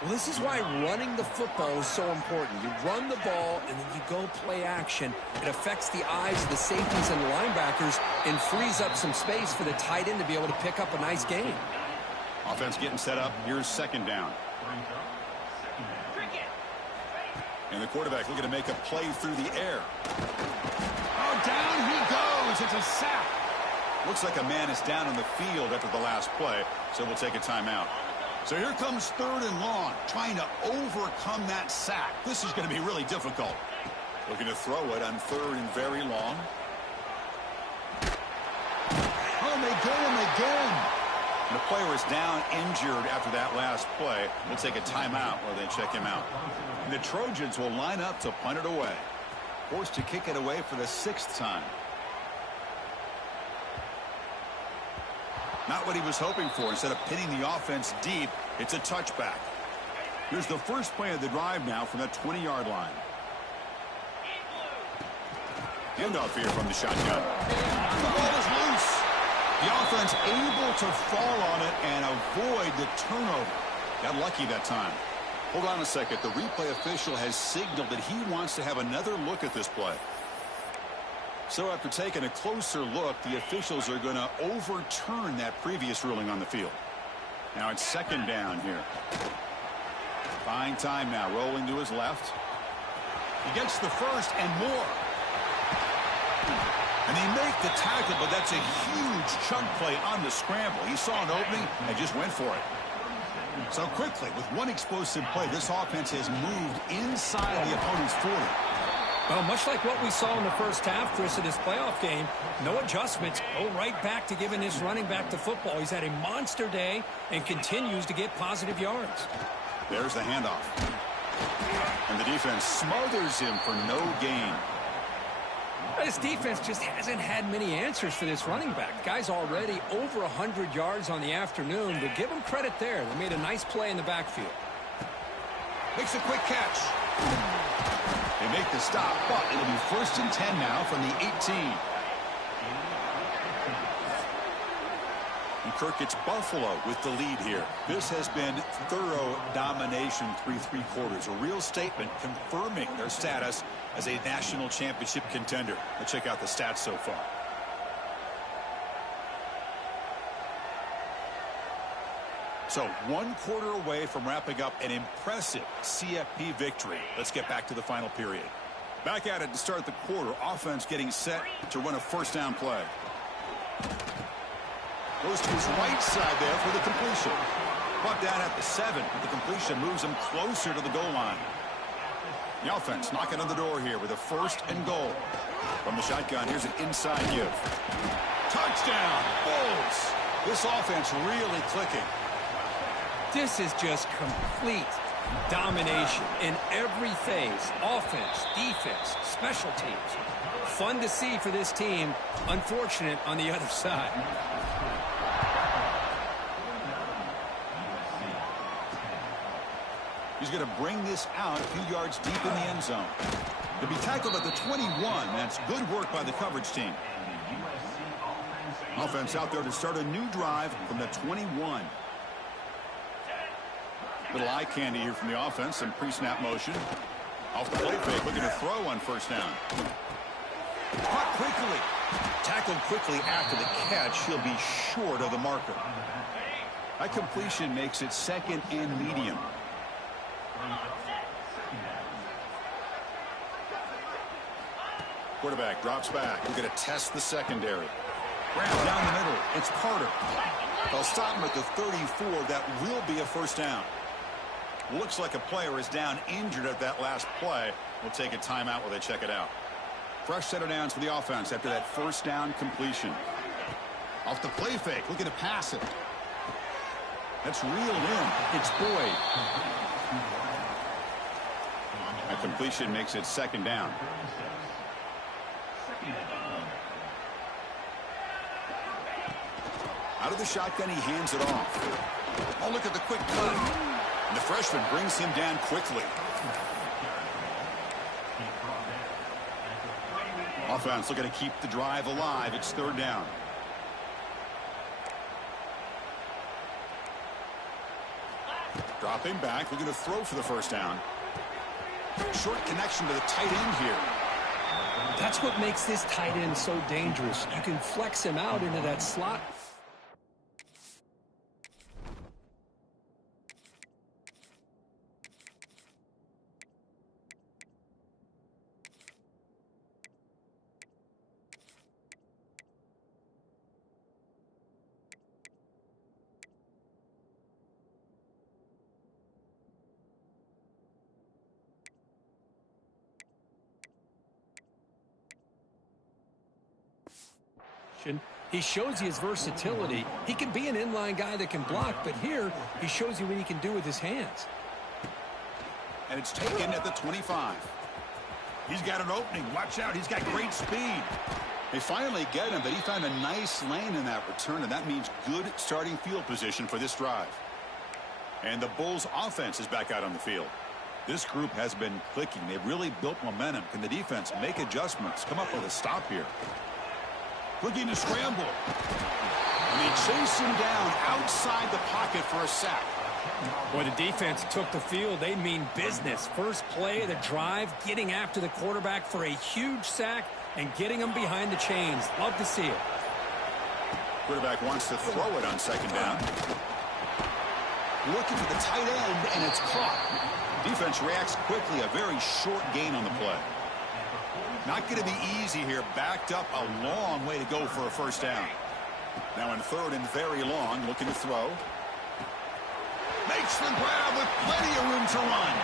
Well, this is why running the football is so important. You run the ball, and then you go play action. It affects the eyes of the safeties and the linebackers and frees up some space for the tight end to be able to pick up a nice gain. Offense getting set up. Here's second down. And the quarterback looking to make a play through the air. Oh, down he goes. It's a sack. Looks like a man is down on the field after the last play, so we'll take a timeout. So here comes third and long, trying to overcome that sack. This is going to be really difficult. Looking to throw it on third and very long. Oh, they get him again. The player is down injured after that last play. We'll take a timeout while they check him out. And the Trojans will line up to punt it away. Forced to kick it away for the 6th time. Not what he was hoping for. Instead of pinning the offense deep, it's a touchback. Here's the first play of the drive now from the 20-yard line. Handoff here from the shotgun. The ball is loose. The offense able to fall on it and avoid the turnover. Got lucky that time. Hold on a second. The replay official has signaled that he wants to have another look at this play. So after taking a closer look, the officials are going to overturn that previous ruling on the field. Now it's second down here. Fine time now, rolling to his left. He gets the first and more. And they make the tackle, but that's a huge chunk play on the scramble. He saw an opening and just went for it. So quickly, with one explosive play, this offense has moved inside the opponent's 40. Well, much like what we saw in the first half, Chris, of this playoff game, no adjustments, go right back to giving his running back the football. He's had a monster day and continues to get positive yards. There's the handoff. And the defense smothers him for no gain. This defense just hasn't had many answers for this running back. Guy's already over 100 yards on the afternoon, but give him credit there. They made a nice play in the backfield. Makes a quick catch. They make the stop, but it'll be 1st and 10 now from the 18. And Kirk, it's Buffalo with the lead here. This has been thorough domination through 3 quarters. A real statement confirming their status as a national championship contender. Let's check out the stats so far. So 1 quarter away from wrapping up an impressive CFP victory. Let's get back to the final period. Back at it to start the quarter. Offense getting set to run a 1st down play. Goes to his right side there for the completion. Brought down at the 7. The completion moves him closer to the goal line. The offense knocking on the door here with a 1st and goal. From the shotgun, here's an inside give. Touchdown, Bulls. This offense really clicking. This is just complete domination in every phase. Offense, defense, special teams. Fun to see for this team. Unfortunate on the other side. He's going to bring this out a few yards deep in the end zone. To be tackled at the 21, that's good work by the coverage team. Offense out there to start a new drive from the 21. Little eye candy here from the offense, some pre-snap motion. Off the play fake, looking to throw on 1st down. Caught quickly. Tackled quickly after the catch. He'll be short of the marker. That completion makes it 2nd and medium. Quarterback drops back. We're going to test the secondary. Grab down the middle. It's Carter. They'll stop him at the 34. That will be a 1st down. Looks like a player is down injured at that last play. We'll take a timeout while they check it out. Fresh set of downs for the offense after that 1st down completion. Off the play fake. Looking to pass it. That's reeled in. It's Boyd. That completion makes it 2nd down. Out of the shotgun, he hands it off. Oh, look at the quick cut. And the freshman brings him down quickly. Offense looking to keep the drive alive. It's 3rd down. Dropping back, looking to throw for the 1st down. Short connection to the tight end here. That's what makes this tight end so dangerous. You can flex him out into that slot. He shows you his versatility. He can be an inline guy that can block, but here he shows you what he can do with his hands. And it's taken at the 25. He's got an opening. Watch out. He's got great speed. They finally get him, but he found a nice lane in that return, and that means good starting field position for this drive. And the Bulls offense is back out on the field. This group has been clicking. They've really built momentum. Can the defense make adjustments? Come up with a stop here. Looking to scramble. And they chase him down outside the pocket for a sack. Boy, the defense took the field. They mean business. First play of the drive, getting after the quarterback for a huge sack and getting him behind the chains. Love to see it. Quarterback wants to throw it on 2nd down. Looking for the tight end, and it's caught. Defense reacts quickly. A very short gain on the play. Not going to be easy here. Backed up a long way to go for a 1st down. Now in 3rd and very long, looking to throw. Makes the grab with plenty of room to run.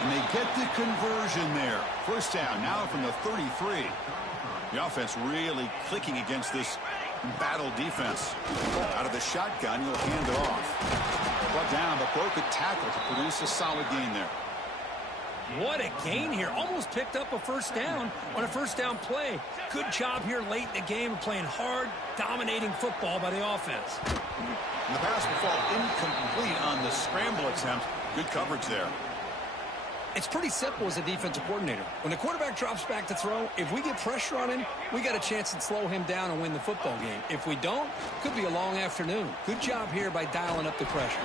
And they get the conversion there. 1st down now from the 33. The offense really clicking against this battle defense. Out of the shotgun, he'll hand it off. Brought down, but broke a tackle to produce a solid gain there. What a gain here. Almost picked up a first down on a first down play. Good job here late in the game of playing hard, dominating football by the offense. And the pass will fall incomplete on the scramble attempt. Good coverage there. It's pretty simple as a defensive coordinator. When the quarterback drops back to throw, if we get pressure on him, we got a chance to slow him down and win the football game. If we don't, could be a long afternoon. Good job here by dialing up the pressure.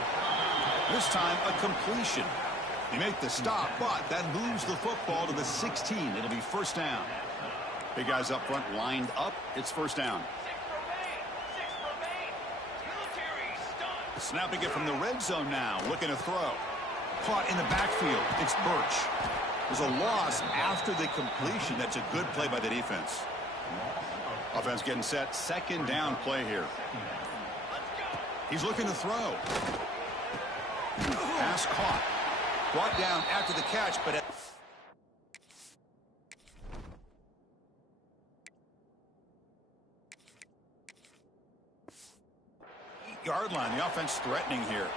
This time, a completion. They make the stop, but that moves the football to the 16. It'll be first down. Big guys up front lined up. It's first down. Snapping it from the red zone now. Looking to throw. Caught in the backfield. It's Birch. There's a loss after the completion. That's a good play by the defense. Offense getting set. Second down play here. He's looking to throw. Pass caught. Brought down after the catch, but yard line. The offense threatening here.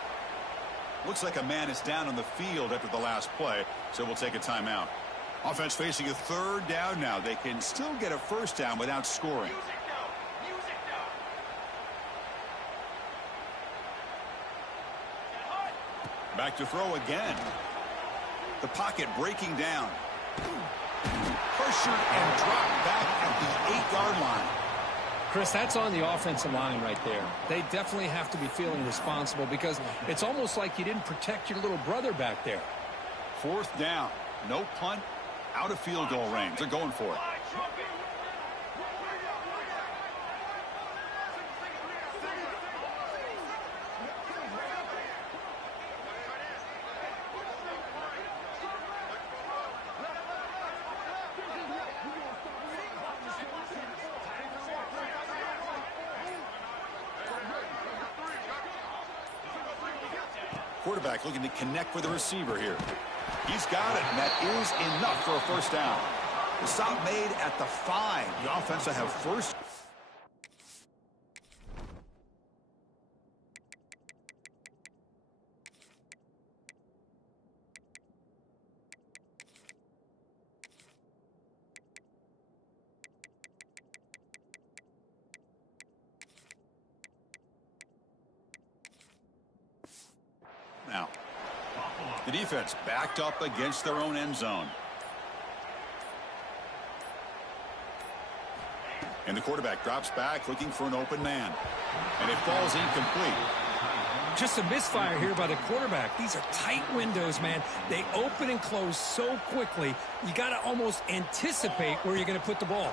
Looks like a man is down on the field after the last play, so we'll take a timeout. Offense facing a third down now. They can still get a first down without scoring. Back to throw again. The pocket breaking down. Pressured and dropped back at the 8-yard line. Chris, that's on the offensive line right there. They definitely have to be feeling responsible because it's almost like you didn't protect your little brother back there. Fourth down. No punt. Out of field goal range. They're going for it. Quarterback looking to connect with the receiver here. He's got it, and that is enough for a first down. The stop made at the 5. The offense will have first. Now, the defense backed up against their own end zone. And the quarterback drops back looking for an open man. And it falls incomplete. Just a misfire here by the quarterback. These are tight windows, man. They open and close so quickly, you got to almost anticipate where you're going to put the ball.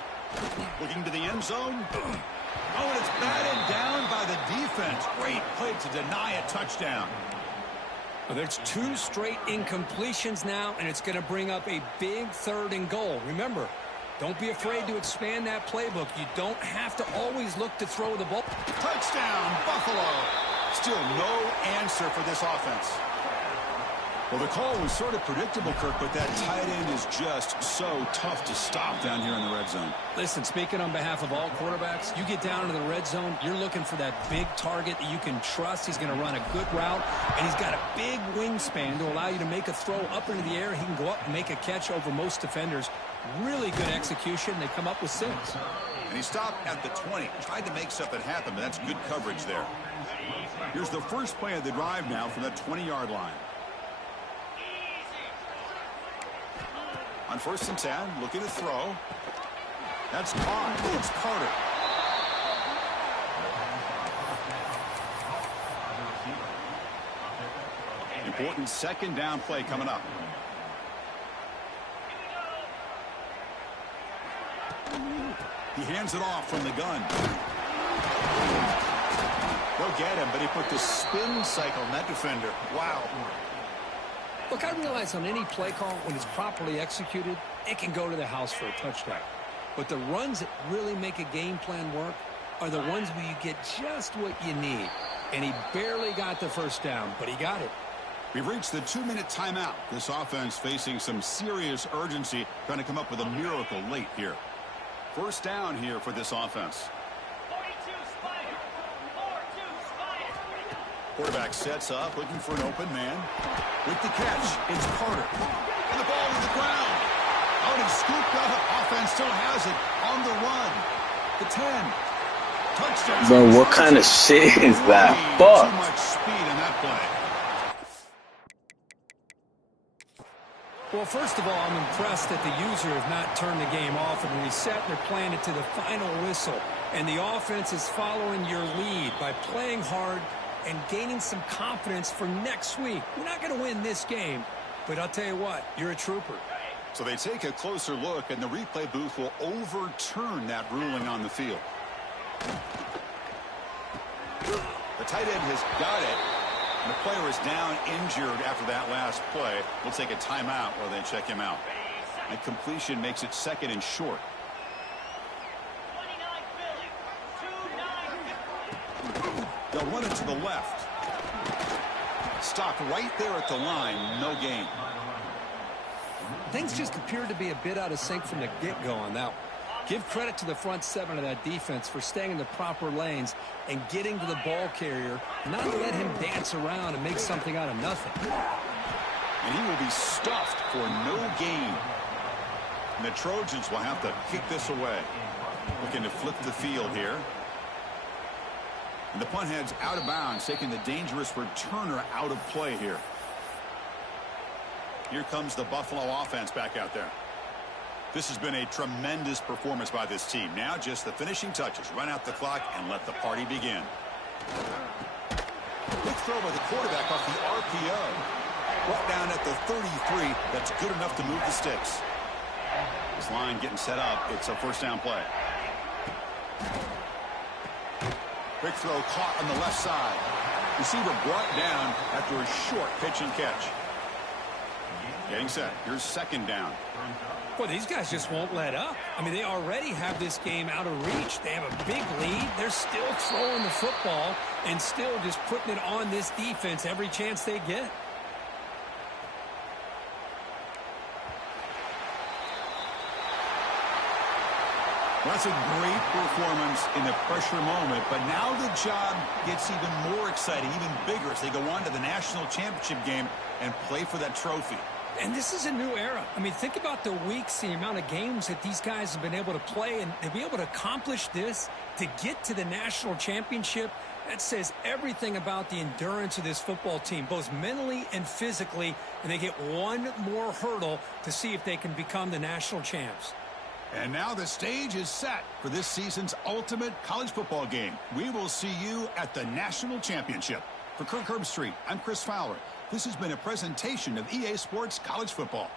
Looking to the end zone. Oh, and it's batted down by the defense. Great play to deny a touchdown. Well, there's 2 straight incompletions now, and it's going to bring up a big 3rd and goal. Remember, don't be afraid to expand that playbook. You don't have to always look to throw the ball. Touchdown, Buffalo. Still no answer for this offense. Well, the call was sort of predictable, Kirk, but that tight end is just so tough to stop down here in the red zone. Listen, speaking on behalf of all quarterbacks, you get down into the red zone, you're looking for that big target that you can trust. He's going to run a good route, and he's got a big wingspan to allow you to make a throw up into the air. He can go up and make a catch over most defenders. Really good execution. They come up with 6. And he stopped at the 20. Tried to make something happen, but that's good coverage there. Here's the first play of the drive now from that 20-yard line. On 1st and 10, looking to throw. That's caught. It's Carter. Important second down play coming up. He hands it off from the gun. They'll get him, but he put the spin cycle on that defender. Wow. Look, I realize on any play call, when it's properly executed, it can go to the house for a touchdown. But the runs that really make a game plan work are the ones where you get just what you need. And he barely got the first down, but he got it. We've reached the 2-minute timeout. This offense facing some serious urgency, trying to come up with a miracle late here. First down here for this offense. Quarterback sets up, looking for an open man. With the catch, it's Carter. And the ball to the ground. Out and scooped up. Offense still has it on the run. The 10. Touchdown. Bro, what kind of shit is that? Fuck. Too much speed in that play. Well, first of all, I'm impressed that the user has not turned the game off and reset. They're playing it to the final whistle. And the offense is following your lead by playing hard and gaining some confidence for next week. We're not going to win this game, but I'll tell you what, you're a trooper. So they take a closer look, and the replay booth will overturn that ruling on the field. The tight end has got it. And the player is down injured after that last play. We'll take a timeout while they check him out. And completion makes it 2nd and short. They'll run it to the left. Stopped right there at the line. No gain. Things just appeared to be a bit out of sync from the get-go on that one. Give credit to the front 7 of that defense for staying in the proper lanes and getting to the ball carrier, not to let him dance around and make something out of nothing. And he will be stuffed for no gain. And the Trojans will have to kick this away. Looking to flip the field here. And the punt heads out of bounds, taking the dangerous returner out of play here. Here comes the Buffalo offense back out there. This has been a tremendous performance by this team. Now just the finishing touches. Run out the clock and let the party begin. Big throw by the quarterback off the RPO. Brought down at the 33. That's good enough to move the sticks. This line getting set up. It's a first down play. Big throw caught on the left side. Receiver brought down after a short pitch and catch. Getting set. Here's 2nd down. Well, these guys just won't let up. I mean, they already have this game out of reach. They have a big lead. They're still throwing the football and still just putting it on this defense every chance they get. Well, that's a great performance in the pressure moment, but now the job gets even more exciting, even bigger as they go on to the national championship game and play for that trophy. And this is a new era. I mean, think about the weeks, the amount of games that these guys have been able to play, and to be able to accomplish this, to get to the national championship, that says everything about the endurance of this football team, both mentally and physically, and they get one more hurdle to see if they can become the national champs. And now the stage is set for this season's ultimate college football game. We will see you at the national championship. For Kirk Herbstreit, I'm Chris Fowler. This has been a presentation of EA Sports College Football.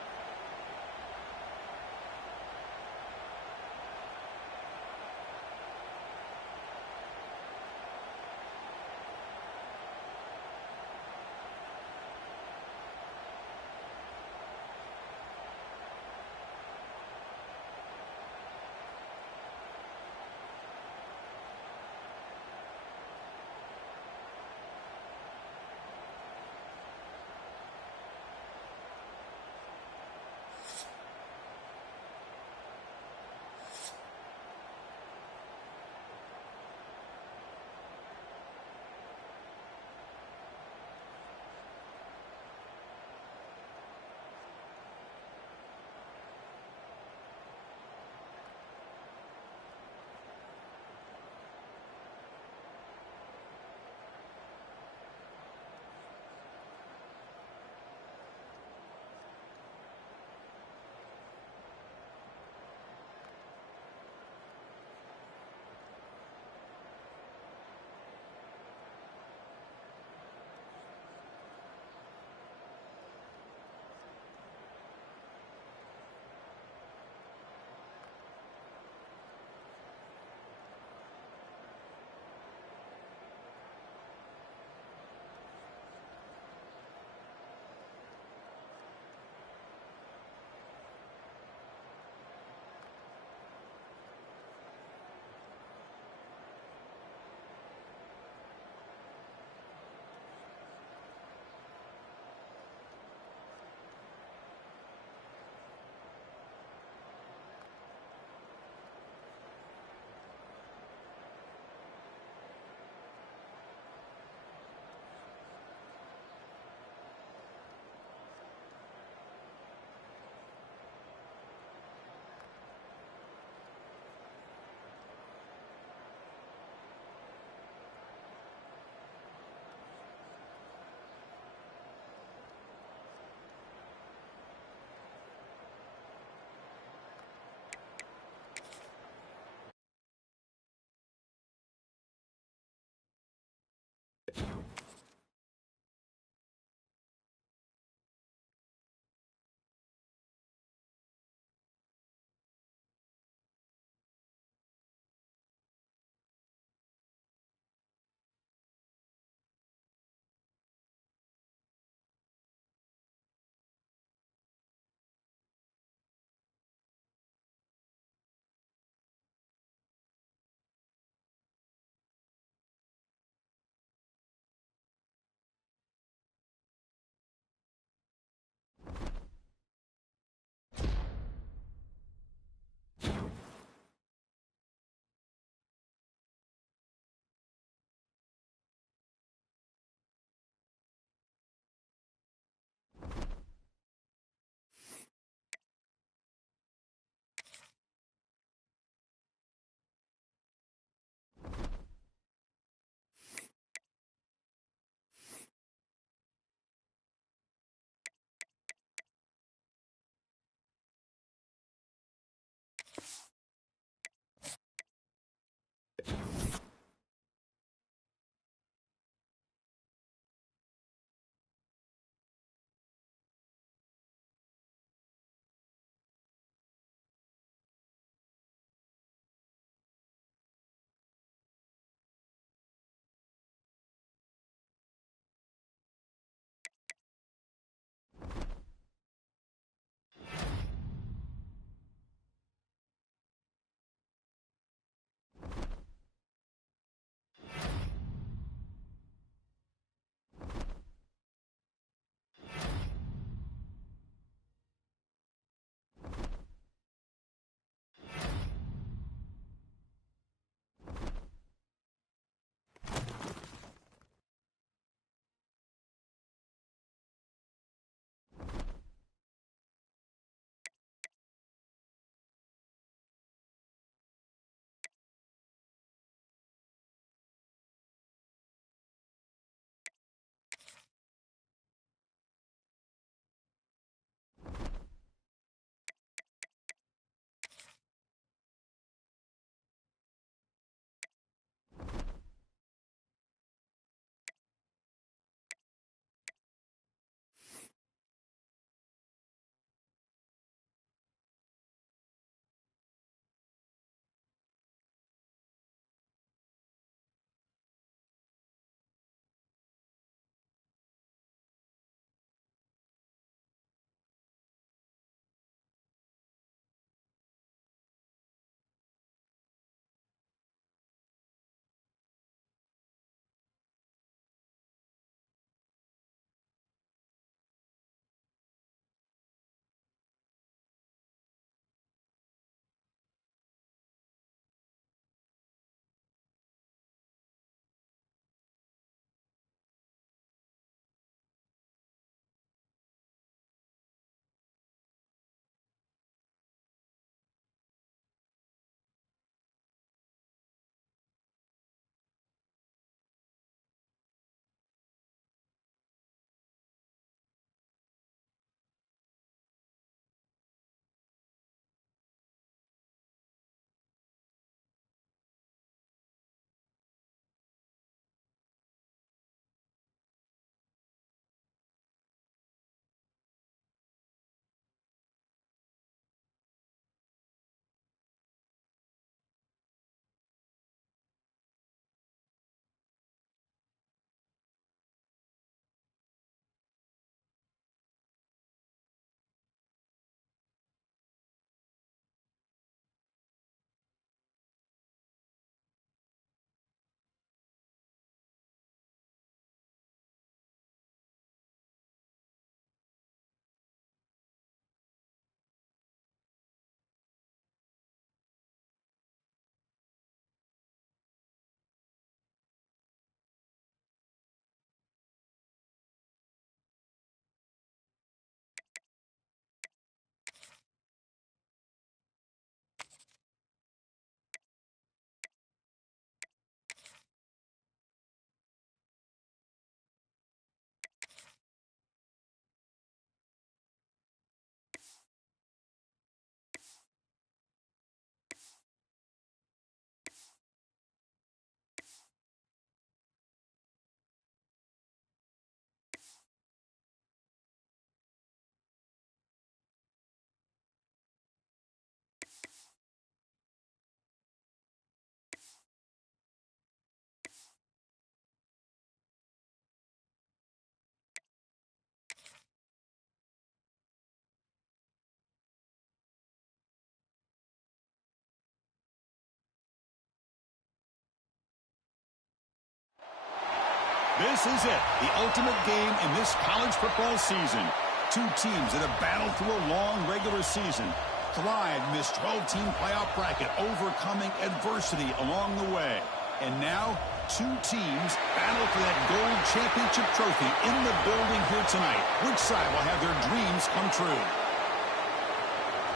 This is it, the ultimate game in this college football season. Two teams that have battled through a long regular season, thrived in this 12-team playoff bracket, overcoming adversity along the way. And now, two teams battle for that gold championship trophy in the building here tonight. Which side will have their dreams come true?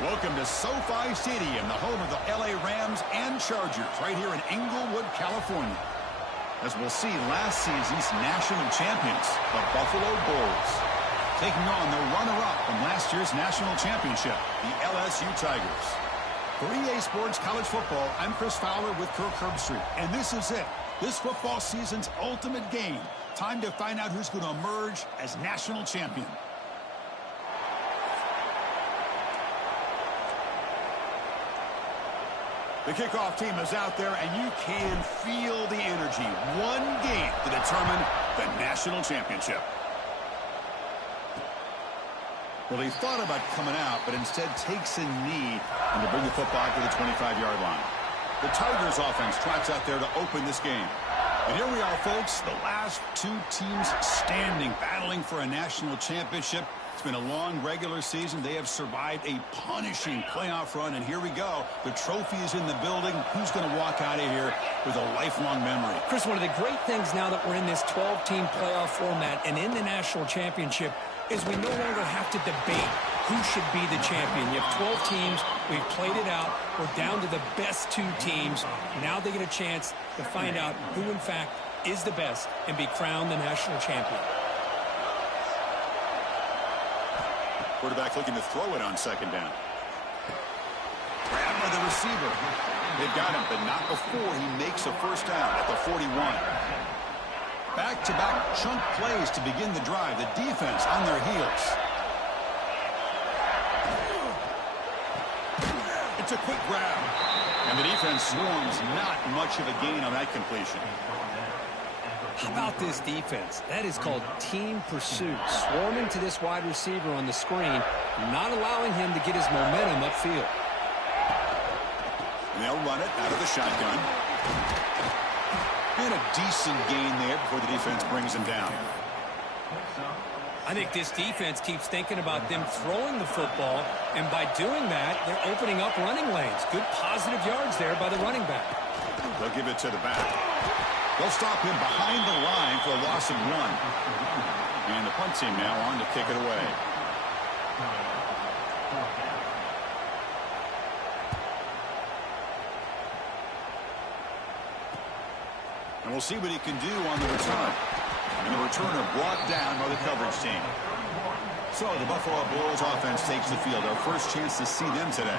Welcome to SoFi Stadium, the home of the LA Rams and Chargers, right here in Inglewood, California. As we'll see last season's national champions, the Buffalo Bulls, taking on the runner-up from last year's national championship, the LSU Tigers. For EA Sports College Football, I'm Chris Fowler with Kirk Herbstreit, and this is it. This football season's ultimate game. Time to find out who's going to emerge as national champion. The kickoff team is out there, and you can feel the energy. One game to determine the national championship. Well, he thought about coming out, but instead takes a knee and to bring the football to the 25-yard line. The Tigers offense trots out there to open this game. And here we are, folks, the last two teams standing, battling for a national championship. It's been a long regular season. They have survived a punishing playoff run, and here we go. The trophy is in the building. Who's going to walk out of here with a lifelong memory? Chris, one of the great things now that we're in this 12-team playoff format and in the national championship is we no longer have to debate who should be the champion. You have 12 teams. We've played it out. We're down to the best two teams. Now they get a chance to find out who, in fact, is the best and be crowned the national champion. Quarterback looking to throw it on second down. Grabbed by the receiver. They've got him, but not before he makes a first down at the 41. Back-to-back chunk plays to begin the drive. The defense on their heels. It's a quick grab. And the defense swarms, not much of a gain on that completion. How about this defense? That is called team pursuit. Swarming to this wide receiver on the screen, not allowing him to get his momentum upfield. And they'll run it out of the shotgun. And a decent gain there before the defense brings him down. I think this defense keeps thinking about them throwing the football, and by doing that, they're opening up running lanes. Good positive yards there by the running back. They'll give it to the back. They'll stop him behind the line for a loss of 1. And the punt team now on to kick it away. And we'll see what he can do on the return. And the returner brought down by the coverage team. So the Buffalo Bulls offense takes the field. Our first chance to see them today.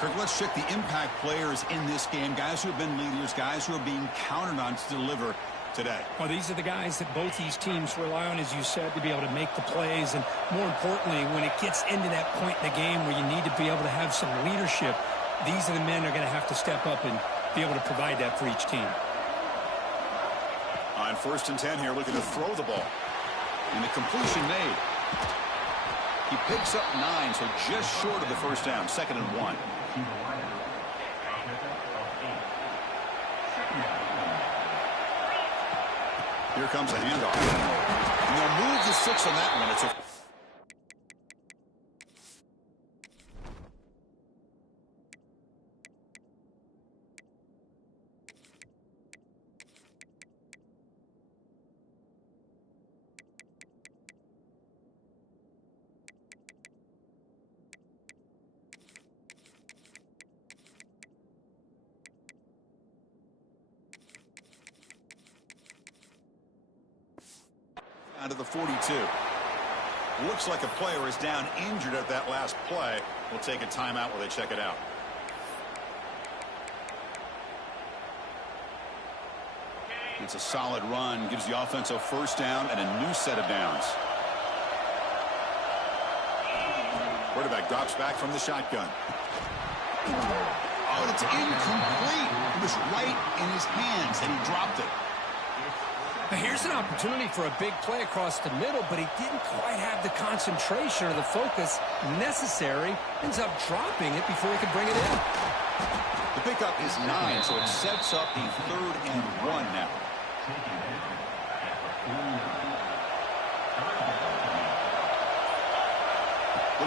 Kirk, let's check the impact players in this game. Guys who have been leaders, guys who are being counted on to deliver today. Well, these are the guys that both these teams rely on, as you said, to be able to make the plays. And more importantly, when it gets into that point in the game where you need to be able to have some leadership, these are the men that are going to have to step up and be able to provide that for each team. On 1st and 10 here, looking to throw the ball. And the completion made. He picks up 9, so just short of the first down. 2nd and 1. Here comes a handoff. And they'll move the 6 on that one. It's a out of the 42. Looks like a player is down injured at that last play. We'll take a timeout while they check it out. It's a solid run. Gives the offense a first down and a new set of downs. Quarterback drops back from the shotgun. Oh, it's incomplete. It was right in his hands and he dropped it. Here's an opportunity for a big play across the middle, but he didn't quite have the concentration or the focus necessary. Ends up dropping it before he could bring it in. The pickup is 9, so it sets up the 3rd and 1 now.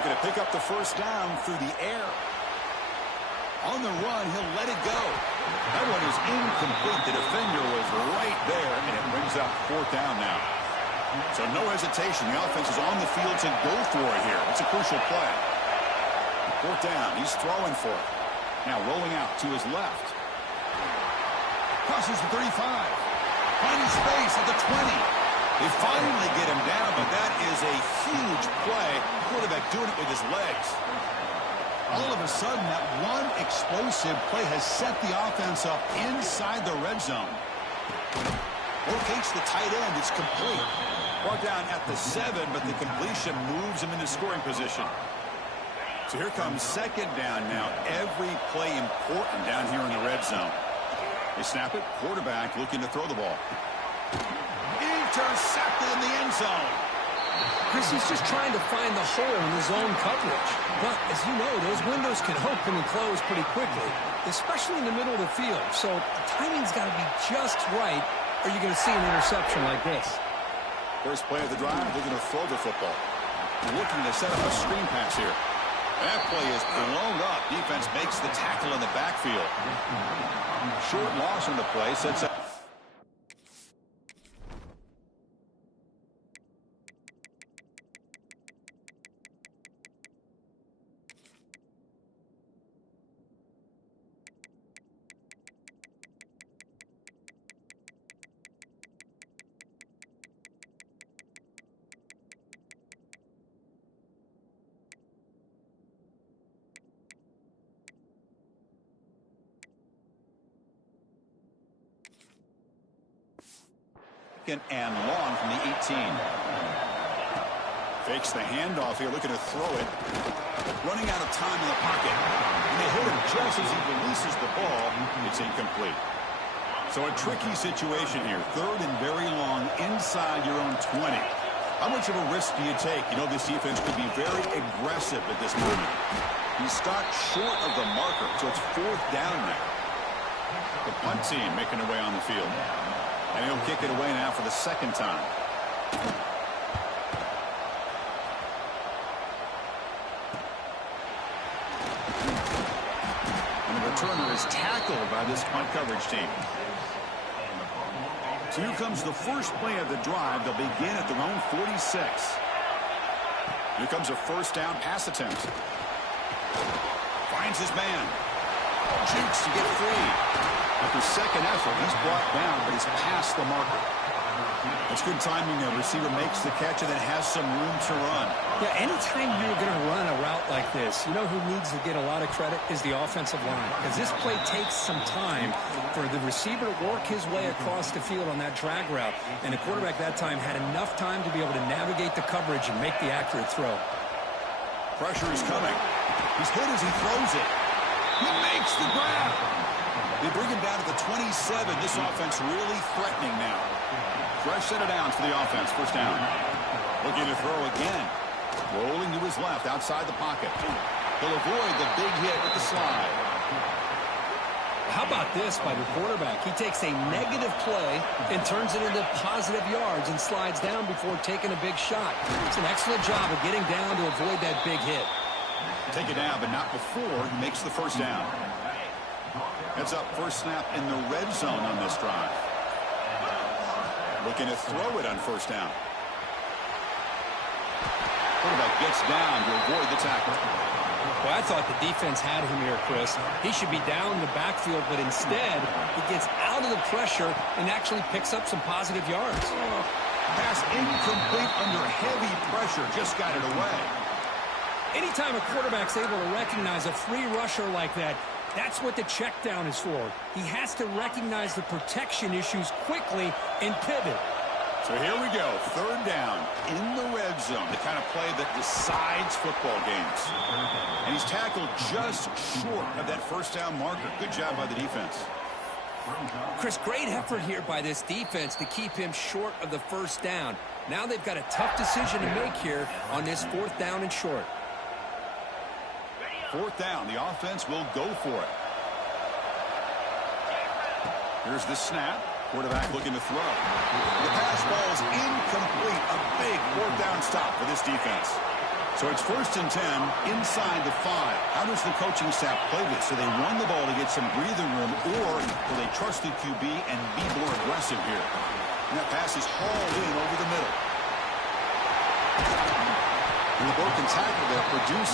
looking to pick up the first down through the air. On the run, he'll let it go. That one is incomplete. The defender was right there, and it brings up fourth down now. So no hesitation. The offense is on the field to go for it here. It's a crucial play. Fourth down. He's throwing for it. Now rolling out to his left. Crosses the 35. Finding space at the 20. They finally get him down, but that is a huge play. Quarterback doing it with his legs. All of a sudden, that one explosive play has set the offense up inside the red zone. Locates the tight end. It's complete. Brought down at the 7, but the completion moves him into scoring position. So here comes second down now. Every play important down here in the red zone. They snap it. Quarterback looking to throw the ball. Intercepted in the end zone. Chris, he's just trying to find the hole in the zone coverage. But as you know, those windows can open and close pretty quickly, especially in the middle of the field. So the timing's got to be just right, or you're going to see an interception like this. First play of the drive, looking to throw the football. Looking to set up a screen pass here. That play is blown up. Defense makes the tackle in the backfield. Short loss on the play, sets up. And long from the 18. Fakes the handoff here, looking to throw it. Running out of time in the pocket. And they hit him just as he releases the ball. It's incomplete. So a tricky situation here. Third and very long inside your own 20. How much of a risk do you take? You know, this defense could be very aggressive at this moment. He stopped short of the marker, so it's fourth down now. The punt team making their way on the field. And he'll kick it away now for the second time. And the returner is tackled by this punt coverage team. So here comes the first play of the drive. They'll begin at their own 46. Here comes a first down pass attempt. Finds his man. Jukes to get free. After second effort, he's brought down, but he's past the marker. That's good timing there. Receiver makes the catch and then has some room to run. Yeah, anytime you're going to run a route like this, you know who needs to get a lot of credit is the offensive line. Because this play takes some time for the receiver to work his way across the field on that drag route. And the quarterback that time had enough time to be able to navigate the coverage and make the accurate throw. Pressure is coming. He's hit as he throws it. He makes the grab. They bring him down to the 27. This offense really threatening now. Fresh set of downs for the offense. First down. Looking to throw again. Rolling to his left outside the pocket. He'll avoid the big hit with the slide. How about this by the quarterback? He takes a negative play and turns it into positive yards and slides down before taking a big shot. It's an excellent job of getting down to avoid that big hit. Take it down, but not before he makes the first down. Heads up, first snap in the red zone on this drive. Looking to throw it on first down. Quarterback gets down to avoid the tackle. Well, I thought the defense had him here, Chris. He should be down in the backfield, but instead, he gets out of the pressure and actually picks up some positive yards. Pass incomplete under heavy pressure. Just got it away. Anytime a quarterback's able to recognize a free rusher like that, that's what the check down is for. He has to recognize the protection issues quickly and pivot. So here we go. Third down in the red zone. The kind of play that decides football games. And he's tackled just short of that first down marker. Good job by the defense. Chris, great effort here by this defense to keep him short of the first down. Now they've got a tough decision to make here on this fourth down and short. Fourth down, the offense will go for it. Here's the snap. Quarterback looking to throw. The pass ball is incomplete. A big fourth down stop for this defense. So it's 1st and 10 inside the 5. How does the coaching staff play this? Do they run the ball to get some breathing room, or will they trust the QB and be more aggressive here? And that pass is hauled in over the middle. And the broken tackle there produced